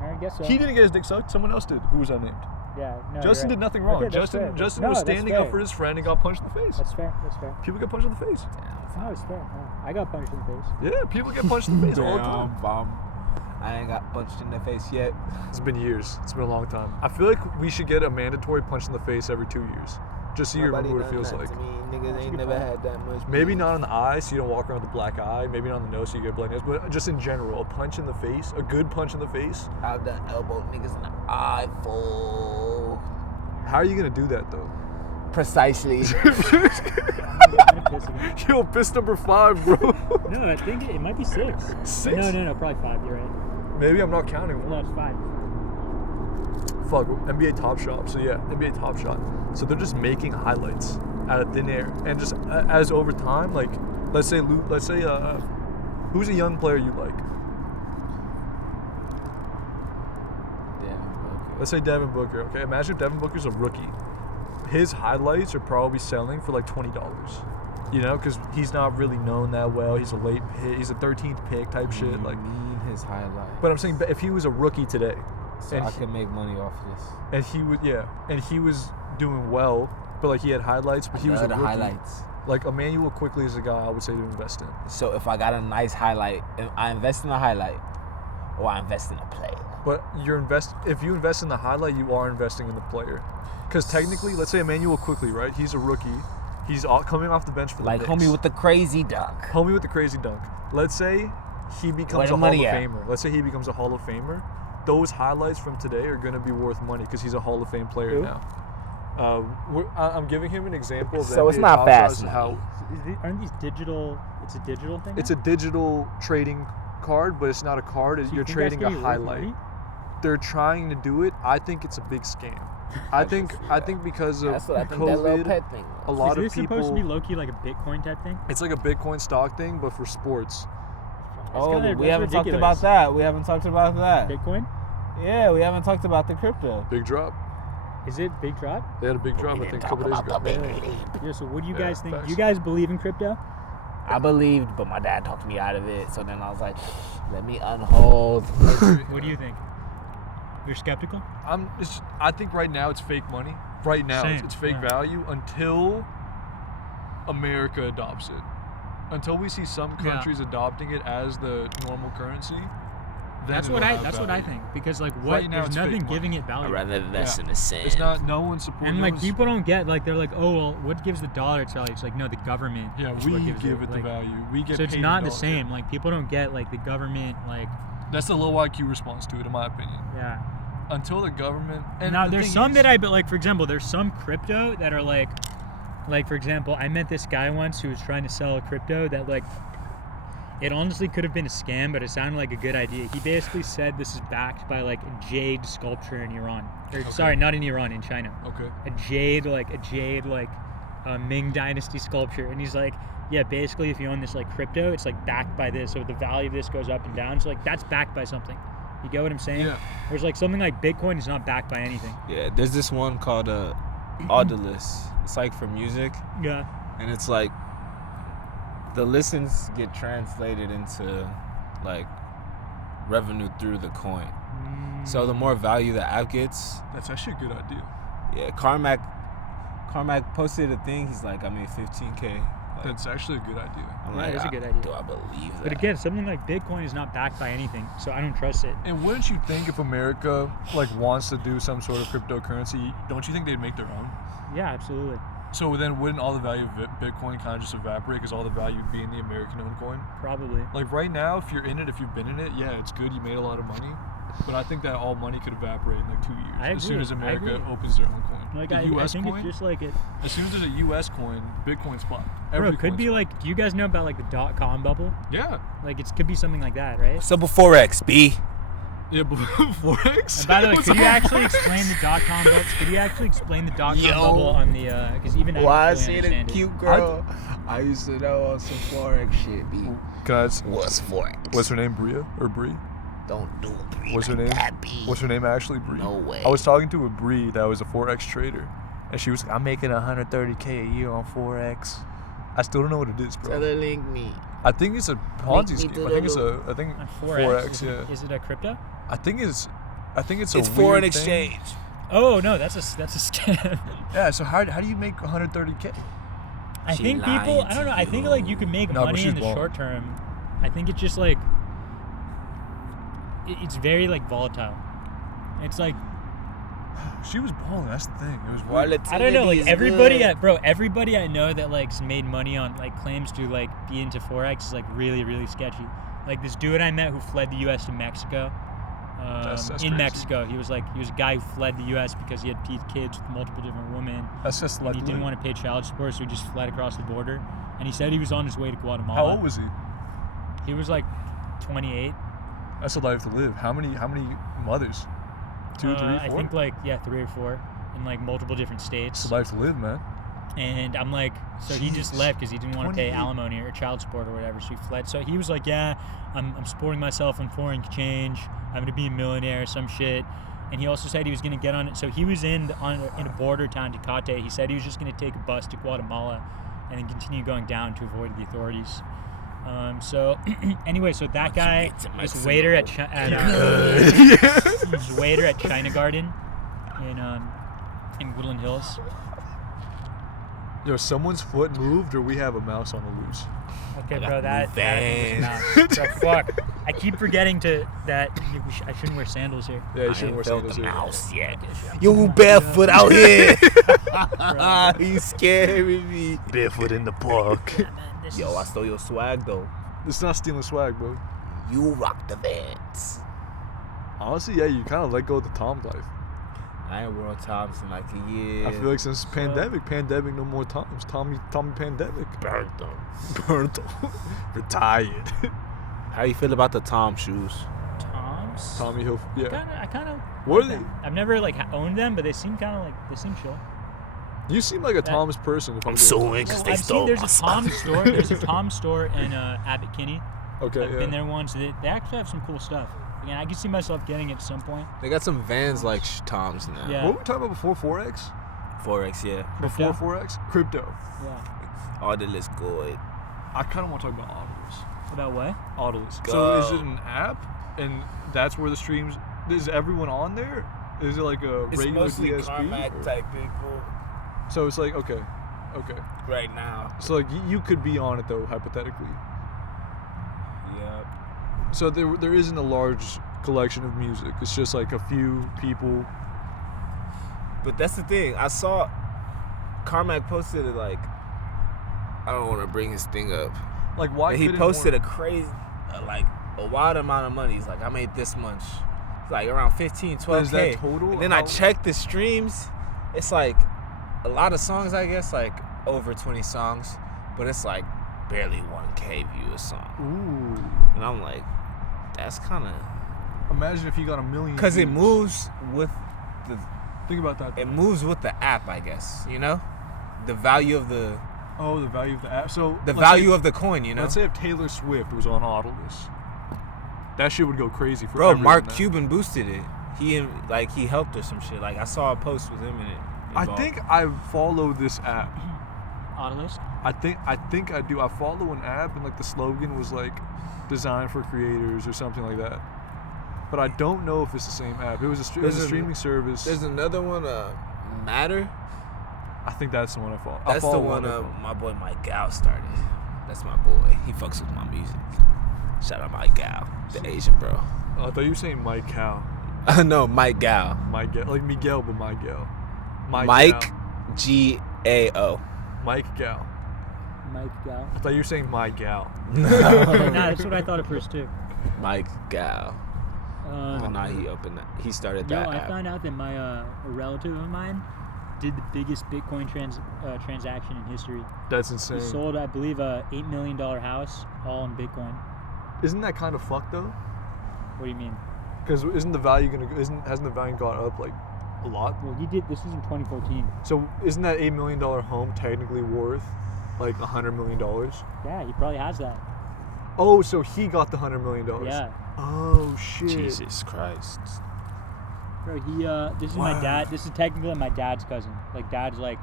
I guess so. He didn't get his dick sucked. Someone else did. Who was unnamed? Yeah, no. Justin you're did right. nothing wrong. Okay, that's fair. Justin No, was that's standing up fair. for his friend and got punched in the face. That's fair. That's fair. People get punched in the face. No, it's fair. No, I got punched in the face. Yeah, people get punched in the face all the time. Bomb. I ain't got punched in the face yet. It's been years. It's been a long time. I feel like we should get a mandatory punch in the face every 2 years, just so you remember what it feels like. Niggas ain't never had that much. Maybe not on the eye, so you don't walk around with a black eye. Maybe not on the nose, so you get bloody nose. But just in general, a punch in the face, a good punch in the face. I've done elbow niggas in the eye, fool. How are you gonna do that though? Precisely. I'm gonna piss again. Yo, piss number 5, bro. No, I think it might be 6. 6? No, probably 5. You're right. Maybe I'm not counting one. No, it's 5. Fuck, NBA Top Shot. So yeah, NBA Top Shot. So they're just making highlights out of thin air, and just as over time, like let's say who's a young player you like? Let's say Devin Booker. Okay, imagine if Devin Booker's a rookie. His highlights are probably selling for like $20. You know, because he's not really known that well. He's a late pick. He's a 13th pick type shit. Like, need his highlight. but I'm saying, if he was a rookie today, So and I can make money off this. and he was doing well, but like he had highlights, but he was a the rookie. highlights. Like Emmanuel quickly is a guy I would say to invest in. So if I got a nice highlight, I invest in a highlight, or I invest in a player. But if you invest in the highlight, you are investing in the player. Because technically, let's say Emmanuel quickly, right? He's a rookie. He's coming off the bench for the Like Knicks. homie with the crazy dunk. Homie with the crazy dunk. Let's say he becomes Where a the Hall of money at? Famer. Let's say he becomes a Hall of Famer. Those highlights from today are going to be worth money because he's a Hall of Fame player Who? now. I'm giving him an example of So it's NBA not Top fast Shots, money. how Aren't these digital? It's a digital thing. it's a digital trading card, but it's not a card. So you You're think that's trading a gonna be worth highlight. money? They're trying to do it. I think it's a big scam. I think because of That's what I think that little COVID, pet thing a was. lot Is of this people. supposed to be low key like a Bitcoin type thing? It's like a Bitcoin stock thing, but for sports. Oh, kinda- we that's haven't talked ridiculous. about that. We haven't talked about that. Bitcoin? Yeah, we haven't talked about the crypto. Big drop. Is it big drop? They had a big drop, I think, a couple days ago. Yeah. So what do you Yeah, guys think? facts. Do you guys believe in crypto? I believed, but my dad talked me out of it. So then I was like, let me unhold. What do you think? You're skeptical? I think right now it's fake money. Right now Same, it's fake yeah. value until America adopts it. Until we see some Yeah. countries adopting it as the normal currency. Then That's it'll what I. have That's what I value. think. Because like, what? Right now there's it's fake nothing money. giving it I'd value. rather invest Yeah. in the sand. It's not. No one supports. And like people don't get like they're like, oh well, what gives the dollar its value? It's like no, the government. Yeah, is we what gives give it the like- value. We get. So it's paid not in the dollars. same. Like people don't get like the government like That's the low IQ response to it, in my opinion. yeah. Until the government. And Now the there's thing some is- that but like for example, there's some crypto that are like for example, I met this guy once who was trying to sell a crypto that like it honestly could have been a scam, but it sounded like a good idea. He basically said this is backed by like a jade sculpture in Iran. Or sorry, not in Iran, in China. Okay. A jade Ming Dynasty sculpture, and he's like, yeah, basically if you own this like crypto, it's like backed by this, so the value of this goes up and down. So like that's backed by something. You get what I'm saying? Yeah. Whereas like something like Bitcoin is not backed by anything. Yeah, there's this one called Audilus. It's like for music, Yeah. and it's like the listens get translated into like revenue through the coin. So the more value the app gets, That's actually a good idea. yeah. Carmack posted a thing. He's like, I made 15K. Like, That's actually a good idea. I'm Yeah, like, it's a good idea. Do I believe that? But again, something like Bitcoin is not backed by anything, so I don't trust it. And wouldn't you think if America like wants to do some sort of cryptocurrency, don't you think they'd make their own? Yeah, absolutely. So then wouldn't all the value of Bitcoin kind of just evaporate because all the value would be in the American-owned coin? Probably. Like right now, if you're in it, if you've been in it, yeah, it's good. You made a lot of money. But I think that all money could evaporate in like 2 years. I As soon agree. as I America agree. opens their own coin. Like the I US think coin, it's just like it. as soon as there's a US coin, Bitcoin's spot. Bro, it could be like. Do you guys know about like the .com bubble? Yeah. Like it could be something like that, right? So before X, B. Yeah, but Forex? And by the way, What's could you up? actually explain the .com bubble? Could you actually explain the .com Yo. bubble on the? Because even I Why I don't say really the understand it. cute girl? I used to know on some Forex shit, B. Guys, What's Forex? what's her name? Bria or Brie? Don't do it, B. What's her like name? that, B. What's her name actually? Brie. No way. I was talking to a Brie that was a Forex trader, and she was like, "I'm making 130K a year on Forex." I still don't know what it is, Tell bro. her link me. I think it's a Ponzi me scheme. do I think the it's a. I think On Forex. Is Yeah. Is it a crypto? I think it's a It's weird foreign thing. exchange. Oh no, that's a scam. Yeah. So how do you make 130K? I She think lying people. I don't know. to I think like you can make No, but money in she's the wrong. short term. I think it's just like it's very like volatile. It's like She was balling. That's the thing. It was weird. I don't know. Like everybody I know that like's made money on like claims to like be into Forex is like really really sketchy. Like this dude I met who fled the U.S. to Mexico. That's in crazy. Mexico, he was a guy who fled the U.S. because he had kids with multiple different women. That's just And like. he didn't want to pay child support, so he just fled across the border. And he said he was on his way to Guatemala. How old was he? He was like 28. That's a life to live. How many mothers? 2, 3, 4. I think like 3 or 4 in like multiple different states. It's a life to live, man. And I'm like, so he just Jeez. left because he didn't want to pay 28. alimony or child support or whatever. So he fled. So he was like, yeah, I'm supporting myself on foreign exchange. I'm gonna be a millionaire, some shit. And he also said he was gonna get on it. So he was in a border town, Tecate. He said he was just gonna take a bus to Guatemala and then continue going down to avoid the authorities. So anyway, so that guy was waiter at was waiter at China Garden in Woodland Hills. Yo, someone's foot moved, or we have a mouse on the loose. Okay, I got bro, that van. was so fuck. I keep forgetting I shouldn't wear sandals here. Yeah, you I shouldn't wear ain't felt sandals the here. mouse yet. Yo, who barefoot out here? You scaring me. Barefoot in the park. Yo, I stole your swag though. It's not stealing swag, bro. You rock the Vans. Honestly, yeah, you kind of let go of the Tom life. I ain't worn Toms in like a year. I feel like since pandemic, no more Toms. Tommy pandemic. Burnt them. Burnt. Retired. How you feel about the Tom shoes? Toms. Tommy Hill. Yeah. I kind of. What are they? I've never like owned them, but they seem chill. You seem like a Tom's person. If I'm I'm being suing honest. because they I've seen stole there's my a stuff. Tom store. There's a Tom store in Abbot Kinney. Okay, I've been yeah. there once. They actually have some cool stuff. Again, I can see myself getting it at some point. They got some Vans like Toms now. Yeah. What were we talking about before Forex? Forex, yeah. Before Crypto? Forex? Crypto. Yeah. All the list good. I kind of want to talk about Autolus. About what? Autolus. Go. So is it an app, and that's where the streams? Is everyone on there? Is it like a regular DSP? or- type people So it's like okay. right now. So like you could be on it though, hypothetically. Yep. So there isn't a large collection of music. It's just like a few people. But that's the thing. I saw Carmack posted it like, I don't want to bring his thing up. Like why? But he couldn't posted more- a crazy, like a wild amount of money. He's like, I made this much. It's like around 15, 12K. Is that total? And then I How- checked the streams. It's like a lot of songs, I guess, like over 20 songs. But it's like barely 1K view a song. Ooh. And I'm like, that's kind of... Imagine if you got 1 million. Because it views. moves with the... Think about that. It moves with the app, I guess, you know? The value of the... Oh, the value of the app. So The let's value say, of the coin, you know? Let's say if Taylor Swift was on Autolus, that shit would go crazy for Bro, everyone, Mark man. Cuban boosted it. He helped or some shit. Like I saw a post with him in it. I involved. think I follow this app. Autolus. I think I do. I follow an app and like the slogan was like designed for creators or something like that. But I don't know if it's the same app. It was a There's a- streaming service. There's another one, Matter. I think that's the one I follow. That's the one my boy Mike Gal started. That's my boy. He fucks with my music. Shout out Mike Gal, the Asian bro. Oh, I thought you were saying Mike Cal. No, Mike Gal. Mike Gal. Like Miguel, but Miguel. Mike G A-O. Mike Gal. Mike Gal. I thought you were saying my gal. Nah, that's what I thought at first too. Mike Gal. But nah, he started that I app. found out that my a relative of mine did the biggest Bitcoin transaction in history. That's insane. He sold, I believe, a $8 million house all in Bitcoin. Isn't that kind of fucked though? What do you mean? Because hasn't the value gone up like a lot? Well, he did. This was in 2014. So isn't that $8 million home technically worth like $100 million? Yeah, he probably has that. Oh, so he got the $100 million. Yeah. Oh shit. Jesus Christ. Bro, this is my dad. This is technically my dad's cousin. Like, dad's like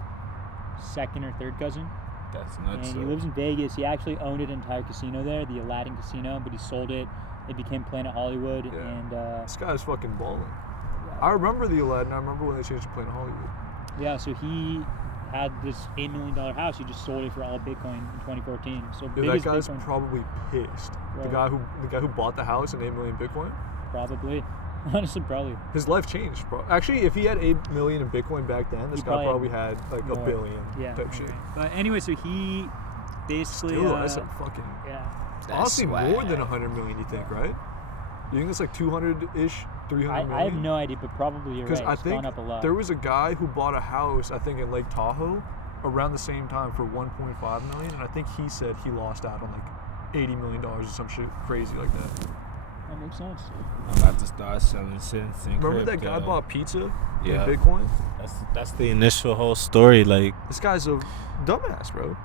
second or third cousin. That's nuts. And he lives in Vegas. He actually owned an entire casino there, the Aladdin Casino, but he sold it. It became Planet Hollywood. Yeah. And This guy's fucking balling. yeah. I remember the Aladdin. I remember when they changed to Planet Hollywood. Yeah, so he had this $8 million house. He just sold it for all Bitcoin in 2014. So Dude, that biggest guy's Bitcoin, probably pissed. The Right. guy who bought the house and 8 million Bitcoin. probably. Honestly, probably. His life changed, bro. Actually, if he had 8 million in Bitcoin back then, this He guy probably probably had like more. a billion Yeah. type shit. But anyway, so he basically. Still, that's a fucking yeah. honestly more swag. than 100 million. You think, right? You think it's like 200-ish, 300 million? I have no idea, but probably you're right. Because I It's think gone up a lot. there was a guy who bought a house, I think in Lake Tahoe, around the same time for 1.5 million, and I think he said he lost out on like $80 million or some shit crazy like that. That makes sense. I'm about to start selling cents in Remember that crypto. guy bought pizza Yeah. in Bitcoin? That's the initial whole story. Like, This guy's a dumbass, bro.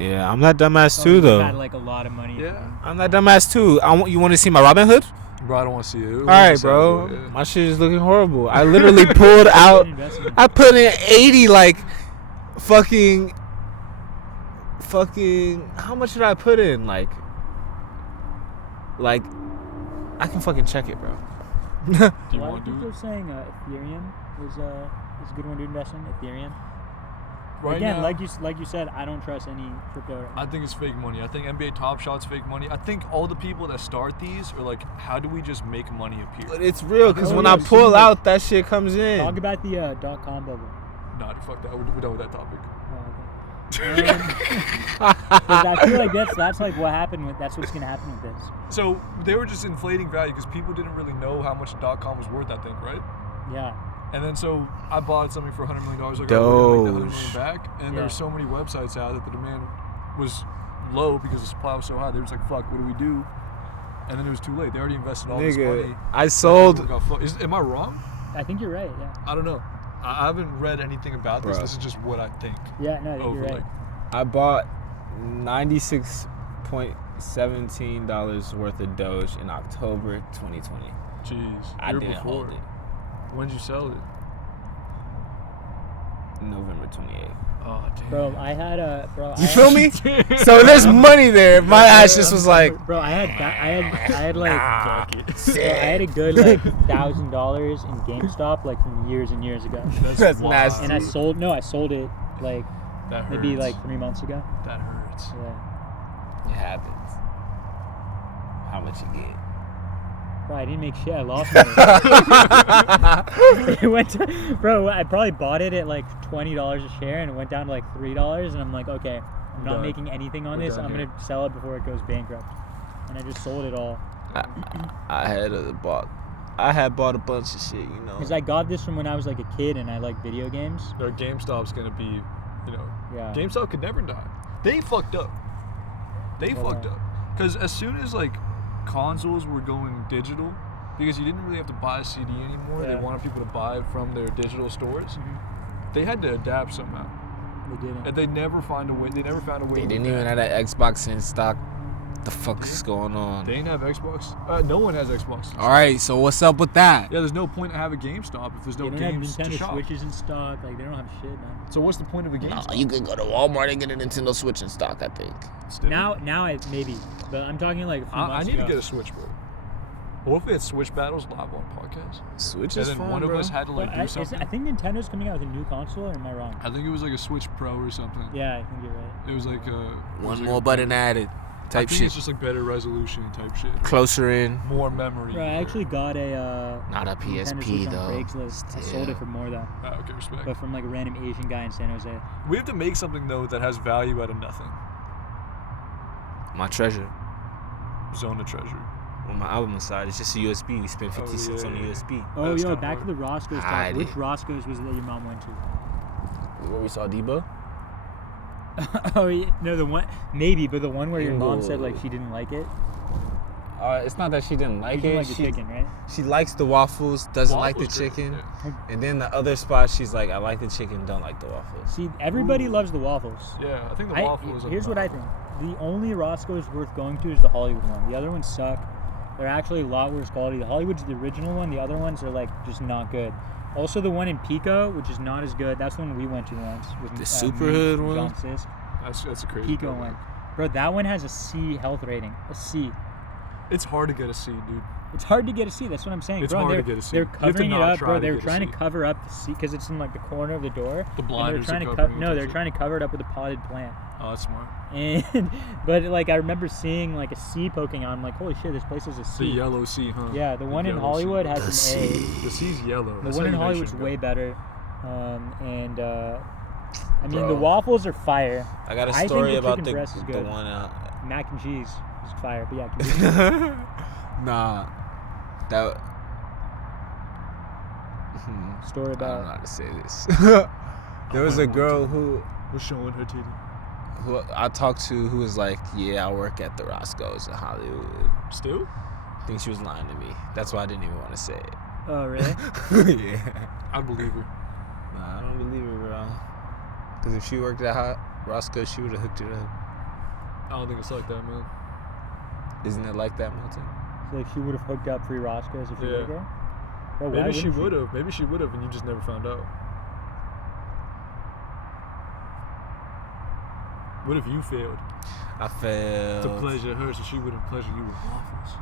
yeah, I'm that dumbass Oh, too, he though. had like a lot of money. Yeah. I'm that dumbass too. You want to see my Robinhood? Bro, I don't want to see it. All right, bro. My shit is looking horrible. I literally pulled out. Investment. I put in 80, like, fucking. How much did I put in? Like, I can fucking check it, bro. Do you A lot of want to people do are it? saying Ethereum is a good one to invest in. Ethereum. Right Again, now, like you said, I don't trust any crypto. Right now. I think it's fake money. I think NBA Top Shot's fake money. I think all the people that start these are like, how do we just make money appear? But it's real, because Oh, when yeah, I I've pull seen out, that shit comes in. Talk about the .com bubble. Nah, fuck that. We're done with that topic. Oh, okay. 'Cause I feel like that's like what happened with. That's what's gonna happen with this. So they were just inflating value because people didn't really know how much .com was worth, I think, right? Yeah. And then so I bought something for $100 million. Like, oh, we're gonna make the $100 million Doge. back. And there Yeah. were so many websites out that the demand was low because the supply was so high. They were just like, fuck, what do we do? And then it was too late. They already invested all this money. Nigga, I sold. Am I wrong? I think you're right. Yeah. I don't know. I haven't read anything about this. Bro. This is just what I think. Yeah. No, I think Over you're right. like, I bought $96.17 worth of Doge in October 2020. jeez. I year didn't before. hold it. When did you sell it? November 28th. Oh damn. Bro, I had a bro. You feel me? So there's money there. My ass just was like, Bro, I had like nah. bro, I had a good like $1,000 in GameStop like from years and years ago, That's wild. nasty. and I sold it like That hurts. maybe like 3 months ago. That hurts. Yeah. It happens. How much you get? Bro, I didn't make shit. I lost money. It went to, bro, I probably bought it at like $20 a share, and it went down to like $3, and I'm like, okay, I'm not Done. making anything on We're this. done I'm here. gonna sell it before it goes bankrupt, and I just sold it all. I had bought a bunch of shit, you know. Cause I got this from when I was like a kid, and I like video games. Their GameStop's gonna be, Yeah. GameStop could never die. They fucked up. They Well, fucked up. Because as soon as like consoles were going digital, because you didn't really have to buy a CD anymore, they Yeah. wanted people to buy it from their digital stores. They had to adapt somehow, They didn't. and they never found a way. They never found a way. They to didn't even adapt. have that Xbox in stock. The fuck is going on? They didn't have Xbox. No one has Xbox. All right, so what's up with that? Yeah, there's no point to have a GameStop if there's no They don't have games to Nintendo shop. Switches in stock. Like they don't have shit, man. So what's the point of a GameStop? You could go to Walmart and get a Nintendo Switch in stock, I think. Still. Now I maybe, but I'm talking like a few I months need ago. to get a Switch, bro. What if we had Switch battles live on podcast? Switch And is then fun, one bro. of us had to like do I something. think Nintendo's coming out with a new console, or am I wrong? I think it was like a Switch Pro or something. Yeah, I think you're right. It was like One more button added. I type think shit. it's just like better resolution type shit. Closer in. More memory. Bro, I actually got a Not a Nintendo PSP Switch on though. Craigslist. I sold it for more though, Ah, okay, respect. but from like a random Asian guy in San Jose. We have to make something though that has value out of nothing. My treasure. Zone of treasure. On my album side, it's just a USB. We spent 50 cents on the USB. Oh, That's yo, kinda back hard. to the Roscoe's talk. Hide Which it. Roscoe's was it that your mom went to? Where we saw Debo? Oh, yeah, no, the one maybe, but the one where your mom said like Ew. she didn't like it. It's not that she didn't like She didn't it. like the chicken, right? She likes the waffles, doesn't like the Waffles great, chicken. yeah. And then the other spot, she's like, I like the chicken, don't like the waffles. See, everybody loves the waffles. Yeah, I think the waffle is. Here's what I think. The only Roscoe's worth going to is the Hollywood one. The other ones suck. They're actually a lot worse quality. The Hollywood's the original one. The other ones are like just not good. Also, the one in Pico, which is not as good. That's the one we went to once. With, The me, Superhood one? John Sisk. That's a crazy. Pico program. one. Bro, that one has a C health rating. A C. It's hard to get a C, dude. It's hard to get a C. That's what I'm saying, It's bro. hard They're, to get a C. they're You have to covering it not up, try bro. to They're get a trying to C. cover up the C because it's in like the corner of the door. The and blinders they're are trying to covering it, no, they're that's trying to cover it up with a potted plant. Oh, that's smart. And but like I remember seeing like a C poking out. I'm like, holy shit, this place is a The C. yellow C, huh? Yeah, the one in yellow Hollywood C. has The an A. C. The C's yellow. The one in Hollywood's way better. I mean, Bro. the waffles are fire. I got a I think story the about chicken the breast is good. one out. Mac and cheese is fire. But yeah, continue. Nah. That. Story I don't know about. how to say this. There was a girl who was showing her titty. I talked to who was like, yeah, I work at the Roscoe's in Hollywood. Still? I think she was lying to me. That's why I didn't even want to say it. Oh really? Yeah. I believe her. Nah, I don't believe it, bro. Because if she worked at Roscoe's, she would have hooked it up. I don't think it's like that, man. Isn't it like that, Milton? So like she would have hooked up free Roscoe's if you Yeah. were there. Bro, why Maybe she wouldn't would have. Maybe she would have, and you just never found out. What if you failed? I failed. To pleasure her, so she wouldn't pleasure you with waffles.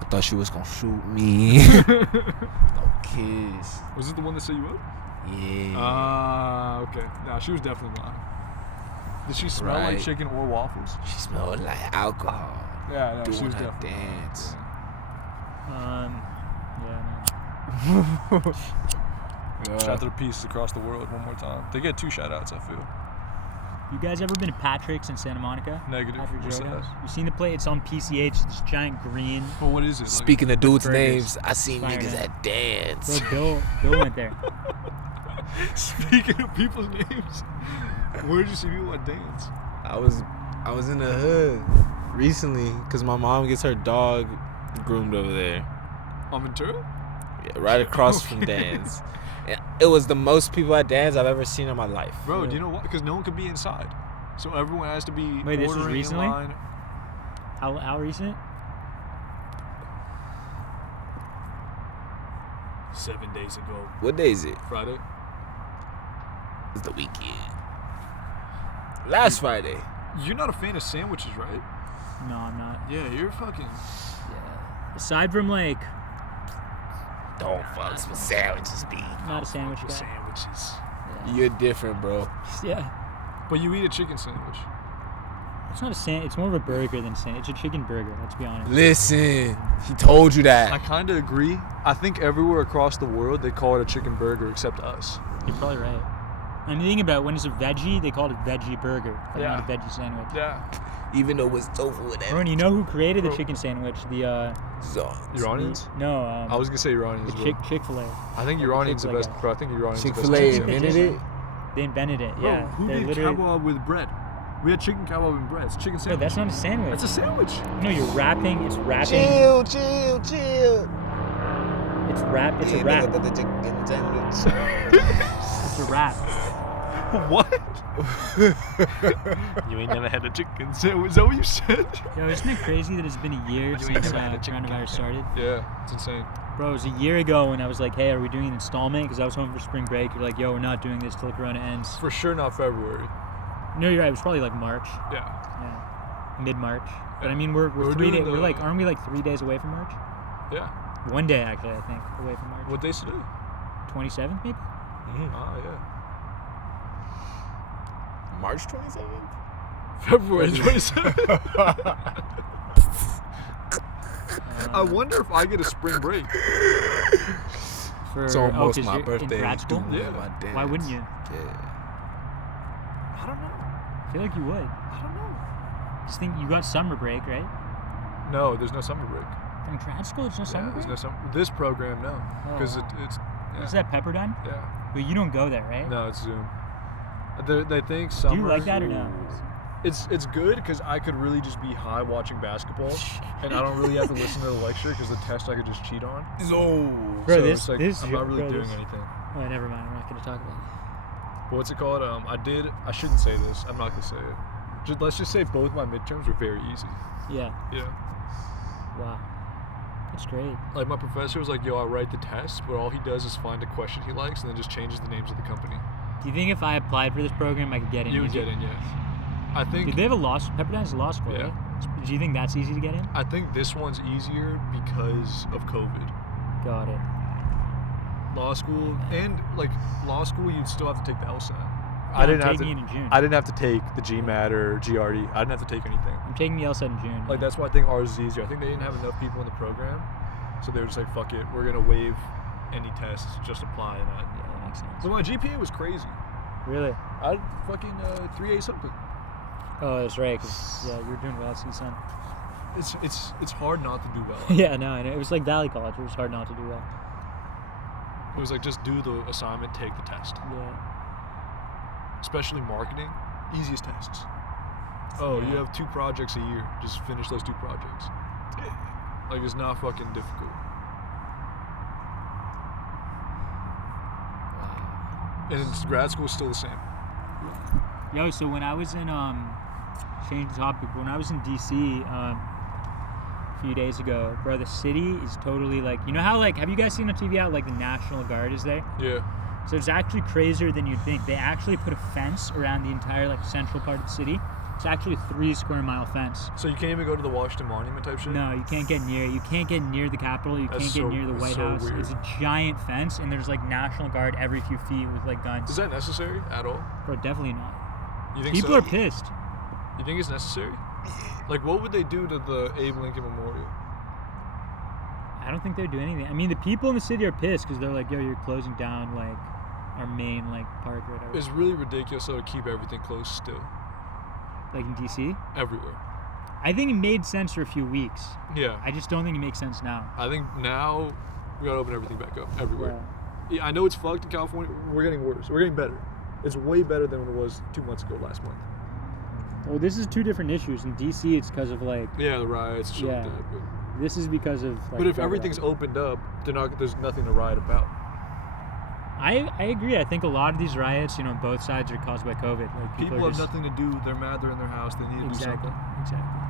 I thought she was gonna shoot me. No kiss. Was it the one that said you would? Yeah. Ah, okay. Nah, she was definitely lying. Did she smell like Right. chicken or waffles? She smelled like alcohol. Yeah, no, she Doing was her definitely lying. dance. Yeah, Shout out to the pieces across the world one more time. They get 2 shout outs, I feel. no. You guys ever been to Patrick's in Santa Monica? Negative. Patrick's What's Roadhouse? that? You seen the plate? It's on PCH. This giant green. Well, what is it? Like, Speaking of dudes' burgers. names, I seen Fire, niggas man. at dance. Bro, Bill went there. Speaking of people's names, where did you see people at dance? I was in the hood recently because my mom gets her dog groomed over there. On Ventura? Yeah, right across from Dan's. And it was the most people at Dan's I've ever seen in my life. Bro, do you know what? Because no one could be inside. So everyone has to be Wait, this was ordering recently? in line. How recent? 7 days ago. What day is it? Friday? It's the weekend. Last Friday. You're not a fan of sandwiches, right? No, I'm not. Yeah, you're fucking... Aside from like, Don't fucks with sandwiches, B. not a sandwich guy. Sandwiches. You're different, bro. Yeah. But you eat a chicken sandwich. It's not a sandwich. It's more of a burger than sandwich. It's a chicken burger. Let's be honest. Listen, he told you I that. kind of agree. I think everywhere across the world they call it a chicken burger except us. You're probably right. I'm thinking about when it's a veggie, they call it a veggie burger, like Yeah. not a veggie sandwich. Yeah. Even though it's tofu with Bro, and you know who created the chicken sandwich? The Iranians? no, I was gonna say Iranians. the as well. Chick-fil-A. I think Iranians the like best. that. Bro, I think Iranians the best. Chick-fil-A chicken sandwich. invented it. They invented it. Bro, Yeah. who They're did literally. kebab with bread? We had chicken kebab and bread. It's a chicken Bro, sandwich. that's not a sandwich. That's a sandwich. No, you're wrapping. It's wrapping. Chill. It's wrap. It's a wrap. The chicken sandwich. It's a wrap. What? You ain't never had a chicken sandwich. Is that what you said? Yo, isn't it crazy that it's been a year since never had a chicken coronavirus started? Yeah, it's insane. Bro, it was a year ago when I was like, hey, are we doing an installment? Because I was home for spring break. You're like, yo, we're not doing this till Corona ends. For sure not February. No, you're right. It was probably like March. Yeah. Yeah. Mid-March. But I mean, we're We're 3 doing days. We're like, the- aren't we like 3 days away from March? Yeah. 1 day, actually, I think, away from March. What day's today? 27th, maybe? Ah, yeah. March 27th? February 27th. I wonder if I get a spring break. For, It's almost 'cause my you're birthday. in grad school? Yeah. My dance. Why wouldn't you? Yeah. I don't know. I feel like you would. I don't know. Just think you got summer break, right? No, there's no summer break. From grad school, there's no summer Yeah, break? there's no summer. This program, no, Oh, because wow. it's yeah. Is that Pepperdine? Yeah. But you don't go there, right? No, it's Zoom. They think summer. Do you like that or no? It's good because I could really just be high watching basketball, and I don't really have to listen to the lecture because the test I could just cheat on. No. Bro, So this- it's like this- I'm not really bro, doing this- anything. Oh, never mind. We're not going to talk about it. What's it called? I shouldn't say this. I'm not gonna say it. Let's just say both my midterms were very easy. Yeah. Yeah. Wow. That's great. Like my professor was like, "Yo, I write the test, but all he does is find a question he likes and then just changes the names of the company." Do you think if I applied for this program, I could get in? You would easier? get in, yes. I think. Did they have a law? Pepperdine's a law school, Yeah. right? Do you think that's easy to get in? I think this one's easier because of COVID. Got it. Law school and like law school, you'd still have to take the LSAT. I'm taking it in June. I didn't have to take the GMAT or GRE. I didn't have to take anything. I'm taking the LSAT in June. Like that's why I think ours is easier. I think they didn't have enough people in the program, so they were just like, "Fuck it, we're gonna waive any tests, just apply." And Yeah, that makes sense. so my GPA was crazy. Really? I had fucking 3.8 something. Oh, that's right. 'Cause, yeah, you were doing well at CSUN. It's hard not to do well. Yeah, no, I know. It was like Valley College. It was hard not to do well. It was like just do the assignment, take the test. Yeah. Especially marketing, easiest tests. Oh, you have 2 projects a year. Just finish those 2 projects. Like it's not fucking difficult. And it's, grad school is still the same. Yo, so when I was in change the topic, when I was in DC a few days ago, bro, the city is totally like, you know how like, have you guys seen on TV how like the National Guard is there? Yeah. So it's actually crazier than you'd think. They actually put a fence around the entire like central part of the city. It's actually a 3 square mile fence. So you can't even go to the Washington Monument type shit? No, you can't get near it. You can't get near the Capitol. You That's can't get so- near the that's White so House. weird. It's a giant fence, and there's like National Guard every few feet with like guns. Is that necessary at all? Bro, definitely not. You think People so? are pissed. You think it's necessary? Like what would they do to the Abe Lincoln Memorial? I don't think they'd do anything. I mean, the people in the city are pissed because they're like, yo, you're closing down like our main like park or whatever. It's really ridiculous though to keep everything closed still. Like in DC. Everywhere. I think it made sense for a few weeks. Yeah. I just don't think it makes sense now. I think now we gotta open everything back up everywhere. Yeah, I know it's fucked in California. We're getting worse. We're getting better. It's way better than what it was 2 months ago, last month. Well, this is 2 different issues. In DC, it's because of like Yeah, the riots, shit Yeah. like that. this is because of. Like, But if drug everything's riots. opened up, there's nothing to riot about. I agree. I think a lot of these riots, you know, both sides are caused by COVID. Like People are have just, nothing to do. They're mad. They're in their house. They need to do Exactly. something. Exactly.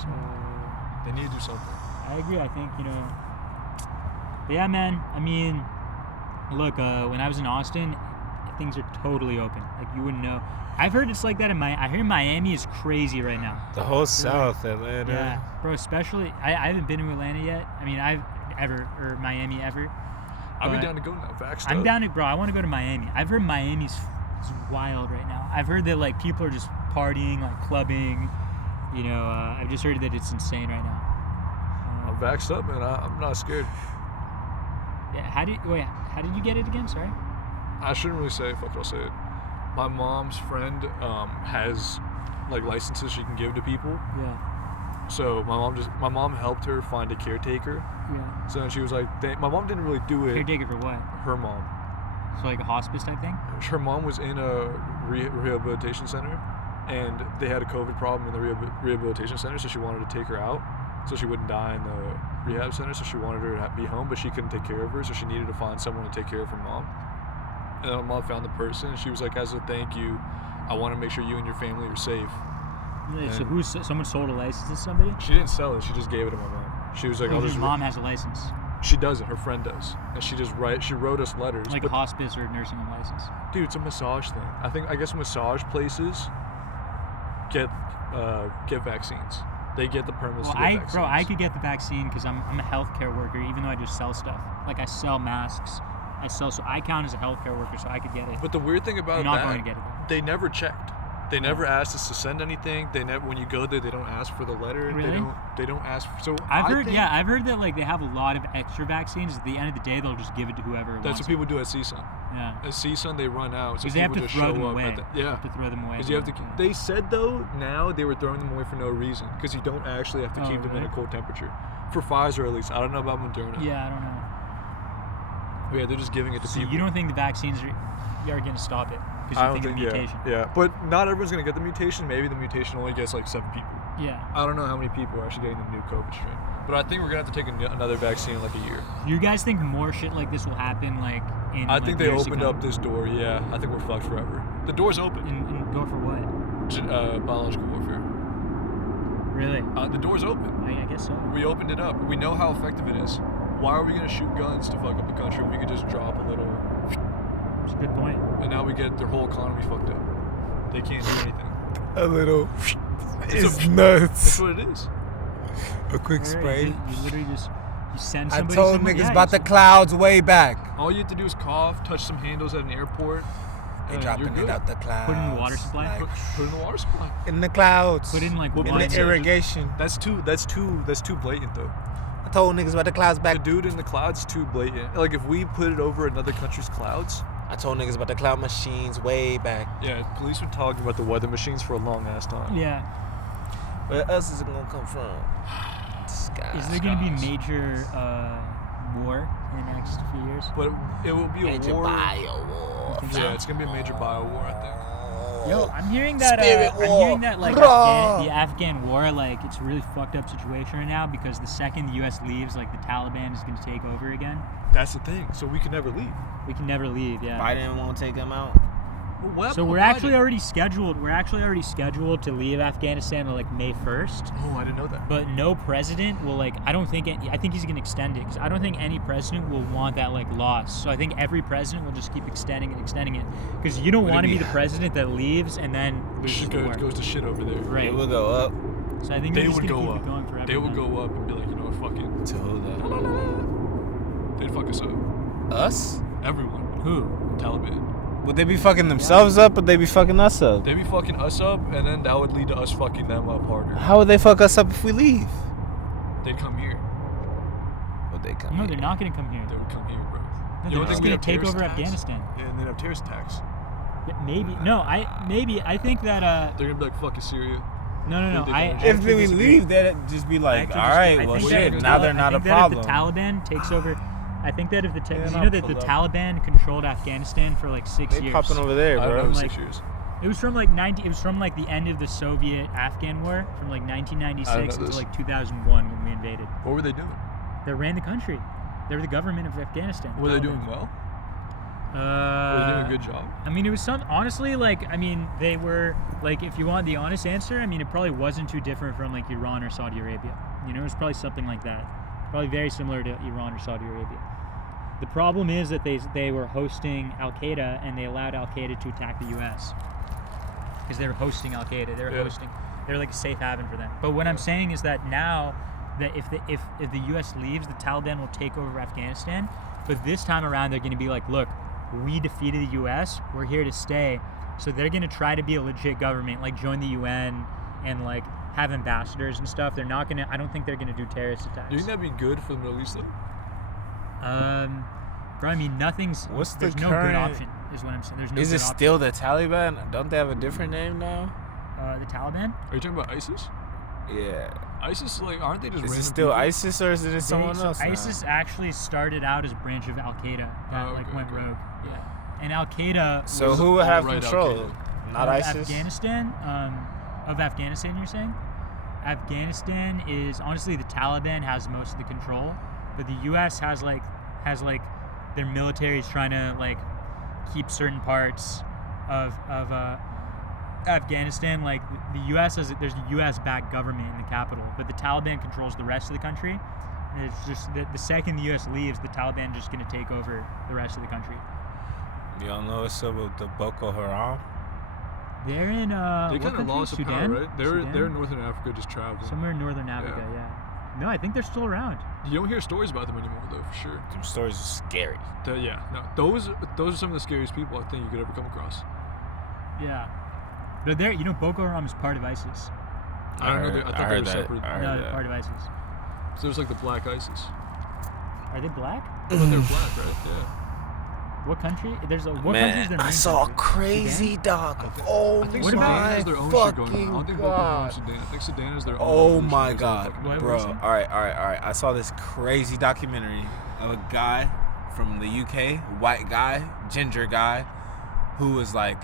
So They need to do something. I agree. I think, you know. But yeah, man. I mean, look. When I was in Austin, things are totally open. Like you wouldn't know. I've heard it's like that in I hear Miami is crazy right now. The whole South, Atlanta. Yeah, bro. Especially, I haven't been to Atlanta yet. I mean, or Miami ever. I'd be But down to go now. Vaxxed I'm up. down to, bro. I want to go to Miami. I've heard Miami's is wild right now. I've heard that like people are just partying, like clubbing. You know, I've just heard that it's insane right now. I'm vaxxed up, man. I'm not scared. Yeah. How did you get it again? Sorry. I shouldn't really say. Fuck it, I'll say it. My mom's friend has like licenses she can give to people. Yeah. So my mom helped her find a caretaker. Yeah. So then she was like, my mom didn't really do it. Caretaker for what? Her mom. So like a hospice type thing? Her mom was in a rehabilitation center, and they had a COVID problem in the rehabilitation center, so she wanted to take her out so she wouldn't die in the rehab center, so she wanted her to be home, but she couldn't take care of her, so she needed to find someone to take care of her mom. And then my mom found the person, and she was like, as a thank you, I want to make sure you and your family are safe. So someone sold a license to somebody? She didn't sell it, she just gave it to my mom. She was like, I'll Your just... mom has a license. She doesn't, her friend does. And she wrote us letters. Like a but- hospice or nursing home license. Dude, it's a massage thing. I guess massage places get vaccines. They get the permits Well, to get vaccines. I could get the vaccine because I'm a healthcare worker, even though I just sell stuff. Like I sell masks. So I count as a healthcare worker, so I could get it. But the weird thing about I'm not that, going to get it though. they never checked. They never asked us to send anything. They never. When you go there, they don't ask for the letter. Really? They don't ask. So I've heard that like they have a lot of extra vaccines. At the end of the day, they'll just give it to whoever That's wants what people do at CSUN. Yeah. At CSUN, they run out. So Because they have people to just throw show them up. away. Yeah. To throw them away. Because you have to. They said though now they were throwing them away for no reason. Because you don't actually have to keep them in a cold temperature. For Pfizer at least. I don't know about Moderna. Yeah, I don't know. But yeah, they're just giving it to So people. you don't think the vaccines are going to stop it? Because you think of the mutation. Yeah, but not everyone's gonna get the mutation. Maybe the mutation only gets like 7 people. Yeah. I don't know how many people are actually getting the new COVID strain. But I think we're gonna have to take another vaccine in like a year. You guys think more shit like this will happen like in? I think they opened up this door. Yeah, I think we're fucked forever. The door's open. In door for what? Biological warfare. Really? The door's open. I guess so. We opened it up. We know how effective it is. Why are we gonna shoot guns to fuck up the country when we could just drop a little? It's a good point. And now we get their whole economy fucked up. They can't do anything. A little. It's That's nuts. what it is. A quick Right, spray. You literally just send I somebody. told somewhere. niggas Yeah, about you the clouds way back. All you have to do is cough, touch some handles at an airport. They and dropping you're it good. out the clouds. Put it in the water supply? Like, Put it in the water supply. in the clouds. Put in like Well, in one. the irrigation. That's too blatant though. I told niggas about the clouds The back. dude in the clouds too blatant. Like if we put it over another country's clouds. I told niggas about the cloud machines way back. Yeah, police were talking about the weather machines for a long ass time. Yeah. Where else is it gonna come from? Sky. Is there going to be major war in the next few years? But it will be a Major war. bio war. Yeah, it's gonna be a major bio war, I think. Yo, I'm hearing that. Spirit I'm war. hearing that like the Afghan war, like it's a really fucked up situation right now because the second the U.S. leaves, like the Taliban is going to take over again. That's the thing. So we can never leave. We can never leave. Yeah. Biden won't take them out. Well, So we're actually already scheduled. We're actually already scheduled to leave Afghanistan on like May 1st. Oh, I didn't know that. But no president will like. I think he's gonna extend it because I don't think any president will want that like loss. So I think every president will just keep extending it because you don't Would it want to be- be the president that leaves and then It loses the war. goes to shit over there. Right. It will go up. So I think They they're just would gonna go keep up. it going forever. They would then. go up and be like, you know what, fuck it. To who They'd fuck us up. though? Us? Everyone. Who? Taliban. Would they be fucking themselves up or they be fucking us up? They'd be fucking us up, and then that would lead to us fucking them up harder. How would they fuck us up if we leave? They'd come here. Would they come No, here? they're not gonna come here. They would come here, bro. No, You they're don't just think we gonna have take terrorist over attacks? Afghanistan. Yeah, and they'd have terrorist attacks. Maybe. No, I think that They're gonna be like, fucking Syria. no. They I don't- If actually we disagree. leave, they'd just be like, I all actually right, dis- I well, think shit, that now if they're the- not a I think problem. that if the Taliban takes over, I think that if the Yeah, you not know that the pull up. Taliban controlled Afghanistan for like 6 They years. popping over there, I don't bro. know, Like- 6 years. It was from like the end of the Soviet-Afghan war, from like 1996 I don't know until this. like 2001 when we invaded. What were they doing? They ran the country. They were the government of Afghanistan. Were they Taliban. doing well? Were they doing a good job? I mean, it was honestly, like, I mean, they were, like, if you want the honest answer, I mean, it probably wasn't too different from, like, Iran or Saudi Arabia. You know, it was probably something like that. Probably very similar to Iran or Saudi Arabia. The problem is that they were hosting Al-Qaeda, and they allowed Al-Qaeda to attack the U.S. Because they were hosting Al-Qaeda. They were like a safe haven for them. But what I'm saying is that now, that if the U.S. leaves, the Taliban will take over Afghanistan. But this time around, they're going to be like, look, we defeated the U.S. We're here to stay. So they're going to try to be a legit government, like join the UN and like have ambassadors and stuff. They're not going to. I don't think they're going to do terrorist attacks. Do you think that'd be good for the Middle East, though? Bro, I mean, nothing's. What's the there's no good current- option. Is what I'm saying. There's no. Is good it option. still the Taliban? Don't they have a different name now? The Taliban? Are you talking about ISIS? Yeah. ISIS, like, aren't they just Is it random still people? ISIS or is it someone So else? now? ISIS actually started out as a branch of Al Qaeda that Oh, like okay, went okay. rogue. Yeah. And Al Qaeda. So was who would have alt-right control? Al-Qaeda. Not of ISIS. Afghanistan. Of Afghanistan, you're saying? Afghanistan is honestly the Taliban has most of the control, but the U.S. has like their military is trying to like keep certain parts of Afghanistan. Like the U.S. there's a U.S.-backed government in the capital, but the Taliban controls the rest of the country. And it's just the second the U.S. leaves, the Taliban are just going to take over the rest of the country. Y'all know what's up with the Boko Haram? They're in They what kind of country? lost the power, Sudan? right? They're Sudan? in Northern Africa just traveling. Somewhere in northern Africa, yeah. No, I think they're still around. You don't hear stories about them anymore, though, for sure. Them stories are scary. Yeah, no, those are some of the scariest people I think you could ever come across. Yeah. But there, Boko Haram is part of ISIS. I don't know. I thought they were separate. No, they're part of ISIS. So there's like the Black ISIS. Are they black? But they're black, right? Yeah. What country? What country is Man, their I main saw a country? crazy doc. Oh I think What Sudan about- has their own shit going on. I fucking don't think Boko Haram God. is Sudan. I think Sudan has their own. Oh revolution. my There's their God, fucking- What bro. was it? All right. I saw this crazy documentary of a guy from the UK, white guy, ginger guy, who was like,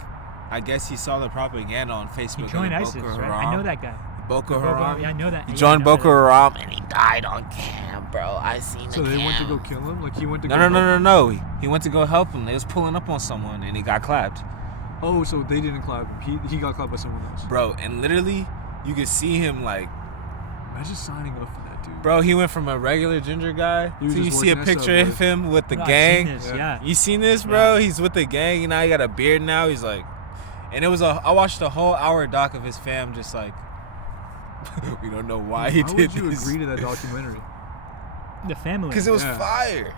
I guess he saw the propaganda on Facebook. He joined of ISIS, Boko right? Haram. I know that guy. Boko Haram. Yeah, I know that. He Yeah, joined I know Boko that. Haram and he died on cam, bro. I seen the So they went to cam. go kill him? Like he went to go No. He went to go help him. They was pulling up on someone and he got clapped. Oh, so they didn't clap him. He got clapped by someone else. Bro, and literally, you could see him like, Imagine signing up for that, dude. bro, he went from a regular ginger guy He was to you just see a working at picture of Subway. him with the No, I've gang. seen this, Yeah. yeah. You seen this, bro? He's with the gang. Now he got a beard now. He's like, and I watched a whole hour doc of his fam just like, we don't know why he Why did would you this. agree to that documentary? The family. Because it was Yeah. fire.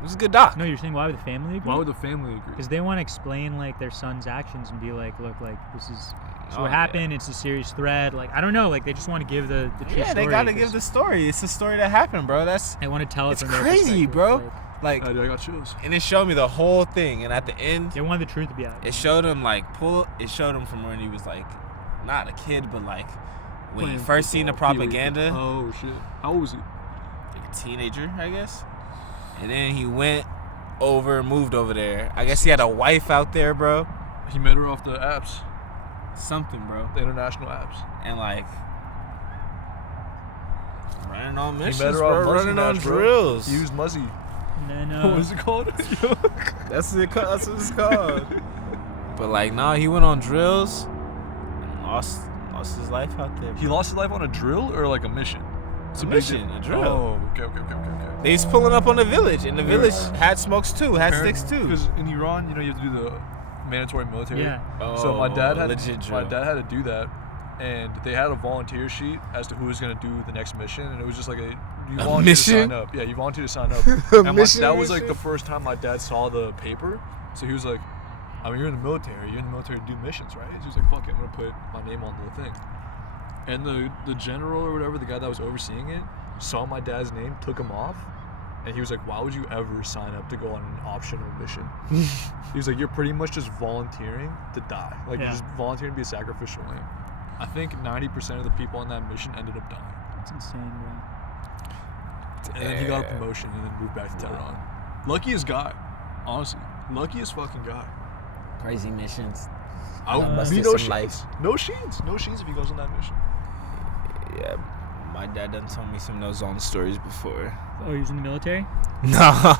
It was a good doc. No, you're saying why would the family agree? Why would the family agree? Because they want to explain like their son's actions and be like, look, like this is Oh, what happened. It's a serious threat. Like I don't know. Like they just want to give the true Yeah, story. they gotta 'cause give the story. It's the story that happened, bro. They want to tell it It's from their crazy, perspective, bro. like, Like, I got chills. and it showed me the whole thing. And at the end, they want the truth to be out. it showed him like It showed him from when he was like, not a kid, but like when he Playing first seen the football, propaganda. Oh shit! How old was he? Like a teenager, I guess. And then he moved over there. I guess he had a wife out there, bro. He met her off the apps, Something, bro. the international apps. And like running on He missions, met her bro. off Muzzy Running on Match, bro. drills. He used Muzzy. And then What is it called? That's what it's called. But like, nah, he went on drills and lost his life out there. He lost his life on a drill or like a mission? It's a mission, a drill. Oh, okay. They was pulling up on the village, and the village had smokes too, had sticks too. Because in Iran, you have to do the mandatory military. Yeah. So my dad had legit drill. to do that, and they had a volunteer sheet as to who was gonna do the next mission, and it was just like you volunteer mission? to sign up. Yeah, you volunteer to sign up. And that was like the first time my dad saw the paper, so he was like, I mean, you're in the military. You're in the military to do missions, right? So he was like, fuck it, I'm gonna put my name on the thing. And the general or whatever, the guy that was overseeing it, saw my dad's name, took him off, and he was like, why would you ever sign up to go on an optional mission? He was like, you're pretty much just volunteering to die. Like, Yeah. you're just volunteering to be a sacrificial lamb. I think 90% of the people on that mission ended up dying. It's insane, bro. And then he got a promotion and then moved back to Tehran. Luckiest guy. Honestly. Luckiest fucking guy. Crazy missions. I would must be get no some life. sheens. No sheens. No sheens if he goes on that mission. Yeah, my dad done told me some of those on stories before. Oh, he was in the military? No,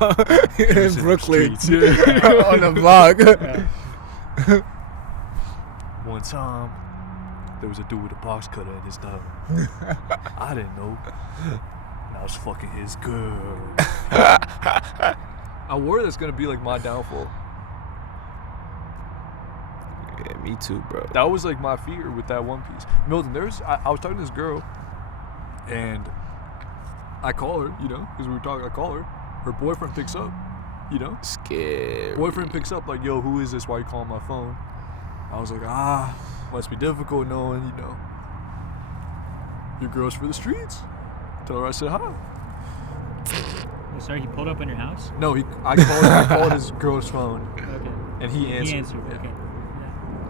in in the Brooklyn, streets. Yeah. on the block. One time, there was a dude with a box cutter in his tongue. I didn't know. And I was fucking his girl. I worry that's gonna be like my downfall. Yeah, me too, bro. That was like my fear with that One Piece. Milton, I was talking to this girl, and I call her, because we were talking. I call her. Her boyfriend picks up, Scared. Boyfriend picks up like, yo, who is this? Why you calling my phone? I was like, must be difficult knowing, your girl's for the streets. Tell her I said hi. Oh, sorry, he pulled up on your house? No, I called his girl's phone, Okay. and he answered. He answered. Yeah. Okay.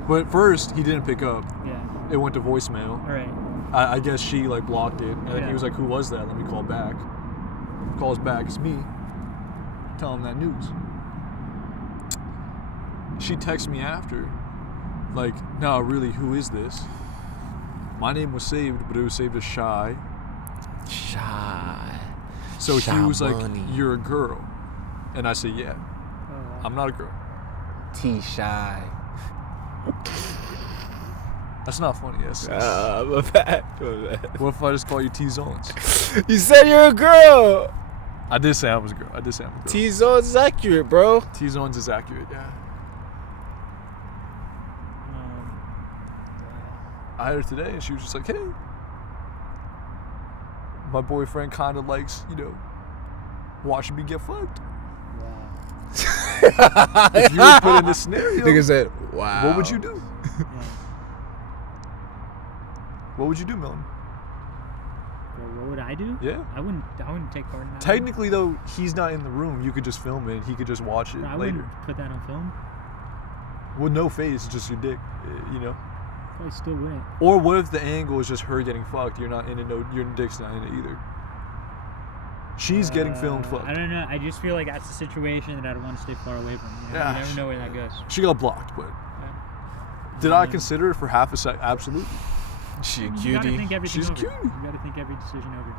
But first, he didn't pick up. Yeah. It went to voicemail. All right. I guess she like blocked it, and then Yeah. he was like, "Who was that? Let me call back." Calls back, it's me. Tell him that news. She texts me after, like, "No, really, who is this?" My name was saved, but it was saved as Shy. Shy. So Shy he was like, money. "You're a girl," and I said, "Yeah, Oh, wow. I'm not a girl." T Shy. That's not funny. Yes. My bad. What if I just call you T Zones? You said you're a girl. I did say I was a girl. T Zones is accurate, bro. T Zones is accurate. Yeah. I had her today, and she was just like, "Hey, my boyfriend kind of likes, watching me get fucked. If you were put in this scenario, said, wow. what would you do?" What would you do, Milton? Bro, what would I do? Yeah. I wouldn't take part in that. Technically, though, he's not in the room. You could just film it. And he could just watch it Bro, I later. wouldn't put that on film. With no face, just your dick, you know? Probably still wouldn't. Or what if the angle is just her getting fucked? You're not in it. No, your dick's not in it either. She's getting filmed fucked. I don't know. I just feel like that's the situation that I'd want to stay far away from. You know? Yeah. You never know where that goes. She got blocked, but Yeah. did I consider it for half a sec? Absolutely. She a You gotta cutie. think everything She's over. cute. You gotta think every decision over.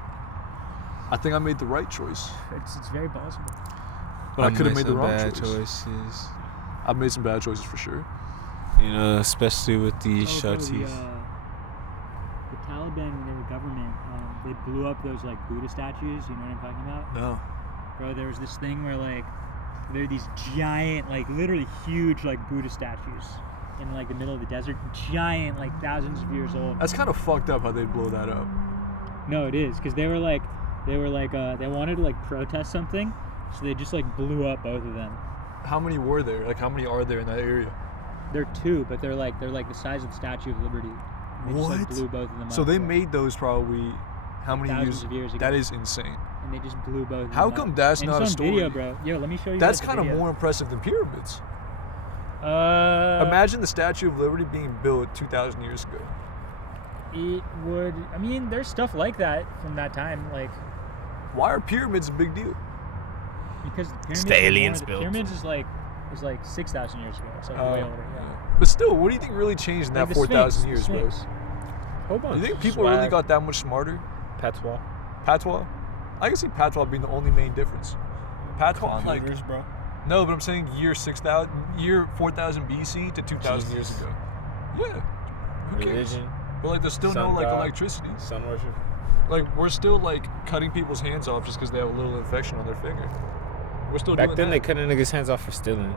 I think I made the right choice, It's very possible. but I could have made the some wrong bad choice. choices. I've made some bad choices for sure. You know, especially with these Bro, shorties. the Taliban, when they were government, they blew up those like Buddha statues. You know what I'm talking about? No. Bro, there was this thing where like there are these giant, like literally huge, like Buddha statues in like the middle of the desert. Giant, like thousands of years old. That's kind of fucked up how they blow that up. No, it is, because they wanted to like protest something, so they just like blew up both of them. How many were there? Like, how many are there in that area? They're two, but they're like the size of the Statue of Liberty. And they just like What? blew both of them So up. they bro. made those probably how many Thousands of years ago. That is insane. And they just blew both of How them come up. that's And not a it's on story? video, bro. Yo, let me show you. That's guys the kind of video. more impressive than pyramids. Imagine Imagine the Statue of Liberty being built 2,000 years ago. it would. I mean, there's stuff like that from that time, like Why are pyramids a big deal? because the pyramids. the were aliens the built pyramids is like 6,000 years ago. It's like way older. Yeah. But still, what do you think really changed in Like that the 4,000 Sphinx, years, the bro? Sphinx. Hold on. You think people really Swag. got that much smarter? Patois. Patois? I can see patois being the only main difference. Patois, like, Computers, bro. no, but I'm saying year 4000 BC to 2,000 years ago. Yeah. Who cares? Religion. But like, there's still no Sun like god. electricity. Sun worship. Like, we're still like cutting people's hands off just because they have a little infection on their finger. We're still Back doing then, they that. cutting niggas' hands off for stealing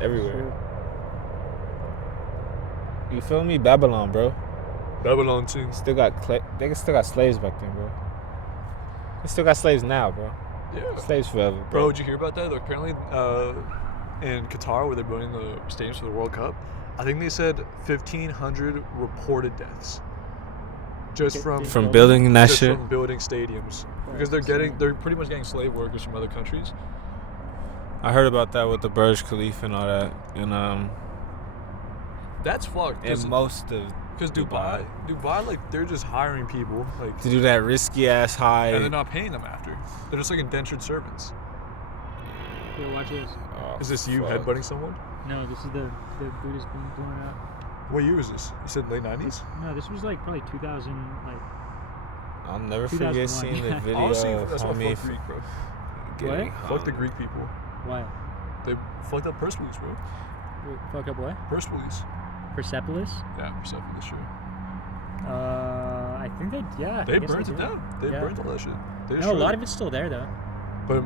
everywhere. You feel me? Babylon, bro. Babylon too. They still got slaves back then, bro. They still got slaves now, bro. Yeah. Slaves forever, Bro, bro. did you hear about that? Like, apparently, in Qatar, where they're building the stadiums for the World Cup, I think they said 1,500 reported deaths just from From building that just shit. from building stadiums because they're pretty much getting slave workers from other countries. I heard about that with the Burj Khalifa and all that, and That's fucked. in most of Because Dubai, like they're just hiring people, like, to do that risky ass high. and they're not paying them after. They're just like indentured servants. Here, watch this. Oh, Is this you fuck. headbutting someone? No, this is the Buddha's being blown up. What year is this? You said late 90s? No, this was like probably 2000. Like I'll never forget 2001. seeing the video Honestly, of that's why homie fuck Greek, bro. getting Fuck the hung. Greek people. what? They fucked up Persepolis, bro. Fuck up what? Persepolis. Persepolis? Yeah, Persepolis, sure. I think they. Yeah. They I guess burnt it did. down. They Yeah. burnt all that shit. They No, a destroyed lot it. of it's still there though. But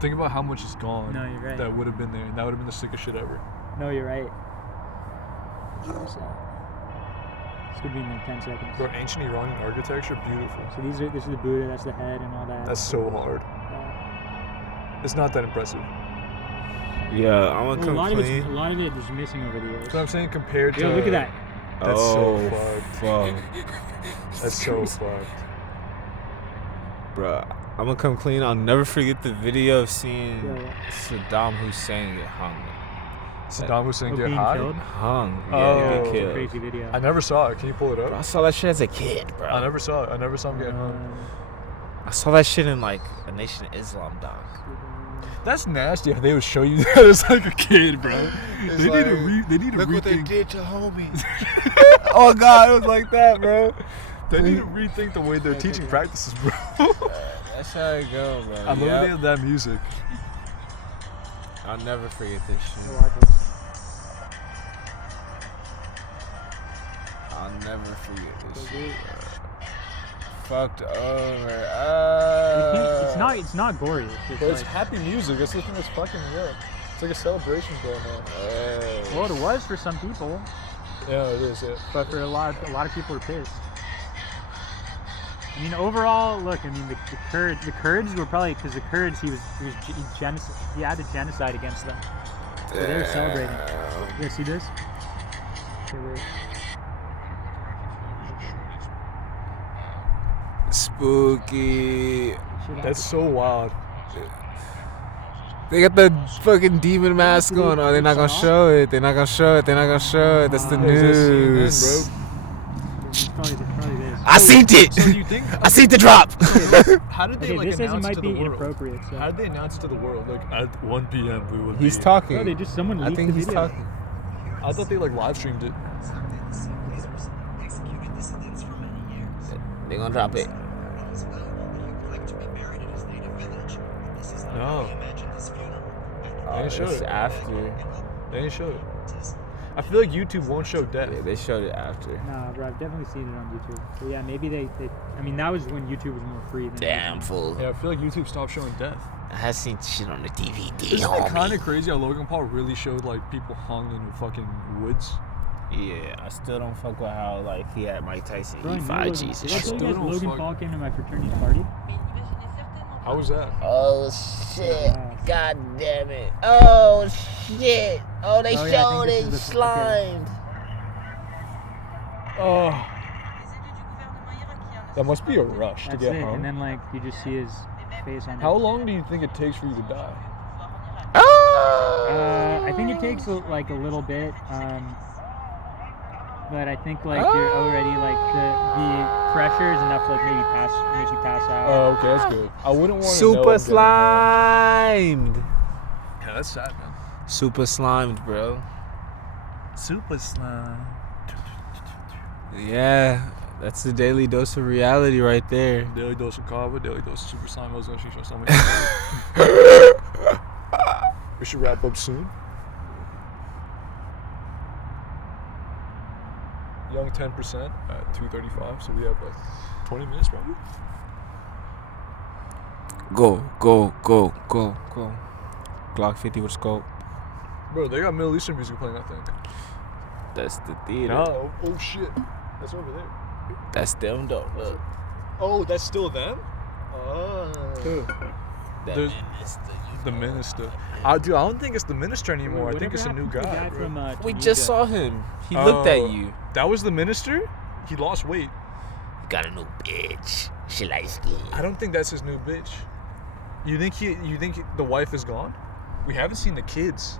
think about how much is gone. No, you're right. That would have been there. That would have been the sickest shit ever. No, you're right. It's gonna be in like 10 seconds. Bro, ancient Iranian architecture, beautiful. So this is the Buddha. That's the head and all that. That's so hard. It's not that impressive. Yeah, I'm gonna Well, a come lot clean. of it is missing over the years. So I'm saying compared to. Yo, look at that. That's oh, so fucked. fuck. That's so fucked. Bro, I'm gonna come clean. I'll never forget the video of seeing Yeah. Saddam Hussein get hung. Saddam Hussein Oh, get being high. killed? Hung. Yeah, Oh. get It's a killed. crazy video. I never saw it. Can you pull it Bro, I up? saw that shit as a kid, bro. I never saw it. I never saw him get hung. I saw that shit in like a Nation of Islam doc. That's nasty how they would show you that as like a kid, bro. It's They like, need to Look what they rethink. did to homies. Oh god, it was like that, bro. They need to rethink the way their teaching practices, bro. That's how it go, bro. I love Yep. they have that music. I'll never forget this shit. Watch this. I'll never forget this So shit. good. Fucked over. It's not gory. It's just But it's like, happy music. It's the thing that's fucking me up. It's like a celebration going on. well, it was for some people, Yeah, it is. Yeah. but for a lot of people are pissed. I mean, overall, look. I mean, the Kurds were probably, because the Kurds he had a genocide against them, so they were celebrating. You guys see this? Okay, wait. Spooky. That's so wild. They got the fucking demon mask on. Oh, they're not gonna show it. They're not gonna show it. They're not gonna show it. That's the news. It's probably this. I seen it. So do you think? I seen the drop. How did they Okay, like this announce it might to be the world? inappropriate. So. How did they announce it to the world? Like at 1 p.m. we will He's be. talking. No, they just someone I leaked think the he's video. talking. I thought they like live streamed it. They gonna drop it. No. They didn't show It's it. after. They didn't show it. I feel like YouTube won't show death. Yeah, they showed it after. Nah, bro, I've definitely seen it on YouTube. But yeah, maybe they I mean, that was when YouTube was more free. Than Damn fool. Yeah, I feel like YouTube stopped showing death. I have seen shit on the DVD. Isn't it kind of crazy how Logan Paul really showed like people hung in fucking woods? Yeah, I still don't fuck with how like he had Mike Tyson. Bro, He I knew fired Logan- Jesus. Did I tell you Still guys don't Logan fuck- Paul came to my fraternity's party? How was that? Oh shit! God damn it! Oh shit! Oh, they Oh, yeah, I showed think it this is the- slimed. Oh. That must be a rush That's to get it. hung. And then like you just see his face on How it. long do you think it takes for you to die? I think it takes like a little bit. But I think like you're already like the pressure is enough to like maybe make you pass out. Oh, okay, that's good. I wouldn't want to Super slimed. Yeah, that's sad, man. Super slimed, bro. Super slime. Yeah, that's the daily dose of reality right there. Daily dose of kava, daily dose of super slime. I was gonna show something. We should wrap up soon. Young 10% at 2:35, so we have like 20 minutes probably. Go. Glock 50 with scope. Bro, they got Middle Eastern music playing, I think. That's the theater. No, oh shit, that's over there. That's them though. Look. Oh, that's still them? There's the minister. Dude, I don't think it's the minister anymore. I think it's a new Whatever guy. happened to the bro. from, We Tunisia? just saw him. He looked at you. That was the minister? He lost weight. Got a new bitch. She likes skin. I don't think that's his new bitch. You think the wife is gone? We haven't seen the kids.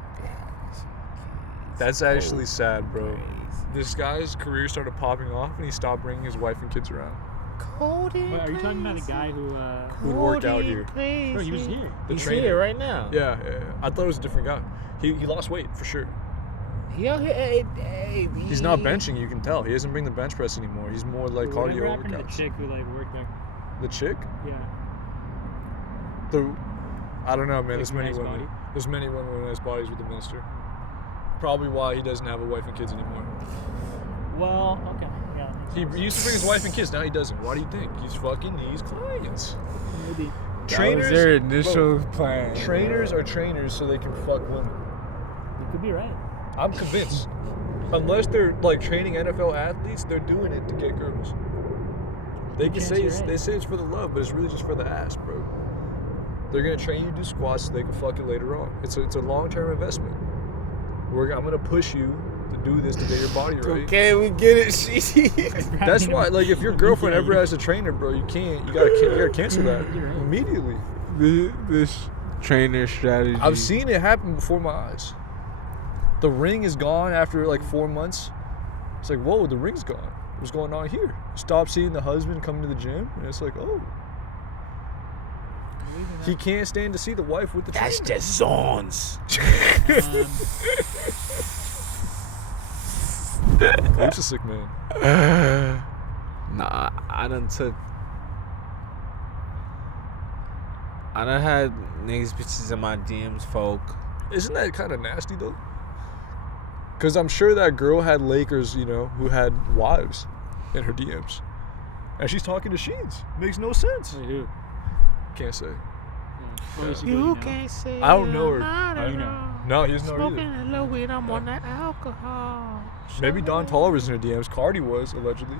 That's actually sad, bro. This guy's career started popping off and he stopped bringing his wife and kids around. Wait, are you talking about the guy who worked out here. Bro, he was here. The He's trainer. here right now. Yeah. I thought it was a different guy. He lost weight for sure. Yo, hey, He's not benching, you can tell. He doesn't bring the bench press anymore. He's more like Whatever cardio happened to the workouts. chick who like worked back? The chick? Yeah. I don't know, man. There's Like, many nice women. body? There's many women with nice bodies with the minister. Probably why he doesn't have a wife and kids anymore. Well, okay. Yeah. He used to bring his wife and kids. Now he doesn't. Why do you think? He's fucking these clients. Maybe. That was their initial plan. Trainers are trainers so they can fuck women. You could be right. I'm convinced. Unless they're like training NFL athletes, they're doing it to get girls. They can say You're right. they say it's for the love, but it's really just for the ass, bro. They're gonna train you to do squats so they can fuck it later on. It's a long-term investment. I'm gonna push you to do this to get your body right. Okay, we get it. She. That's why, like, if your girlfriend ever has a trainer, bro, you gotta cancel that immediately. This trainer strategy. I've seen it happen before my eyes. The ring is gone after like 4 months. It's like, whoa, the ring's gone. What's going on here? Stop seeing the husband coming to the gym, and it's like, oh, he can't stand to see the wife with the trainer. That's just zones. Coach is sick, man. Nah, I done had niggas bitches in my DMs, folk. Isn't that kind of nasty though? Because I'm sure that girl had Lakers, who had wives in her DMs, and she's talking to Sheens. Makes no sense. Who? Can't say. You can't say I don't know her. Oh, you know. No, he doesn't know her Smoking either. a little weed, I'm on that alcohol. Maybe Don Toliver was in her DMs. Cardi was allegedly.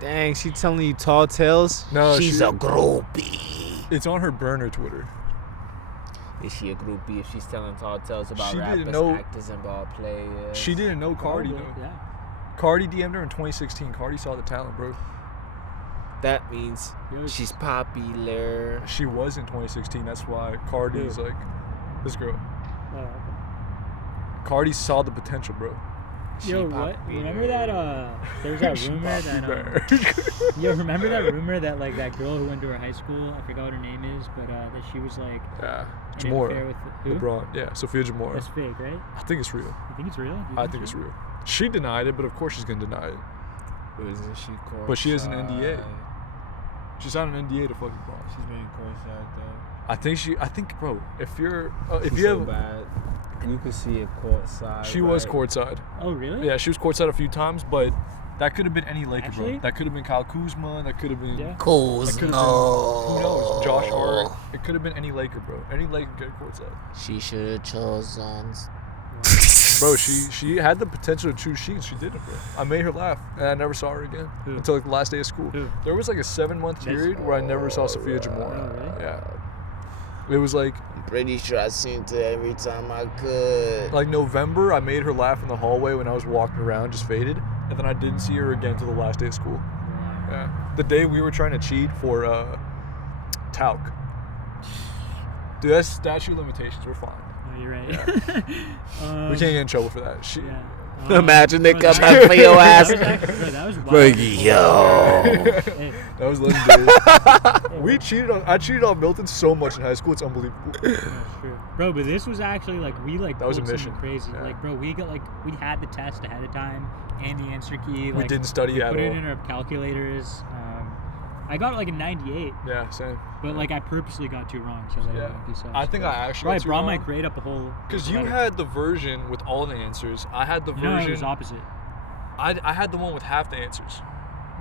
Dang, she telling you tall tales? No, she's she- a groupie. It's on her burner Twitter. Is she a groupie if she's telling tall tales about She didn't rappers, know- actors, and ball players? She didn't know Cardi though. Yeah. Cardi DM'd her in 2016. Cardi saw the talent, bro. That means she's popular. She was in 2016. That's why Cardi's like this girl. Oh, okay. Cardi saw the potential, bro. Yo, what? Remember that? There's that rumor that. Yo, remember that rumor that like that girl who went to her high school? I forgot what her name is, but that she was like. Yeah, in an affair Jamora. with who? LeBron. Yeah, Sophia Jamora. That's fake, right? I think it's real. You think it's real? I think it's real. She denied it, but of course she's gonna deny it. Isn't she court? But she has an NDA. She signed an NDA to fucking ball. She's being courtside though. I think, bro. If you're, if She's you so have, bad. You can see it courtside. she was right? courtside. Oh, really? Yeah, she was courtside a few times, but that could have been any Laker, Actually? bro. That could have been Kyle Kuzma. That could have been. Yeah. That could have been, who knows? Josh Hart. It could have been any Laker, bro. Any Laker get courtside. She should have chosen. Bro, she had the potential to choose Sheets. She didn't, bro. I made her laugh, and I never saw her again Who? until like the last day of school. Who? There was like a 7-month period where I never saw Sophia Jamora. Oh, really? Yeah. It was like Pretty sure I seen it every time I could. November. I made her laugh in the hallway when I was walking around, just faded, and then I didn't see her again until the last day of school. Yeah. The day we were trying to cheat for talc. Dude, that's statute of limitations. We're fine. Oh, you're right. We can't get in trouble for that. She. Yeah. Imagine they bro, come that- back for your ass. That was wild. Yo. Hey, That was legendary. I cheated on Milton so much in high school. It's unbelievable. that's true. Bro, but this was actually like we like That was a pulled something mission. crazy. Yeah. Like, bro, we had the test ahead of time and the answer key. We Like, didn't study we at put it all. in our calculators. I got like a 98, Yeah, same. but like I purposely got 2 wrong. So I was like, Yeah. oh, you suck. I think I actually. Bro, I got 2 brought my wrong. grade up a whole. Because you letter. had the version with all the answers. I had the No, it was version. opposite. I had the one with half the answers.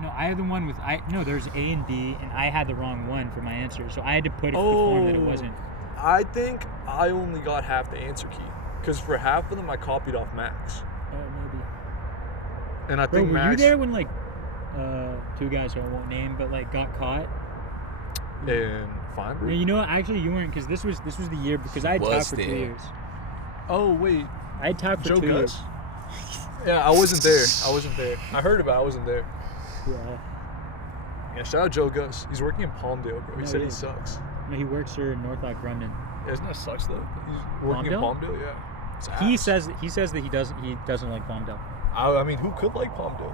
No, I had the one with no. There's A and B, and I had the wrong one for my answer, so I had to put it for the form that it wasn't. I think I only got half the answer key. Because for half of them, I copied off Max. Oh, maybe. And I Bro, think were Max. you there when like 2 guys who I won't name, but like got caught? And Feinberg? No, you know what? Actually, you weren't, because this was the year, because I had Was taught for 2 there? years. Oh, wait. I had taught for Joe 2 years. Gus? Yeah, I wasn't there. I heard about it. I wasn't there. Yeah. Yeah, shout out Joe Gus. He's working in Palmdale, bro. He No, said he he is. sucks. No, he works for North London. Yeah, isn't that sucks, though? He's working in Palmdale? Palmdale, yeah. It's He ass. says that he doesn't like Palmdale. I mean, who could like Palmdale?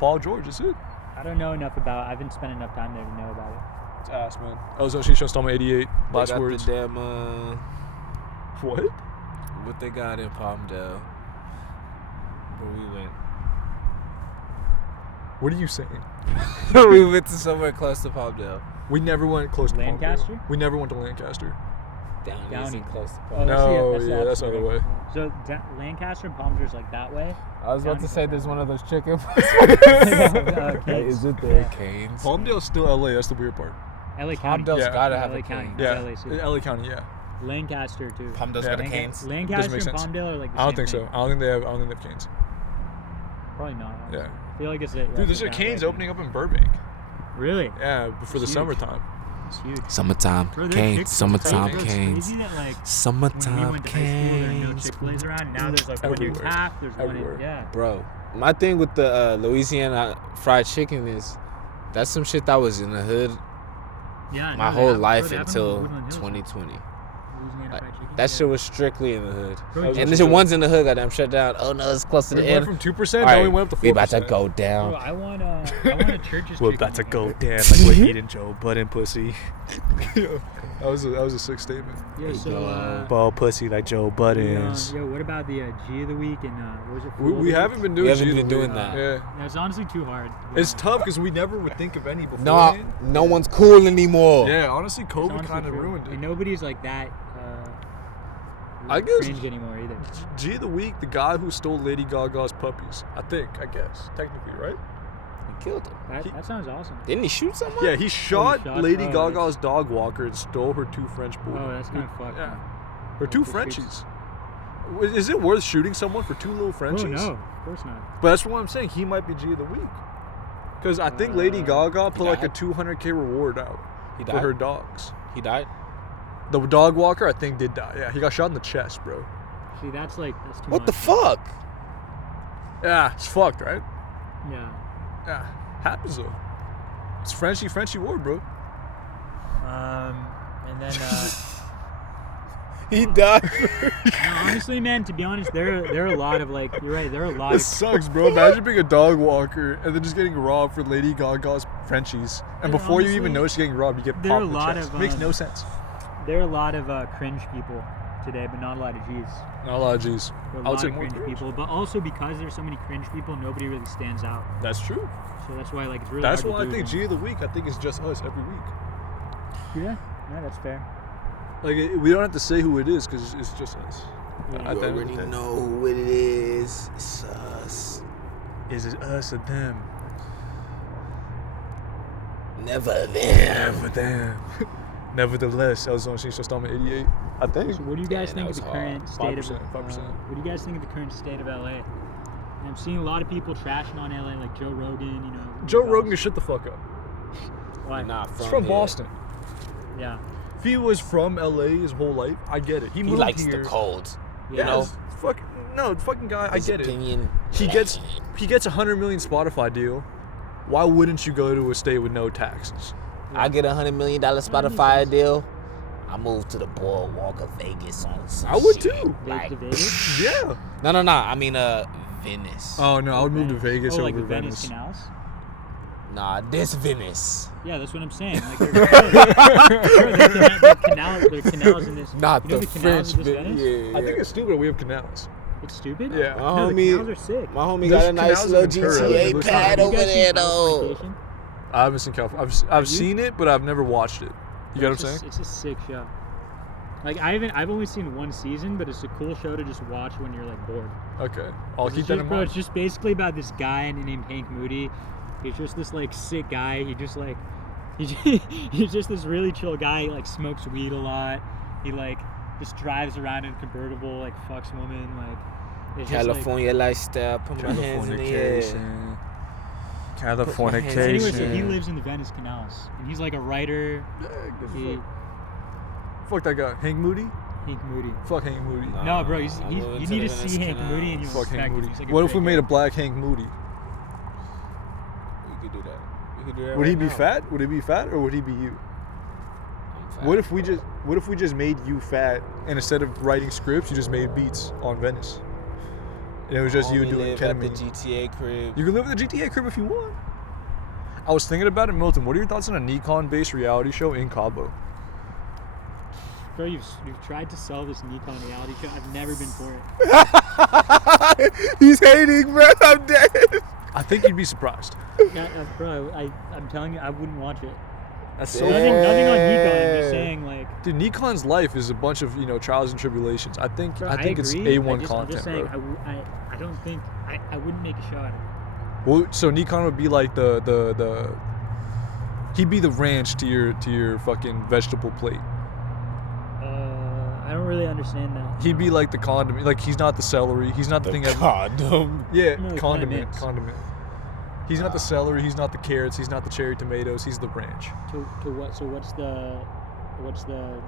Paul George, is it? I don't know enough about. I haven't spent enough time there to know about it. It's ass, man. Ozone Sheet Installment 88. They Last got words. the damn What? what they got in Palmdale. Where we went. What are you saying? We went to somewhere close to Palmdale. We never went close to Lancaster? Palmdale. We never went to Lancaster. Down Downey. isn't close to Oh, Palmdale. No, the yeah, that's opposite the other way. So Lancaster and Palmdale's like that way. I was about Downey. to say there's one of those chicken. Okay. Is it there? Canes. Palmdale's still LA. That's the weird part. LA County. Palmdale's Yeah. gotta LA have a County. cane. Yeah, LA City. LA County. Yeah. Lancaster too. Palmdale's Yeah. got a Canes. Lancaster make and sense. Palmdale are like the I don't same think thing. so. I don't think they have canes. Probably not. honestly. Yeah. I feel like it's Dude, there's a that canes way. opening up in Burbank. Really? Yeah, for the Huge. summertime. It's huge. Summertime Bro, their Canes. Chick-fil-A's Summertime so Canes. crazy that, like, when we Summertime went to high school, there were no Canes. Chick-fil-A's around. Now there's like one in Everywhere. Taft. There's one Everywhere. in yeah. Bro, my thing with the Louisiana fried chicken is that's some shit that was in the hood Yeah. my no, whole they life have them in until Woodland Hills. 2020. Louisiana Like, fried chicken. that Yeah. shit was strictly in the hood. Bro, That was And also there's dope. ones in the hood goddamn shut down. Oh no, it's close to We the went end. from 2%, All now right, we went up to 4%. we about to go Bro, down. I want a church's We're chicken. about to wing, go dude. down like we're eating Joe Budden pussy. that was a sick statement. Yeah. So. Ball pussy like Joe Budden's. Yo, what about the G of the week and what was it? We Fool of the haven't been We doing haven't G of the been doing week. that. Yeah. That's honestly too hard. It's tough because we never would think of any No, beforehand. no one's cool anymore. Yeah, honestly, It's COVID honestly kind of true. ruined And it. nobody's like that. I guess- cringe anymore either. G of the week, the guy who stole Lady Gaga's puppies. I guess, technically, right? He killed him. That sounds awesome. Didn't he shoot someone? Yeah, he shot shot- Lady oh, Gaga's dog walker and stole her 2 French Oh, bulldogs. that's kind of fucked. Yeah, her 2 for Frenchies. Is it worth shooting someone for 2 little Frenchies? Oh no, of course not. But that's what I'm saying. He might be G of the week. Because I think Lady Gaga put like a died? 200K reward out He for died. her dogs. He died. The dog walker, I think, did die. Yeah, he got shot in the chest, bro. See, that's too What much. the fuck? Yeah, it's fucked, right? Yeah. Yeah, happens though. It's Frenchie Ward, bro. And then He died. no, honestly, man, to be honest, there are a lot of like you're right. There are a lot It of sucks, bro. Imagine being a dog walker and then just getting robbed for Lady Gaga's Frenchies, and Yeah, before you honestly, even notice you're getting robbed, you get there are popped a in the lot chest. of, Makes no sense. there are a lot of cringe people today, but not a lot of G's. Not a lot of G's. There are I a would lot say of more cringe cringe. people, but also because there's so many cringe people, nobody really stands out. That's true. So that's why like it's really That's hard why I to think do. G of the week. I think it's just us every week. Yeah, that's fair. Like we don't have to say who it is because it's just us. Yeah. At You the end of already the day. know who it is. It's us. Is it us or them? Never them. Never them. Nevertheless, I was on installment 88. I think. So what do you guys Yeah, think that of the was current hard. state 5%, of 5%. what do you guys think of the current state of LA? I'm seeing a lot of people trashing on LA, like Joe Rogan. You know, Joe guys. Rogan can shut the fuck up. Why? Not He's from here. Boston. Yeah. If he was from LA his whole life, I get it. He He moved likes here. the cold. Yeah. You know, Fucking guy. his I get opinion. it. He gets a 100 million Spotify deal. Why wouldn't you go to a state with no taxes? I get $100 million Spotify deal. I moved to the boardwalk of Vegas on some I would shit. too. To Vegas? Yeah. No. I mean, Venice. Oh no, I would move to Vegas Oh, over like the Venice. Venice canals? Nah, this Venice. Yeah, that's what I'm saying. Like, there's canals in this. Not you know the canals French of this bit. Venice? Yeah. I think it's stupid that we have canals. It's stupid? Yeah. My No, the homie- canals are sick. My homie There's got a nice canals little in Ventura. It GTA looks pad You over guys there, seen though. Californication? I haven't seen California. I've seen it, but I've never watched it. You get what I'm saying? It's a sick show. Like I've only seen one season, but it's a cool show to just watch when you're like bored. Okay, I'll It's keep just, that in bro, mind. it's just basically about this guy named Hank Moody. He's just this like sick guy. He just like he's just this really chill guy. He like smokes weed a lot. He like just drives around in a convertible, like fucks women, like it's just, like, California lifestyle. Put my hands in the air. Californication. anyway, so he lives in the Venice canals, and he's like a writer. He, Fuck that guy, Hank Moody. Hank Moody. Fuck Hank Moody. No, bro, I'm you moving need to to the see Venice Hank Moody and you'll Fuck respect Hank him. Moody. He's like a What if we great made a guy. black Hank Moody? We could do that. We could do that. Would he right be now. fat? Would he be fat, or would he be you? I'm fat. What if we just made you fat, and instead of writing scripts, you just made beats on Venice? And it was just you Homie doing live at the ketamine. GTA crib. You can live in the GTA crib if you want. I was thinking about it, Milton. What are your thoughts on a Nikon-based reality show in Cabo? Bro, you've tried to sell this Nikon reality show. I've never been for it. He's hating, bro. I'm dead. I think you'd be surprised. Yeah, bro, I'm telling you, I wouldn't watch it. That's so- Nothing on Nikon. I'm Yeah. just saying, like, Dude, Nikon's life is a bunch of trials and tribulations. I think bro, I think it's agree. A1 I'm just content, saying, bro. I don't think I wouldn't make a show out of it. Well, so Nikon would be like the he'd be the ranch to your fucking vegetable plate. I don't really understand that. He'd be like the condiment. Like he's not the celery. He's not the thing. Condom. Yeah, No, the condiment. condiments. Condiment. He's not the celery. He's not the carrots. He's not the cherry tomatoes. He's the ranch. To what? So what's the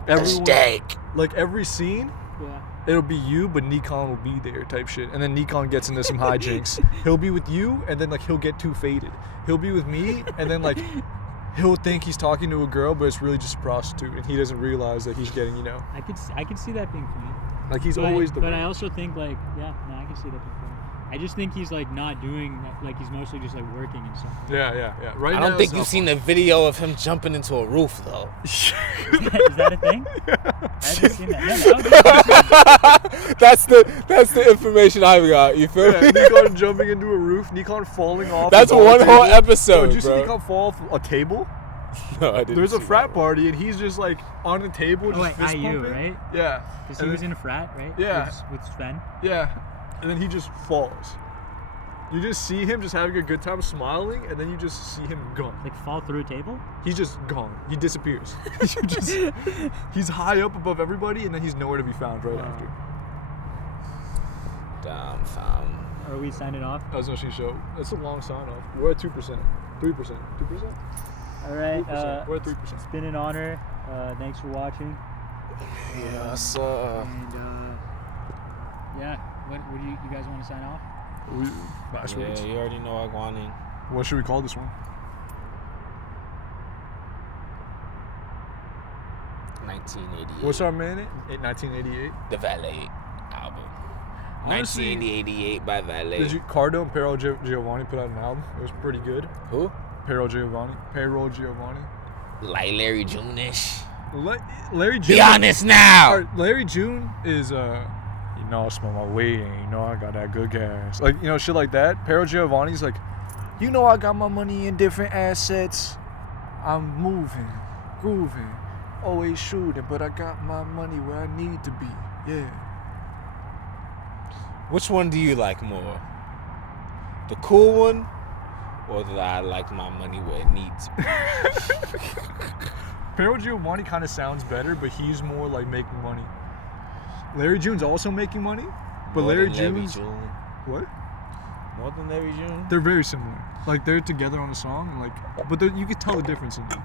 Everyone, Steak. like every scene, yeah. it'll be you, but Nikon will be there, type shit. And then Nikon gets into some hijinks. He'll be with you, and then like he'll get too faded. He'll be with me, and then like he'll think he's talking to a girl, but it's really just a prostitute, and he doesn't realize that he's getting I could see that being funny. like he's But always the. But I also think like I can see that being funny. I just think he's like not doing that. Like he's mostly just like working and stuff. Yeah. Right I now, don't think it's you've not seen the video of him jumping into a roof, though. Is that a thing? I haven't seen that. No, that would That's the information I've got. You feel Yeah, Nikon jumping into a roof, Nikon falling off. That's a bar one whole table. episode, Did you see bro. Nikon fall off a table? No, I didn't. There's a see frat that. party, and he's just like on the table, Oh, just wait, fist IU, pumping. right? Yeah. Because he And was then- in a frat, right? Yeah. With Sven. Yeah. And then he just falls. You just see him just having a good time smiling, and then you just see him gone. Like fall through a table. He's just gone. He disappears. He's high up above everybody, and then he's nowhere to be found right after. Damn, fam. Are we signing off? That was no show. That's a long sign off. We're at 2%. 3%. 2%? All right. 3%. We're at 3%. It's been an honor. Thanks for watching. Yes, sir. And yeah, what do you guys want to sign off? Last Yeah, words. you already know I want it. What should we call this one? 1988. What's our minute? 1988. The Valee album. Honestly, 1988 by Valee. Did you Cardo and Pero Giovanni put out an album? It was pretty good. Who? Pero Giovanni. Like Larry June-ish. Larry June. Be honest now. Larry June is you know, I smell my weed and you know I got that good gas. Like, you know, shit like that. Pero Giovanni's like, you know I got my money in different assets. I'm moving, grooving, always shooting, but I got my money where I need to be. Yeah. Which one do you like more? The cool one, or that I like my money where it needs to be? Pero Giovanni kind of sounds better, but he's more like making money. Larry June's also making money, but More Larry than June's June. what? More than Larry June? They're very similar. Like they're together on a song, and like, but you can tell the difference in them.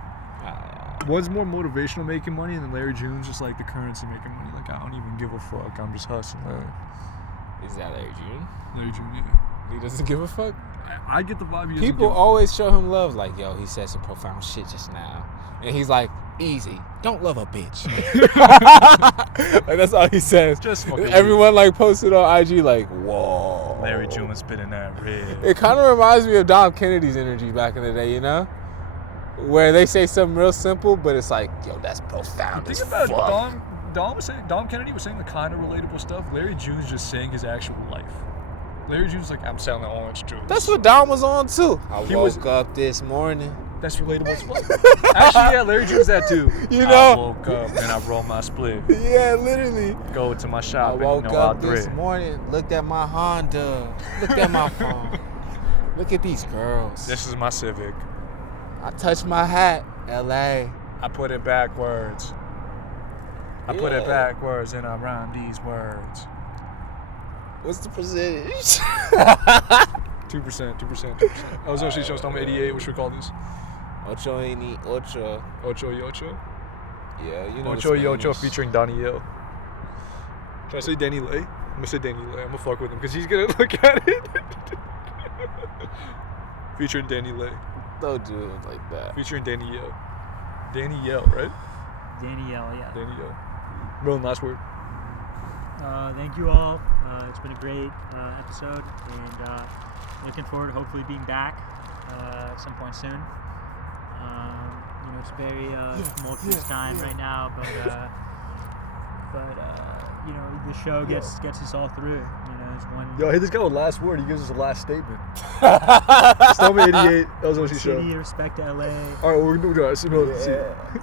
One's more motivational making money, and then Larry June's just like the currency making money. Like I don't even give a fuck. I'm just hustling. Is that Larry June? Larry June, yeah. He doesn't give a fuck? I get the vibe. He doesn't People give a always show him love, like, yo, he said some profound shit just now. And he's like, easy, don't love a bitch. Like, that's all he says. Just fucking everyone, like, posted on IG, like, whoa. Larry June was spitting that red. It kind of reminds me of Dom Kennedy's energy back in the day, you know? Where they say something real simple, but it's like, yo, that's profound as Think about fuck. it. Dom Kennedy was saying the kind of relatable stuff. Larry June's just saying his actual life. Larry June's like, I'm selling orange juice. That's what Dom was on, too. He woke up this morning. That's relatable as fuck. Actually, yeah, Larry June's that too. You know? I woke up and I rolled my split. Yeah, literally. Go to my I shop and woke you know I'll up this thread. morning, looked at my Honda, looked at my phone. Look at these girls. This is my Civic. I touched my hat, LA. I put it backwards. I put it Yeah. backwards and I rhyme these words. What's the percentage? 2%. I was actually showing 88. What should we call this? Ocho y ocho. Ocho y ocho. Yeah, you know Ocho y the ocho Spanish. featuring Daniyel. Should I say Danny Lay? I'm gonna say Danny Lay. I'm gonna fuck with him because he's gonna look at it. Featuring Danny Lay. Don't do it like that. Featuring Daniyel. Daniyel, right? Daniyel, yeah. Daniyel. Rowan, last word. Thank you all. It's been a great episode, and looking forward to hopefully being back at some point soon. You know, it's a very tumultuous time right now, but you know, the show gets us all through. You know, it's one Yo, hey, this guy with last word. He gives us a last statement. Installment 88. That was what she showed. city, respect to LA. All right, we're gonna do it.